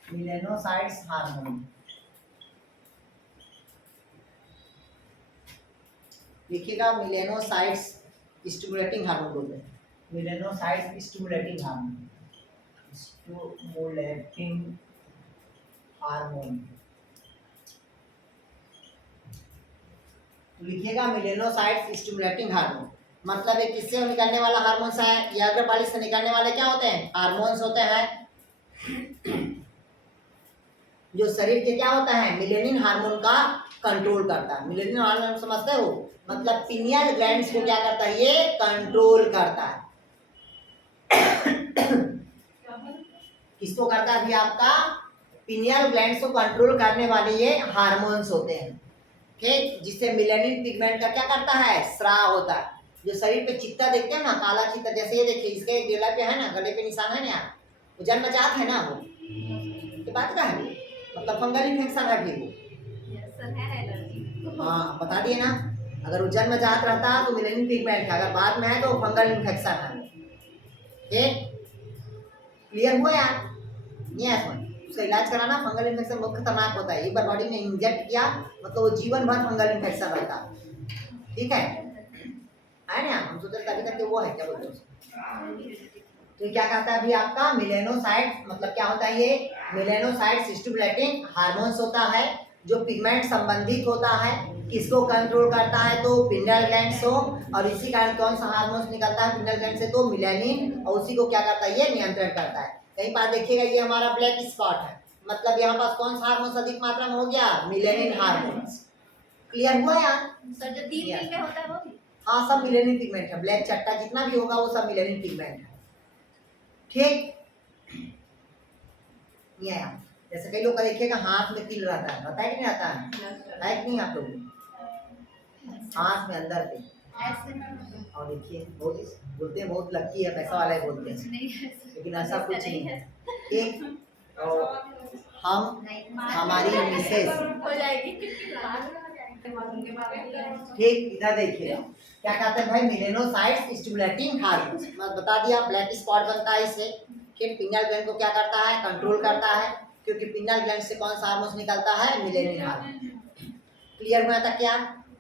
Melanocytes hormone लिखिएगा मिलेनोसाइट्स स्टिमुलेटिंग हार्मोन बोलते हैं। Melanocytes stimulating hormone, stimulating hormone लिखिएगा मिलेनोसाइट्स स्टिमुलेटिंग हार्मोन मतलब एक किससे निकलने वाला हार्मोन्स है, याग्रपाली से निकलने वाले क्या होते हैं हार्मोन्स होते हैं जो शरीर के क्या होता है मिलेनिन हार्मोन का कंट्रोल करता है। मिलेनिन हार्मोन समझते हो मतलब पिनियल ग्लैंड्स को क्या करता है ये कंट्रोल करता है। किसको करता है भी आपका पिनियल ग्लैंड्स को कंट्रोल करने वाले ये हार्मोन्स होते हैं। ठीक, जिससे मिलेनिन पिगमेंट का क्या करता है स्राव होता है। जो शरीर पे चित्ता देखते हैं ना काला चित्ता, जैसे ये देखिए इसके गले पे है ना, गले पे निशान है ना, वो जन्मजात है ना, वो ये बात का है मतलब फंगल इन्फेक्शन है भी वो। हाँ बता दिए ना, अगर वो जन्मजात रहता है तो मिलेनिन पिगमेंट है, अगर बाद में है तो फंगल इन्फेक्शन है। ठीक, क्लियर हुआ यार। यस, उसका इलाज कराना। फंगल इन्फेक्शन बहुत खतरनाक होता है, एक बार बॉडी में इंजेक्ट किया मतलब वो जीवन भर फंगल इन्फेक्शन रहता है। ठीक है ना, हम सोचते कभी तक वो है क्या बोलते हैं। तो क्या कहता है अभी आपका मिलेनोसाइट्स मतलब क्या होता है ये मिलेनोसाइट्स स्टिमुलेटिंग हार्मोन्स होता है जो पिगमेंट संबंधित होता है। किसको कंट्रोल करता है तो पिनियल ग्लैंड को, और इसी कारण कौन सा हार्मोन्स निकलता है पिनियल ग्लैंड से तो मिलेनिन, और उसी को क्या करता है ये नियंत्रण करता है। कहीं पास देखिएगा ये हमारा ब्लैक स्पॉट है मतलब यहाँ पास कौन सा हार्मोन अधिक मात्रा में हो गया मिलेनिन हार्मोन्स। क्लियर हुआ यार सर जो 3 दिन में होता है वो भी हाँ सब मिलेनिन पिगमेंट है। ब्लैक चट्टा जितना भी होगा वो सब मिलेनिन पिगमेंट है। ठीक, नहीं आया। जैसे कई लोग का देखिएगा हाथ में तिल रहता है कि नहीं आता है कि नहीं आप लोग हाथ में अंदर पे। और देखिए बहुत बोलते हैं बहुत लकी है पैसा वाला है बोलते हैं, लेकिन ऐसा कुछ नहीं है। ठीक, और हम हमारी मिसेज ठीक इधर देखिएगा क्या कहते हैं भाई मेलेनोसाइट्स स्टिमुलेटिंग हार्मोन्स। मैं बता दिया ब्लैक स्पॉट बनता है इससे। फिर पिनियल ग्लैंड को क्या करता है कंट्रोल करता है, क्योंकि पिनियल ग्लैंड से कौन सा हार्मोन निकलता है मिलेनिन हार्मोन। क्लियर हुआ था क्या?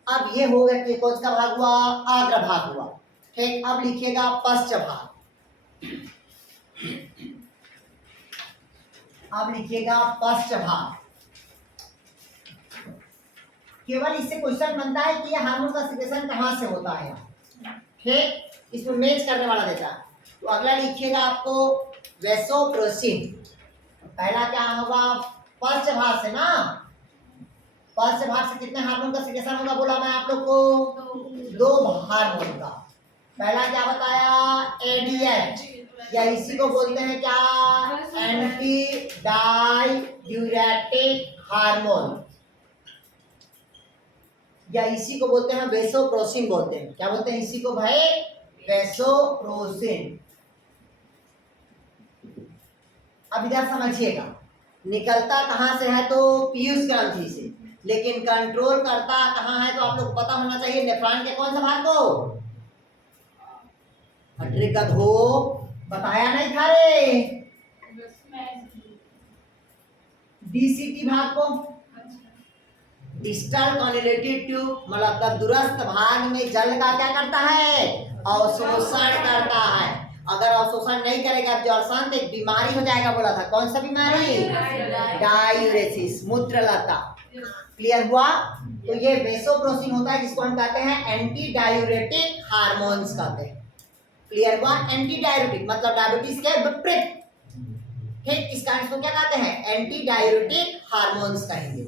अब ये हो गया कि कौन सा भाग हुआ अग्र भाग हुआ। ठीक, अब लिखिएगा पश्च भाग। अब लिखिएगा पश्च भाग। केवल इससे क्वेश्चन बनता है कि ये हार्मोन का सिक्रेशन कहाँ से होता है। ठीक, इसमें मैच करने वाला देता है। तो अगला लिखिएगा आपको वेसोप्रेसिन। पहला क्या होगा पश्च भाग से ना, पश्च भाग से कितने हार्मोन का सिक्रेशन होगा बोला मैं आप लोग को 2 हार्मोन का। पहला क्या बताया एडीएच, या इसी को बोलते हैं क्या एंटी डाययूरेटिक हार्मोन, या इसी को बोलते हैं वेसोप्रेसिन बोलते हैं। क्या बोलते हैं इसी को भाई वेसोप्रेसिन। अब इधर समझिएगा निकलता कहाँ से है तो पीयूष ग्रंथि से, लेकिन कंट्रोल करता कहाँ है तो आप लोग को पता होना चाहिए नेफ्रॉन के कौन सा भाग को हो बताया नहीं था रे डीसीटी भाग को। डिस्टल कॉन्जुलेटेड ट्यूब मतलब दूरस्थ भाग में जल का क्या करता है अवशोषण करता है। अगर अवशोषण नहीं करेगा एब्जॉर्प्शन तो एक बीमारी हो जाएगा बोला था। कौन सा बीमारी डायूरेसिस मूत्रलता। क्लियर हुआ? तो ये वेसोप्रेसिन होता है जिसको हम कहते हैं एंटी डायूरेटिक हार्मोन्स कहते हैं। क्लियर हुआ? एंटी डायूरेटिक मतलब डायबिटीज के विपरीत। ठीक, इस कारण को क्या कहते हैं एंटी डायूरेटिक हार्मोन्स कहेंगे।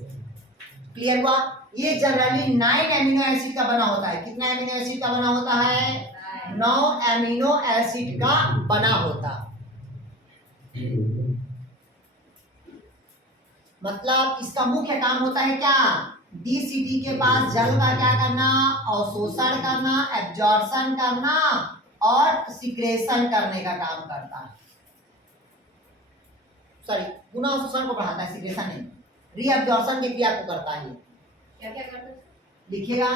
क्लियर हुआ? ये जनरली 9 एमिनो एसिड का बना होता है। कितना एमिनो एसिड का बना होता है 9 एमिनो एसिड का बना होता। मतलब इसका मुख्य काम होता है क्या डीसीटी के पास जल का क्या करना अवशोषण करना एब्जॉर्प्शन करना और सिक्रेशन करने का काम करता है। सॉरी पुनः अवशोषण को बढ़ाता है सिक्रेशन नहीं, रीअब्जॉर्प्शन की क्रिया को करता है। क्या क्या करता है लिखिएगा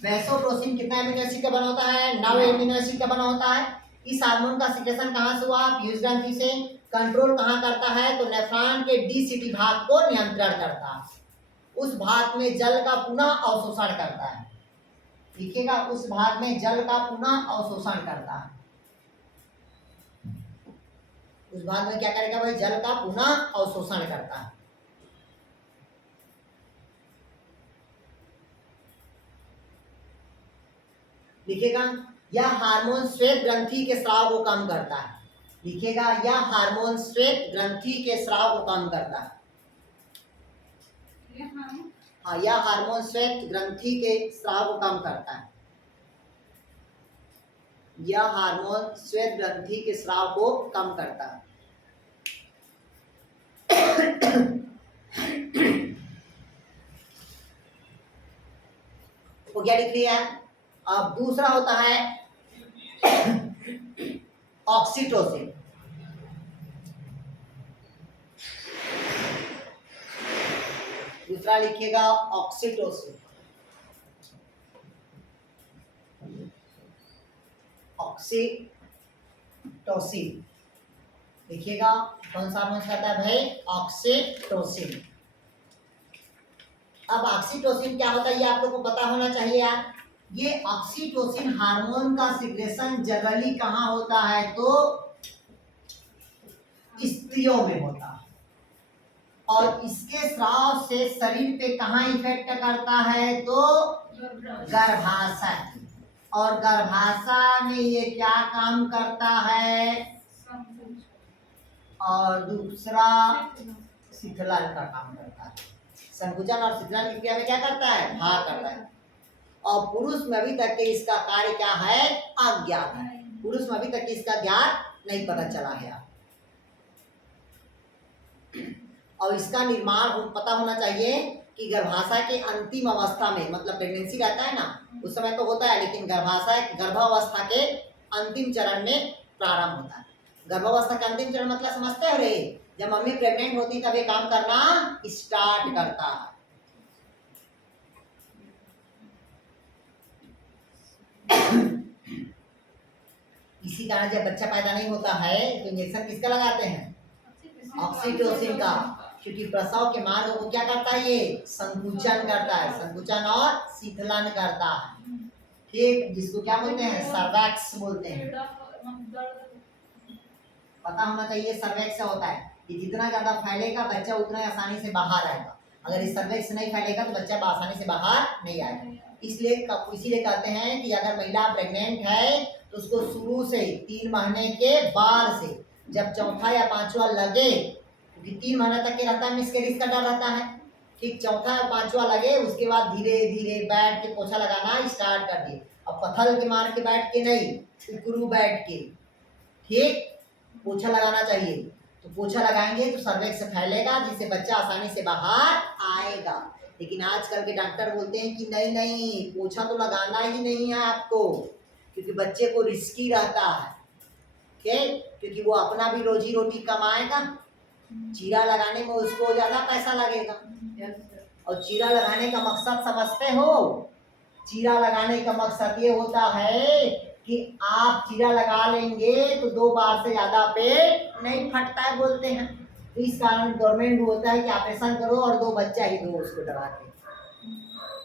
वेसोप्रेसिन कितना एमिनो एसिड का बना होता है 9 एमिनो एसिड का बना होता है। इस हार्मोन का सिक्रेशन कहाँ से हुआ पीयूष ग्रंथि से। कंट्रोल कहाँ करता है तो नेफ्रॉन के डीसीटी भाग को नियंत्रण करता है। उस भाग में जल का पुनः अवशोषण करता है। लिखिएगा उस भाग में जल का पुनः अवशोषण करता है। उस भाग में क्या करेगा भाई जल का पुनः अवशोषण करता है। लिखिएगा यह हार्मोन श्वेत ग्रंथि के स्राव को कम करता है। लिखिएगा यह हार्मोन श्वेत ग्रंथि के स्राव को कम करता है। हाँ यह हार्मोन श्वेत ग्रंथि के स्राव को कम करता है। यह हार्मोन श्वेत ग्रंथि के स्राव को कम करता है। वो क्या लिख लिया? अब दूसरा होता है ऑक्सीटोसिन। दूसरा लिखिएगा ऑक्सीटोसिन। ऑक्सीटोसिन लिखिएगा कौन सा हार्मोन कहता है भाई ऑक्सीटोसिन। अब ऑक्सीटोसिन क्या होता है ये आप लोग को पता होना चाहिए यार। ये ऑक्सीटोसिन हार्मोन का सिक्रेशन जनरली कहाँ होता है तो स्त्रियों में होता है, और इसके स्राव से शरीर पे कहाँ इफेक्ट करता है तो गर्भाशय। और गर्भाशय में ये क्या काम करता है और दूसरा शीतलन का काम करता है। संकुचन और शीतलन की क्रिया में क्या करता है भाग करता है। और पुरुष में अभी तक के इसका कार्य क्या है अज्ञात है। पुरुष में अभी तक इसका ज्ञान नहीं पता चला है। और इसका निर्माण पता होना चाहिए कि गर्भाशय के अंतिम अवस्था में, मतलब प्रेगनेंसी रहता है ना उस समय तो होता है, लेकिन गर्भावस्था के अंतिम चरण में प्रारंभ होता है। गर्भावस्था के अंतिम चरण मतलब समझते हो रे, जब मम्मी प्रेग्नेंट होती तब ये काम करना स्टार्ट करता है। इसी कारण जब बच्चा पैदा नहीं होता है तो इंजेक्शन किसका लगाते हैं? ऑक्सीटोसिन का, क्योंकि प्रसव के मार्ग को क्या करता है, ये संकुचन करता है, संकुचन और शीतलन करता है। ठीक, जिसको क्या बोलते हैं? सर्वैक्स बोलते हैं। पता होना चाहिए सर्वैक्स क्या होता है, कि जितना ज्यादा फैलेगा बच्चा उतना आसानी से बाहर आएगा। अगर इस सर्वैक्स नहीं फैलेगा तो बच्चा आसानी से बाहर नहीं आएगा। इसीलिए कहते हैं कि अगर महिला प्रेग्नेंट है तो उसको शुरू से 3 महीने के बाद से जब चौथा या पांचवा लगे, क्योंकि 3 महीने तक के रहता है मिसकैरेज का डर रहता है, ठीक, चौथा या पांचवा लगे उसके बाद धीरे धीरे बैठ के पोछा लगाना स्टार्ट कर दिए। अब पत्थर के मार के बैठ के नहीं, उकरू बैठ के, ठीक, पोछा लगाना चाहिए। तो पोछा लगाएंगे तो सर्वैक्स फैलेगा जिससे बच्चा आसानी से बाहर आएगा। लेकिन आजकल के डॉक्टर बोलते हैं कि नहीं नहीं, पोछा तो लगाना ही नहीं है आपको, क्योंकि बच्चे को रिस्की रहता है, ठीक, क्योंकि वो अपना भी रोजी रोटी कमाएगा, चीरा लगाने में उसको ज्यादा पैसा लगेगा। और चीरा लगाने का मकसद समझते हो? चीरा लगाने का मकसद ये होता है कि आप चीरा लगा लेंगे तो 2 बार से ज्यादा पेट नहीं फटता है बोलते हैं। तो इस कारण गवर्नमेंट बोलता है कि ऑपरेशन करो और 2 बच्चा ही दो उसको डरा के।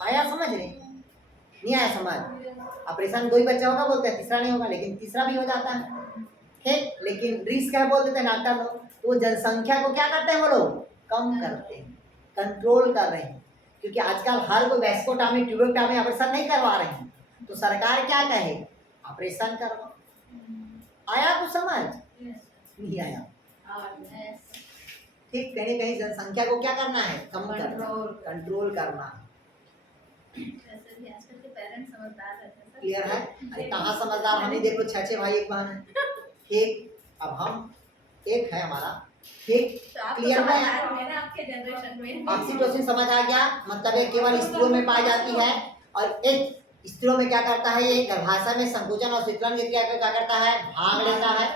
आया समझ रहे? नहीं आया समझ? ऑपरेशन 2 ही बच्चा होगा बोलते हैं, तीसरा नहीं होगा, लेकिन तीसरा भी हो जाता है, ठीक, लेकिन रिस्क है बोल देते हैं डॉक्टर लोग। तो जनसंख्या को क्या करते हैं वो लोग? कम करते हैं, कंट्रोल कर रहे हैं, क्योंकि आजकल हर कोई वैस्कोटॉमी ट्यूबोटॉमी ऑपरेशन नहीं करवा रहे हैं। तो सरकार क्या कहे? ऑपरेशन करवा। आया कुछ समझ? नहीं आया? ठीक, कहीं कहीं जनसंख्या को क्या करना है? कम करना, कंट्रोल करना। क्लियर है? अरे कहाँ समझदार, हम ही देखो 6 भाई 1 बहन है, ठीक, अब हम एक है हमारा, ठीक, क्लियर है? आपके जनरेशन में ऑक्सीटोसिन समझ आ गया? मतलब ये केवल स्त्रियों में पाई जाती है, और एक स्त्रियों में क्या करता है, ये गर्भाशय में संकुचन और शीतलन की क्रिया को क्या करता है? भाग लेता है।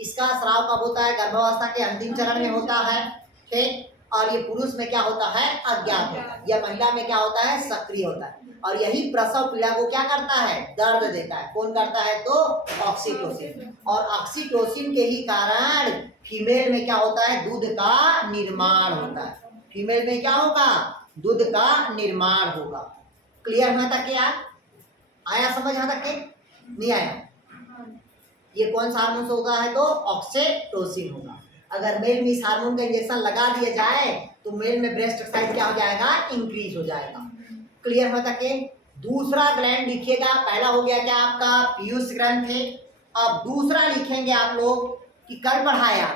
इसका स्राव कब होता है? गर्भावस्था के अंतिम चरण में होता है, ठीक, और ये पुरुष में क्या होता है? अज्ञात होता है। या महिला में क्या होता है? सक्रिय होता है। और यही प्रसव पीड़ा को क्या करता है? दर्द देता है। कौन करता है? तो ऑक्सीटोसिन। और ऑक्सीटोसिन के ही कारण फीमेल में क्या होता है? दूध का निर्माण होता है। फीमेल में क्या होगा? दूध का निर्माण होगा। क्लियर यहाँ तक क्या? आया समझ यहाँ तक के? नहीं आया? ये कौन सा हार्मोन से होता है? तो ऑक्सीटोसिन होगा। अगर मेल में इस हार्मोन का इंजेक्शन लगा दिया जाए तो मेल में ब्रेस्ट साइज क्या हो जाएगा? इंक्रीज हो जाएगा। क्लियर हो तक? दूसरा ग्लैंड लिखिएगा। पहला हो गया क्या आपका? पीयूष ग्रंथ है। अब दूसरा लिखेंगे आप लोग कि कर बढ़ाया,